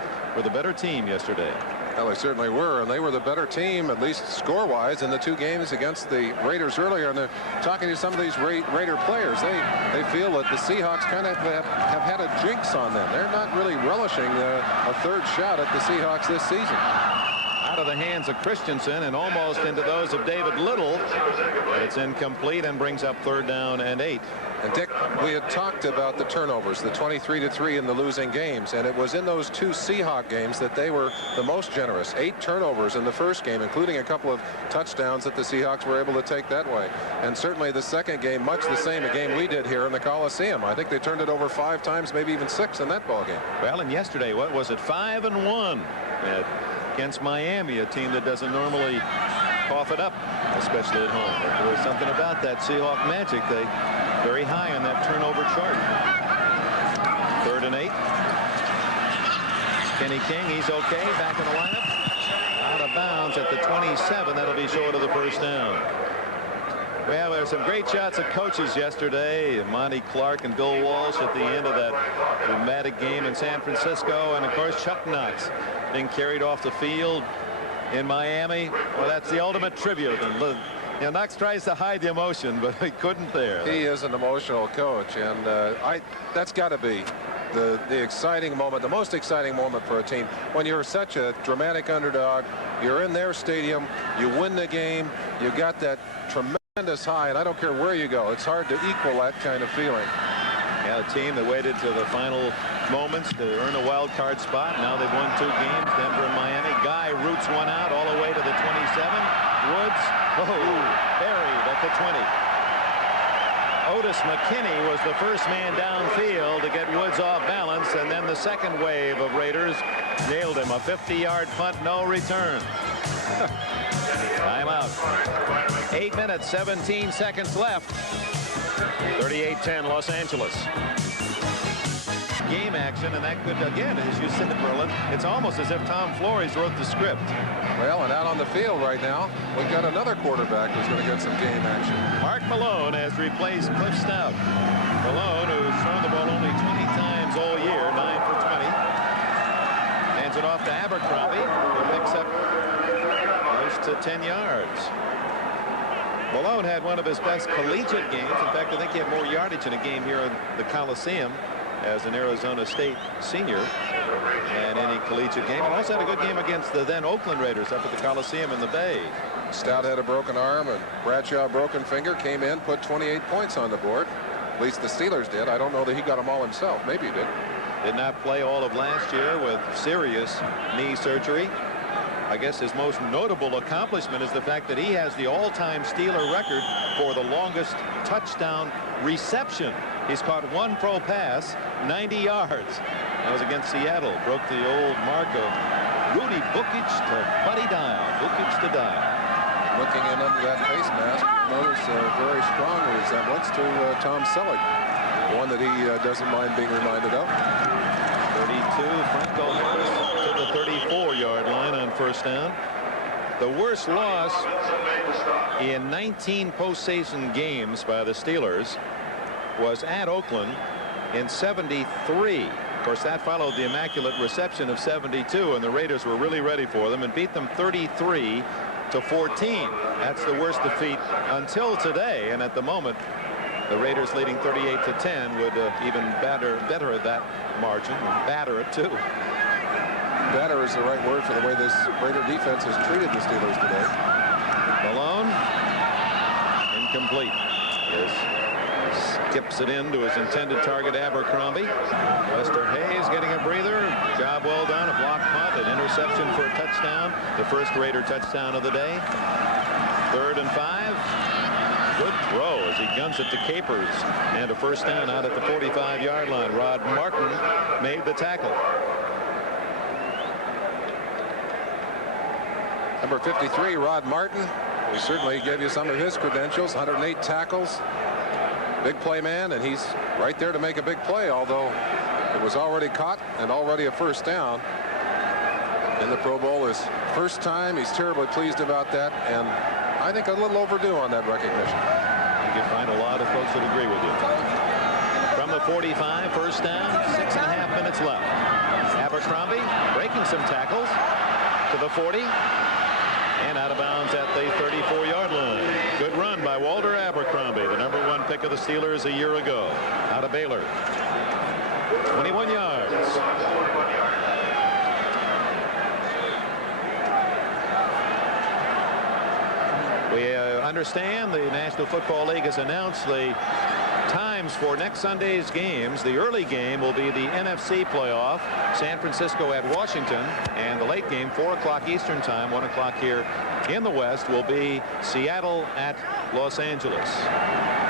the better team yesterday. Well, they certainly were, and they were the better team, at least score-wise, in the 2 games against the Raiders earlier. And they're talking to some of these Raider players. They feel that the Seahawks kind of have had a jinx on them. They're not really relishing a third shot at the Seahawks this season. Out of the hands of Christensen and almost into those of David Little. But it's incomplete and brings up 3rd down and 8. And Dick, we had talked about the turnovers, the 23-3 in the losing games, and it was in those 2 Seahawk games that they were the most generous. 8 turnovers in the first game, including a couple of touchdowns that the Seahawks were able to take that way. And certainly the second game, much the same, a game we did here in the Coliseum. I think they turned it over 5 times, maybe even 6 in that ball game. Well, and yesterday, what was it, 5-1 against Miami, a team that doesn't normally cough it up, especially at home. But there was something about that Seahawk magic. They very high on that turnover chart. 3rd and 8. Kenny King, he's okay, back in the lineup. Out of bounds at the 27. That'll be short of the first down. Well, there were some great shots of coaches yesterday. Monty Clark and Bill Walsh at the end of that dramatic game in San Francisco. And, of course, Chuck Knox being carried off the field in Miami. Well, that's the ultimate tribute. And you know, Knox tries to hide the emotion, but he couldn't there. He is an emotional coach, and that's got to be the exciting moment, the most exciting moment for a team. When you're such a dramatic underdog, you're in their stadium, you win the game, you got that tremendous high, and I don't care where you go, it's hard to equal that kind of feeling. Yeah, a team that waited to the final moments to earn a wild card spot. Now they've won 2 games, Denver and Miami. Guy roots one out all the way to the 27. Woods, buried at the 20. Otis McKinney was the first man downfield to get Woods off balance, and then the second wave of Raiders nailed him. A 50-yard punt, no return. Timeout. 8 minutes, 17 seconds left. 38-10 Los Angeles. game action, and that could, again, as you said, Merlin, it's almost as if Tom Flores wrote the script. Well, and out on the field right now, we've got another quarterback who's going to get some game action. Mark Malone has replaced Cliff Stout. Malone, who's thrown the ball only 20 times all year, 9 for 20. Hands it off to Abercrombie, who picks up close to 10 yards. Malone had one of his best collegiate games. In fact, I think he had more yardage in a game here in the Coliseum as an Arizona State senior and any collegiate game. And also had a good game against the then Oakland Raiders up at the Coliseum in the Bay. Stout had a broken arm, and Bradshaw, broken finger, came in, put 28 points on the board. At least the Steelers did. I don't know that he got them all himself. Maybe he did. Did not play all of last year with serious knee surgery. I guess his most notable accomplishment is the fact that he has the all-time Steeler record for the longest touchdown reception. He's caught one pro pass, 90 yards. That was against Seattle. Broke the old mark of Rudy Bukic to Buddy Dial. Bukic to Dial. Looking in under that face mask, notice a very strong resemblance to Tom Selleck, one that he doesn't mind being reminded of. 32, Franco Harris to the 34-yard line on first down. The worst loss in 19 postseason games by the Steelers was at Oakland in '73. Of course, that followed the immaculate reception of '72, and the Raiders were really ready for them and beat them 33-14. That's the worst defeat until today, and at the moment the Raiders leading 38-10 would even better that margin, and batter it too. Batter is the right word for the way this Raider defense has treated the Steelers today. Malone, incomplete. Yes. Skips it in to his intended target, Abercrombie. Lester Hayes getting a breather. Job well done. A block punt, an interception for a touchdown. The first Raider touchdown of the day. 3rd and 5. Good throw as he guns it to Capers. And a first down out at the 45-yard line. Rod Martin made the tackle. Number 53, Rod Martin. We certainly gave you some of his credentials. 108 tackles. Big play man, and he's right there to make a big play, although it was already caught and already a first down in the Pro Bowl. His first time. He's terribly pleased about that, and I think a little overdue on that recognition. You can find a lot of folks that agree with you. From the 45, first down, 6.5 minutes left. Abercrombie breaking some tackles to the 40 and out of bounds at the 34-yard line. Good run by Walter Abercrombie, the #1 pick of the Steelers a year ago, out of Baylor. 21 yards. We understand the National Football League has announced the times for next Sunday's games. The early game will be the NFC playoff, San Francisco at Washington, and the late game, 4 o'clock Eastern time, 1 o'clock here in the West, will be Seattle at Los Angeles.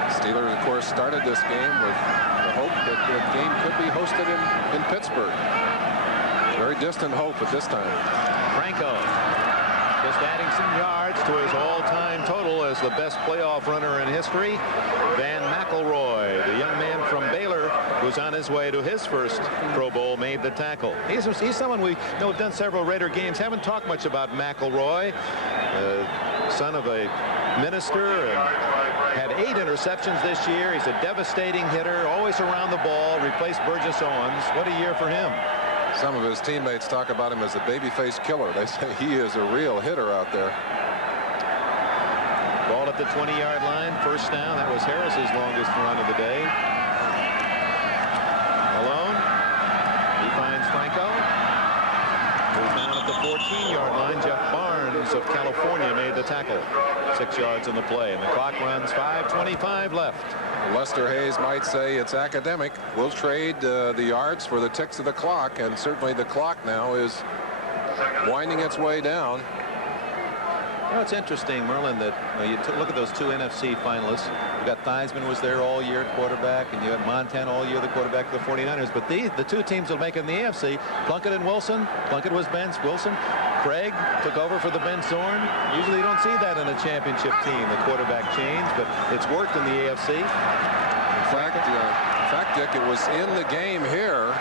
Steelers, of course, started this game with the hope that the game could be hosted in Pittsburgh. Very distant hope at this time. Franco just adding some yards to his all-time total as the best playoff runner in history. Van McElroy, the young man from Baylor who's on his way to his first Pro Bowl, made the tackle. He's someone we know have done several Raider games. Haven't talked much about McElroy, son of a minister, and had 8 interceptions this year. He's a devastating hitter, always around the ball, replaced Burgess Owens. What a year for him. Some of his teammates talk about him as a babyface killer. They say he is a real hitter out there. Ball at the 20-yard line, first down. That was Harris's longest run of the day. Malone, he finds Franco. Moves down at the 14-yard line. Jeff Barnes of California made the tackle. 6 yards in the play, and the clock runs. 5:25 left. Lester Hayes might say it's academic. We'll trade the yards for the ticks of the clock, and certainly the clock now is winding its way down. You know, it's interesting, Merlin, that you look at those 2 NFC finalists. You got Theismann was there all year at quarterback, and you had Montana all year, the quarterback of the 49ers. But the 2 teams will make it in the AFC. Plunkett and Wilson. Plunkett was Ben Wilson. Craig took over for the Ben Zorn. Usually you don't see that in a championship team, the quarterback change, but it's worked in the AFC. In fact, Dick, it was in the game here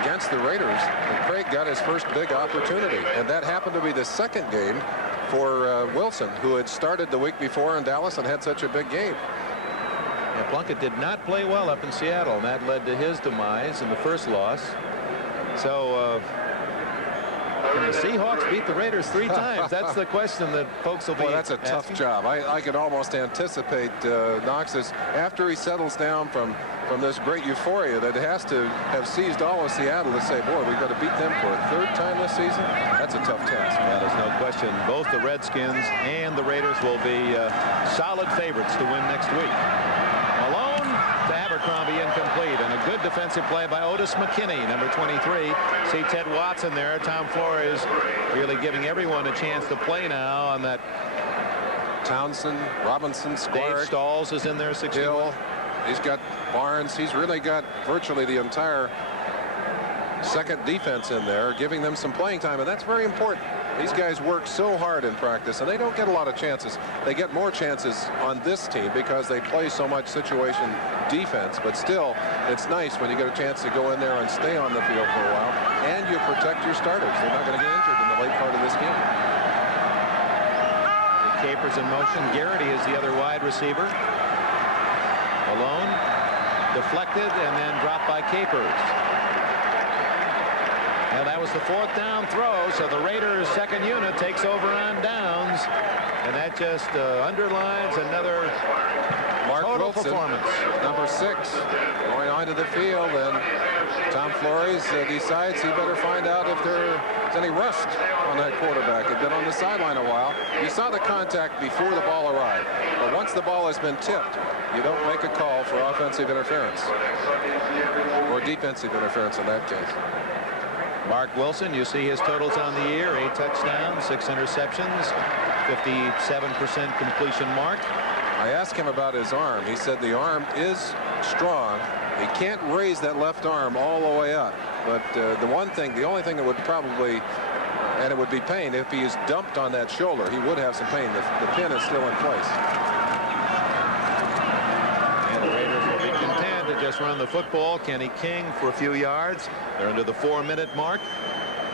against the Raiders, and Craig got his first big opportunity, and that happened to be the second game for Wilson, who had started the week before in Dallas and had such a big game. Yeah, Plunkett did not play well up in Seattle, and that led to his demise in the first loss. So can the Seahawks beat the Raiders 3 times? That's the question that folks will be Well, that's a tough asking. job. I could almost anticipate Knox's, after he settles down from this great euphoria that has to have seized all of Seattle, to say, boy, we've got to beat them for a 3rd time this season. That's a tough task. Yeah, there's no question. Both the Redskins and the Raiders will be solid favorites to win next week. Malone to Abercrombie, incomplete, and a good defensive play by Otis McKinney, number 23. See Ted Watson there. Tom Flores really giving everyone a chance to play now on that. Townsend, Robinson, Dave Squire, Stalls is in there, 61. Hill. He's got Barnes. He's really got virtually the entire second defense in there, giving them some playing time, and that's very important. These guys work so hard in practice, and they don't get a lot of chances. They get more chances on this team because they play so much situation defense, but still, it's nice when you get a chance to go in there and stay on the field for a while, and you protect your starters. They're not going to get injured in the late part of this game. The Capers in motion. Garrity is the other wide receiver. Alone, deflected, and then dropped by Capers. Now that was the 4th down throw, so the Raiders' second unit takes over on downs, and that just underlines another Mark total Wilson, performance. number 6, going onto the field, and Tom Flores decides he better find out if there's any rust on that quarterback. He'd been on the sideline a while. You saw the contact before the ball arrived, but once the ball has been tipped, you don't make a call for offensive interference, or defensive interference in that case. Mark Wilson, you see his totals on the year: 8 touchdowns, 6 interceptions, 57% completion mark. I asked him about his arm. He said the arm is strong. He can't raise that left arm all the way up. But the only thing that would probably, and it would be pain, if he is dumped on that shoulder, he would have some pain. The pin is still in place. And the Raiders will be content to just run the football. Kenny King for a few yards. They're under the 4-minute mark.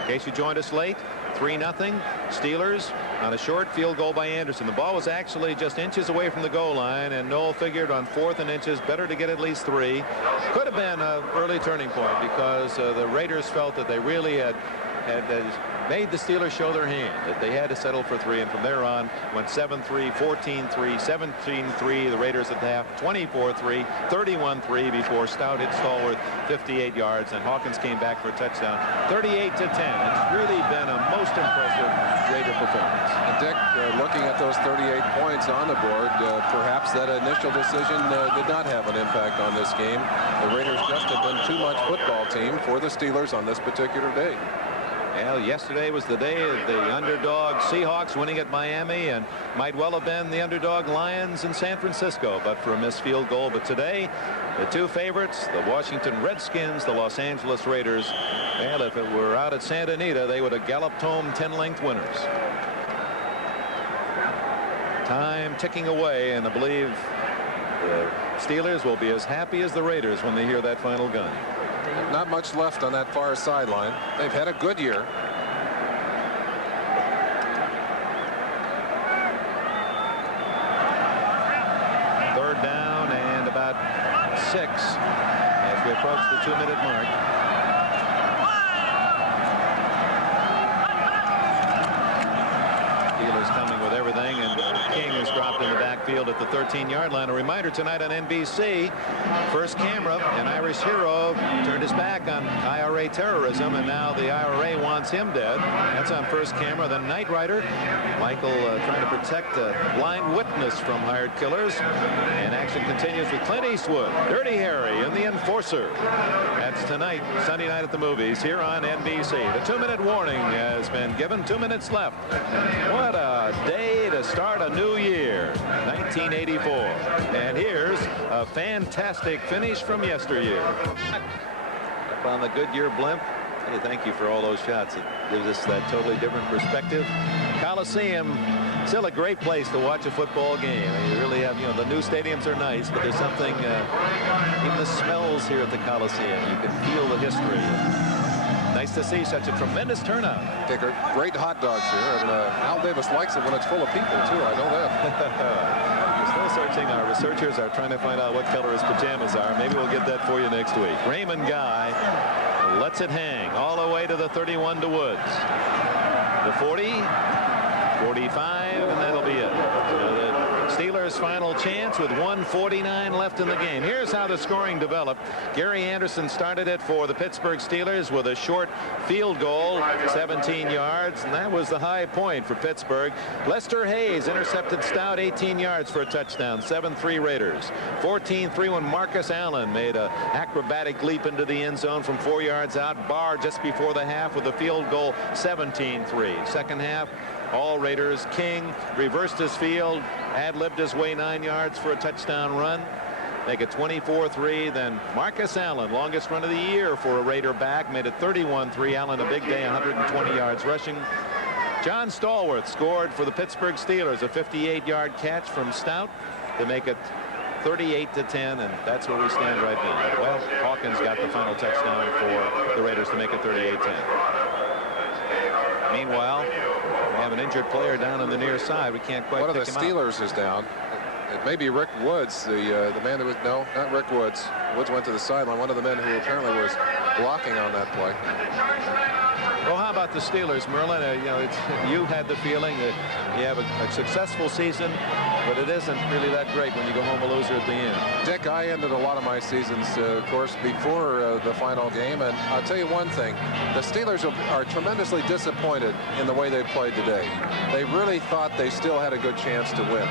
In case you joined us late, 3-0 Steelers on a short field goal by Anderson. The ball was actually just inches away from the goal line, and Noel figured on 4th and inches, better to get at least 3. Could have been an early turning point because the Raiders felt that they really had made the Steelers show their hand, that they had to settle for 3, and from there on went 7-3, 14-3, 17-3. The Raiders at the half, 24-3, 31-3 before Stout hit Stallworth 58 yards, and Hawkins came back for a touchdown. 38-10. It's really been a most impressive Raider performance. And Dick, looking at those 38 points on the board, perhaps that initial decision did not have an impact on this game. The Raiders just have been too much football team for the Steelers on this particular day. Well, yesterday was the day of the underdog Seahawks winning at Miami, and might well have been the underdog Lions in San Francisco, but for a missed field goal. But today, the 2 favorites, the Washington Redskins, the Los Angeles Raiders. Well, if it were out at Santa Anita, they would have galloped home 10-length winners. Time ticking away, and I believe the Steelers will be as happy as the Raiders when they hear that final gun. Not much left on that far sideline. They've had a good year. Third down and about 6 as we approach the 2-minute mark. Steelers coming with everything, and King is dropped in the backfield at the 13-yard line. A reminder tonight on NBC, First Camera, an Irish hero, turned his back on IRA terrorism, and now the IRA wants him dead. That's on First Camera. Then Knight Rider, Michael trying to protect a blind witness from hired killers. And action continues with Clint Eastwood, Dirty Harry, and the Enforcer. That's tonight, Sunday night at the movies, here on NBC. The 2-minute warning has been given. 2 minutes left. What a day to start a new year, 1984. And here's a fantastic finish from yesteryear. Up on the Goodyear blimp. Hey, thank you for all those shots. It gives us that totally different perspective. Coliseum, still a great place to watch a football game. And you really have, the new stadiums are nice, but there's something, even the smells here at the Coliseum. You can feel the history. Nice to see such a tremendous turnout. Take great hot dogs here, and Al Davis likes it when it's full of people too. I know that. We're still searching. Our researchers are trying to find out what color his pajamas are. Maybe we'll get that for you next week. Raymond Guy lets it hang all the way to the 31 to Woods. The 40, 45, and that'll be it. So the Steelers' final chance with 1:49 left in the game. Here's how the scoring developed. Gary Anderson started it for the Pittsburgh Steelers with a short field goal, 17 yards, and that was the high point for Pittsburgh. Lester Hayes intercepted Stout 18 yards for a touchdown. 7-3 Raiders. 14-3 when Marcus Allen made an acrobatic leap into the end zone from 4 yards out. Barr just before the half with a field goal. 17-3. Second half, all Raiders. King reversed his field, ad-libbed his way 9 yards for a touchdown run. Make it 24-3. Then Marcus Allen, longest run of the year for a Raider back, made it 31-3. Allen a big day, 120 yards rushing. John Stallworth scored for the Pittsburgh Steelers, a 58-yard catch from Stout to make it 38-10, and that's where we stand right now. Well, Hawkins got the final touchdown for the Raiders to make it 38-10. Meanwhile, we have an injured player down on the near side. We can't quite One of the pick him Steelers is down. It may be Rick Woods, the man who was, no, not Rick Woods. Woods went to the sideline. One of the men who apparently was blocking on that play. Well, how about the Steelers, Merlin? You had the feeling that you have a successful season, but it isn't really that great when you go home a loser at the end. Dick, I ended a lot of my seasons, of course, before the final game, and I'll tell you one thing. The Steelers are tremendously disappointed in the way they played today. They really thought they still had a good chance to win.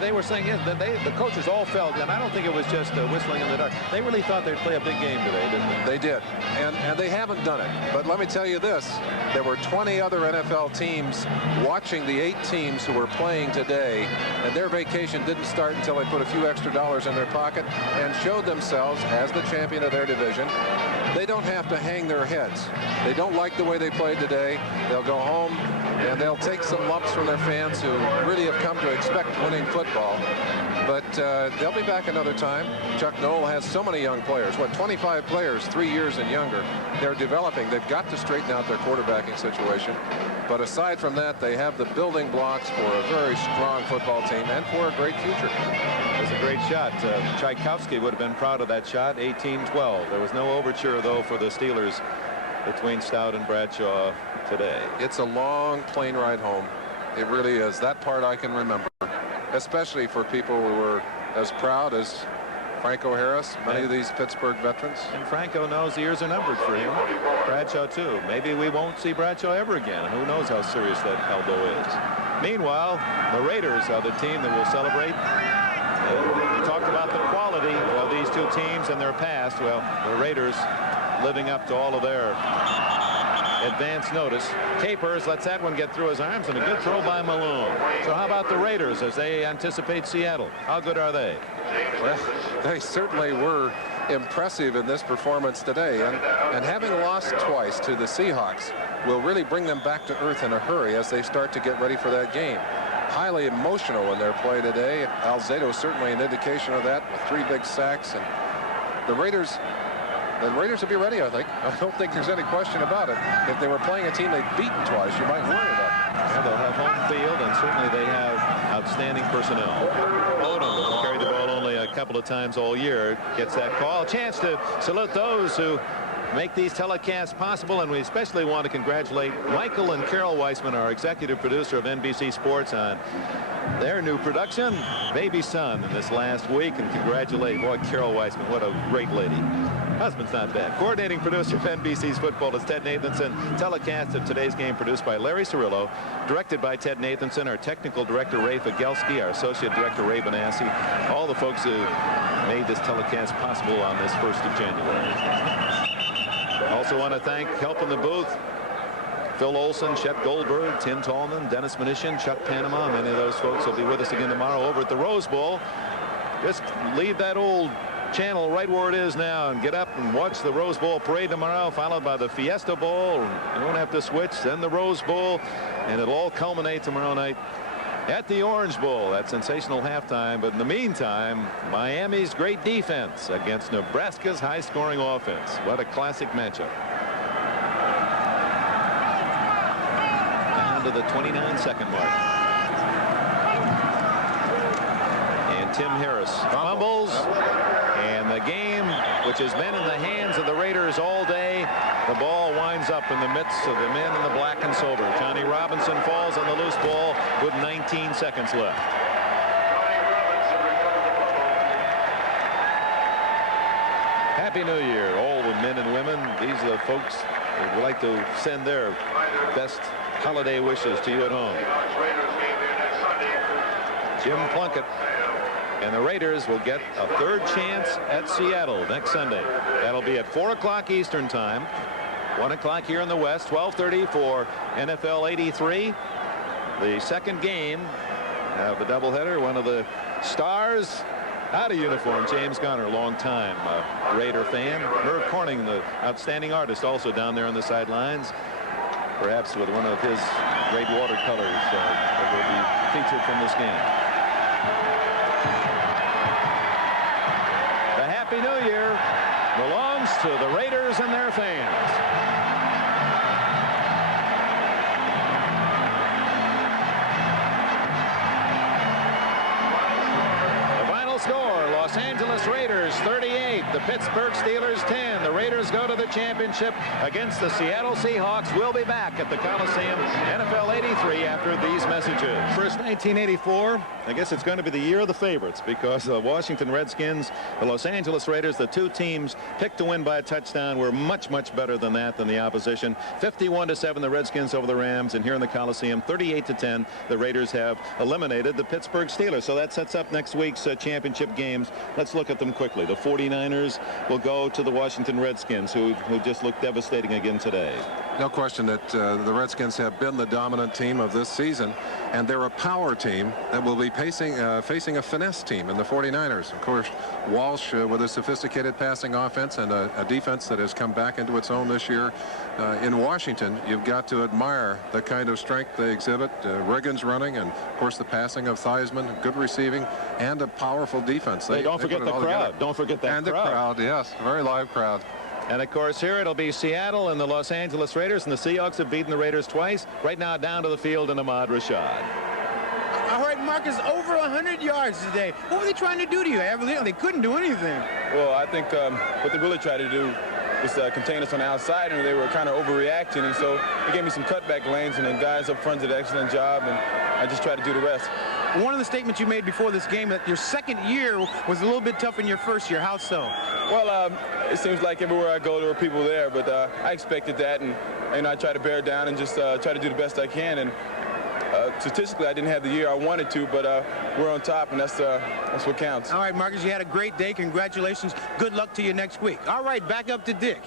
They were saying that the coaches all felt, and I don't think it was just whistling in the dark. They really thought they'd play a big game today, didn't they? They did, and they haven't done it. But let me tell you this. There were 20 other NFL teams watching the 8 teams who were playing today, and their vacation didn't start until they put a few extra dollars in their pocket and showed themselves as the champion of their division. They don't have to hang their heads. They don't like the way they played today. They'll go home and they'll take some lumps from their fans who really have come to expect winning football. But they'll be back another time. Chuck Noll has so many young players. 25 players, 3 years and younger. They're developing. They've got to straighten out their quarterbacking situation. But aside from that, they have the building blocks for a very strong football team and for a great future. It was a great shot. Tchaikovsky would have been proud of that shot. 18-12. There was no overture, though, for the Steelers between Stout and Bradshaw today. It's a long plane ride home. It really is. That part I can remember, especially for people who were as proud as Franco Harris, many of these Pittsburgh veterans. And Franco knows the years are numbered for him. Bradshaw, too. Maybe we won't see Bradshaw ever again. Who knows how serious that elbow is. Meanwhile, the Raiders are the team that will celebrate. We talked about the quality of these two teams and their past. Well, the Raiders living up to all of their advance notice. Capers lets that one get through his arms, and a good throw by Malone. So how about the Raiders as they anticipate Seattle? How good are they? Well, they certainly were impressive in this performance today, and having lost twice to the Seahawks will really bring them back to earth in a hurry as they start to get ready for that game. Highly emotional in their play today. Alzado certainly an indication of that, with 3 big sacks, and the Raiders will be ready, I think. I don't think there's any question about it. If they were playing a team they'd beaten twice, you might worry about it. Yeah, they'll have home field, and certainly they have outstanding personnel. Odom carried the ball only a couple of times all year. Gets that call. Chance to salute those who make these telecasts possible, and we especially want to congratulate Michael and Carol Weissman, our executive producer of NBC Sports, on their new production, Baby Son, in this last week, and congratulate, boy, Carol Weissman, what a great lady. Husband's not bad. Coordinating producer of NBC's football is Ted Nathanson. Telecast of today's game produced by Larry Cirillo, directed by Ted Nathanson, our technical director Ray Fagelski, our associate director Ray Benassi, all the folks who made this telecast possible on this 1st of January. Also want to thank help in the booth. Phil Olson, Chet Goldberg, Tim Tallman, Dennis Mnuchin, Chuck Panama. Many of those folks will be with us again tomorrow over at the Rose Bowl. Just leave that old channel right where it is now and get up and watch the Rose Bowl parade tomorrow, followed by the Fiesta Bowl. You won't have to switch, then the Rose Bowl, and it'll all culminate tomorrow night at the Orange Bowl. That sensational halftime. But in the meantime, Miami's great defense against Nebraska's high-scoring offense. What a classic matchup. to the 29-second mark. And Tim Harris fumbles. And the game, which has been in the hands of the Raiders all day, the ball winds up in the midst of the men in the black and silver. Johnny Robinson falls on the loose ball with 19 seconds left. Happy New Year, all the men and women. These are the folks that would like to send their best holiday wishes to you at home. Jim Plunkett and the Raiders will get a third chance at Seattle next Sunday. That'll be at 4 o'clock Eastern time, 1 o'clock here in the West, 12:30 for NFL 83. The second game of the doubleheader. One of the stars out of uniform, James Garner, long time Raider fan. Merv Corning, the outstanding artist, also down there on the sidelines, perhaps with one of his great watercolors that will be featured from this game. The Happy New Year belongs to the Raiders and their fans. Score, Los Angeles Raiders 38, the Pittsburgh Steelers 10. The Raiders go to the championship against the Seattle Seahawks. We'll be back at the Coliseum, NFL 83, after these messages. First 1984, I guess it's going to be the year of the favorites, because the Washington Redskins, the Los Angeles Raiders, the two teams picked to win by a touchdown, were much, much better than that than the opposition. 51-7, the Redskins over the Rams, and here in the Coliseum, 38-10, the Raiders have eliminated the Pittsburgh Steelers. So that sets up next week's championship games. Let's look at them quickly. The 49ers will go to the Washington Redskins, who just looked devastating again today. No question that the Redskins have been the dominant team of this season, and they're a power team that will be facing a finesse team in the 49ers. Of course, Walsh with a sophisticated passing offense and a defense that has come back into its own this year. In Washington, you've got to admire the kind of strength they exhibit. Riggins running, and of course the passing of Theismann, good receiving, and a powerful defense. Don't forget the crowd. Don't forget that crowd. And the crowd, yes, a very live crowd. And of course here it'll be Seattle and the Los Angeles Raiders, and the Seahawks have beaten the Raiders twice. Right now down to the field and Ahmad Rashad. All right, Marcus, over 100 yards today. What were they trying to do to you? They couldn't do anything. Well, I think what they really tried to do was contain us on the outside, and they were kind of overreacting, and so they gave me some cutback lanes, and the guys up front did an excellent job, and I just tried to do the rest. One of the statements you made before this game, that your second year was a little bit tough in your first year. How so? Well, it seems like everywhere I go there were people there, but I expected that, and I try to bear down and just try to do the best I can. And statistically, I didn't have the year I wanted to, but we're on top, and that's what counts. All right, Marcus, you had a great day. Congratulations. Good luck to you next week. All right, back up to Dick.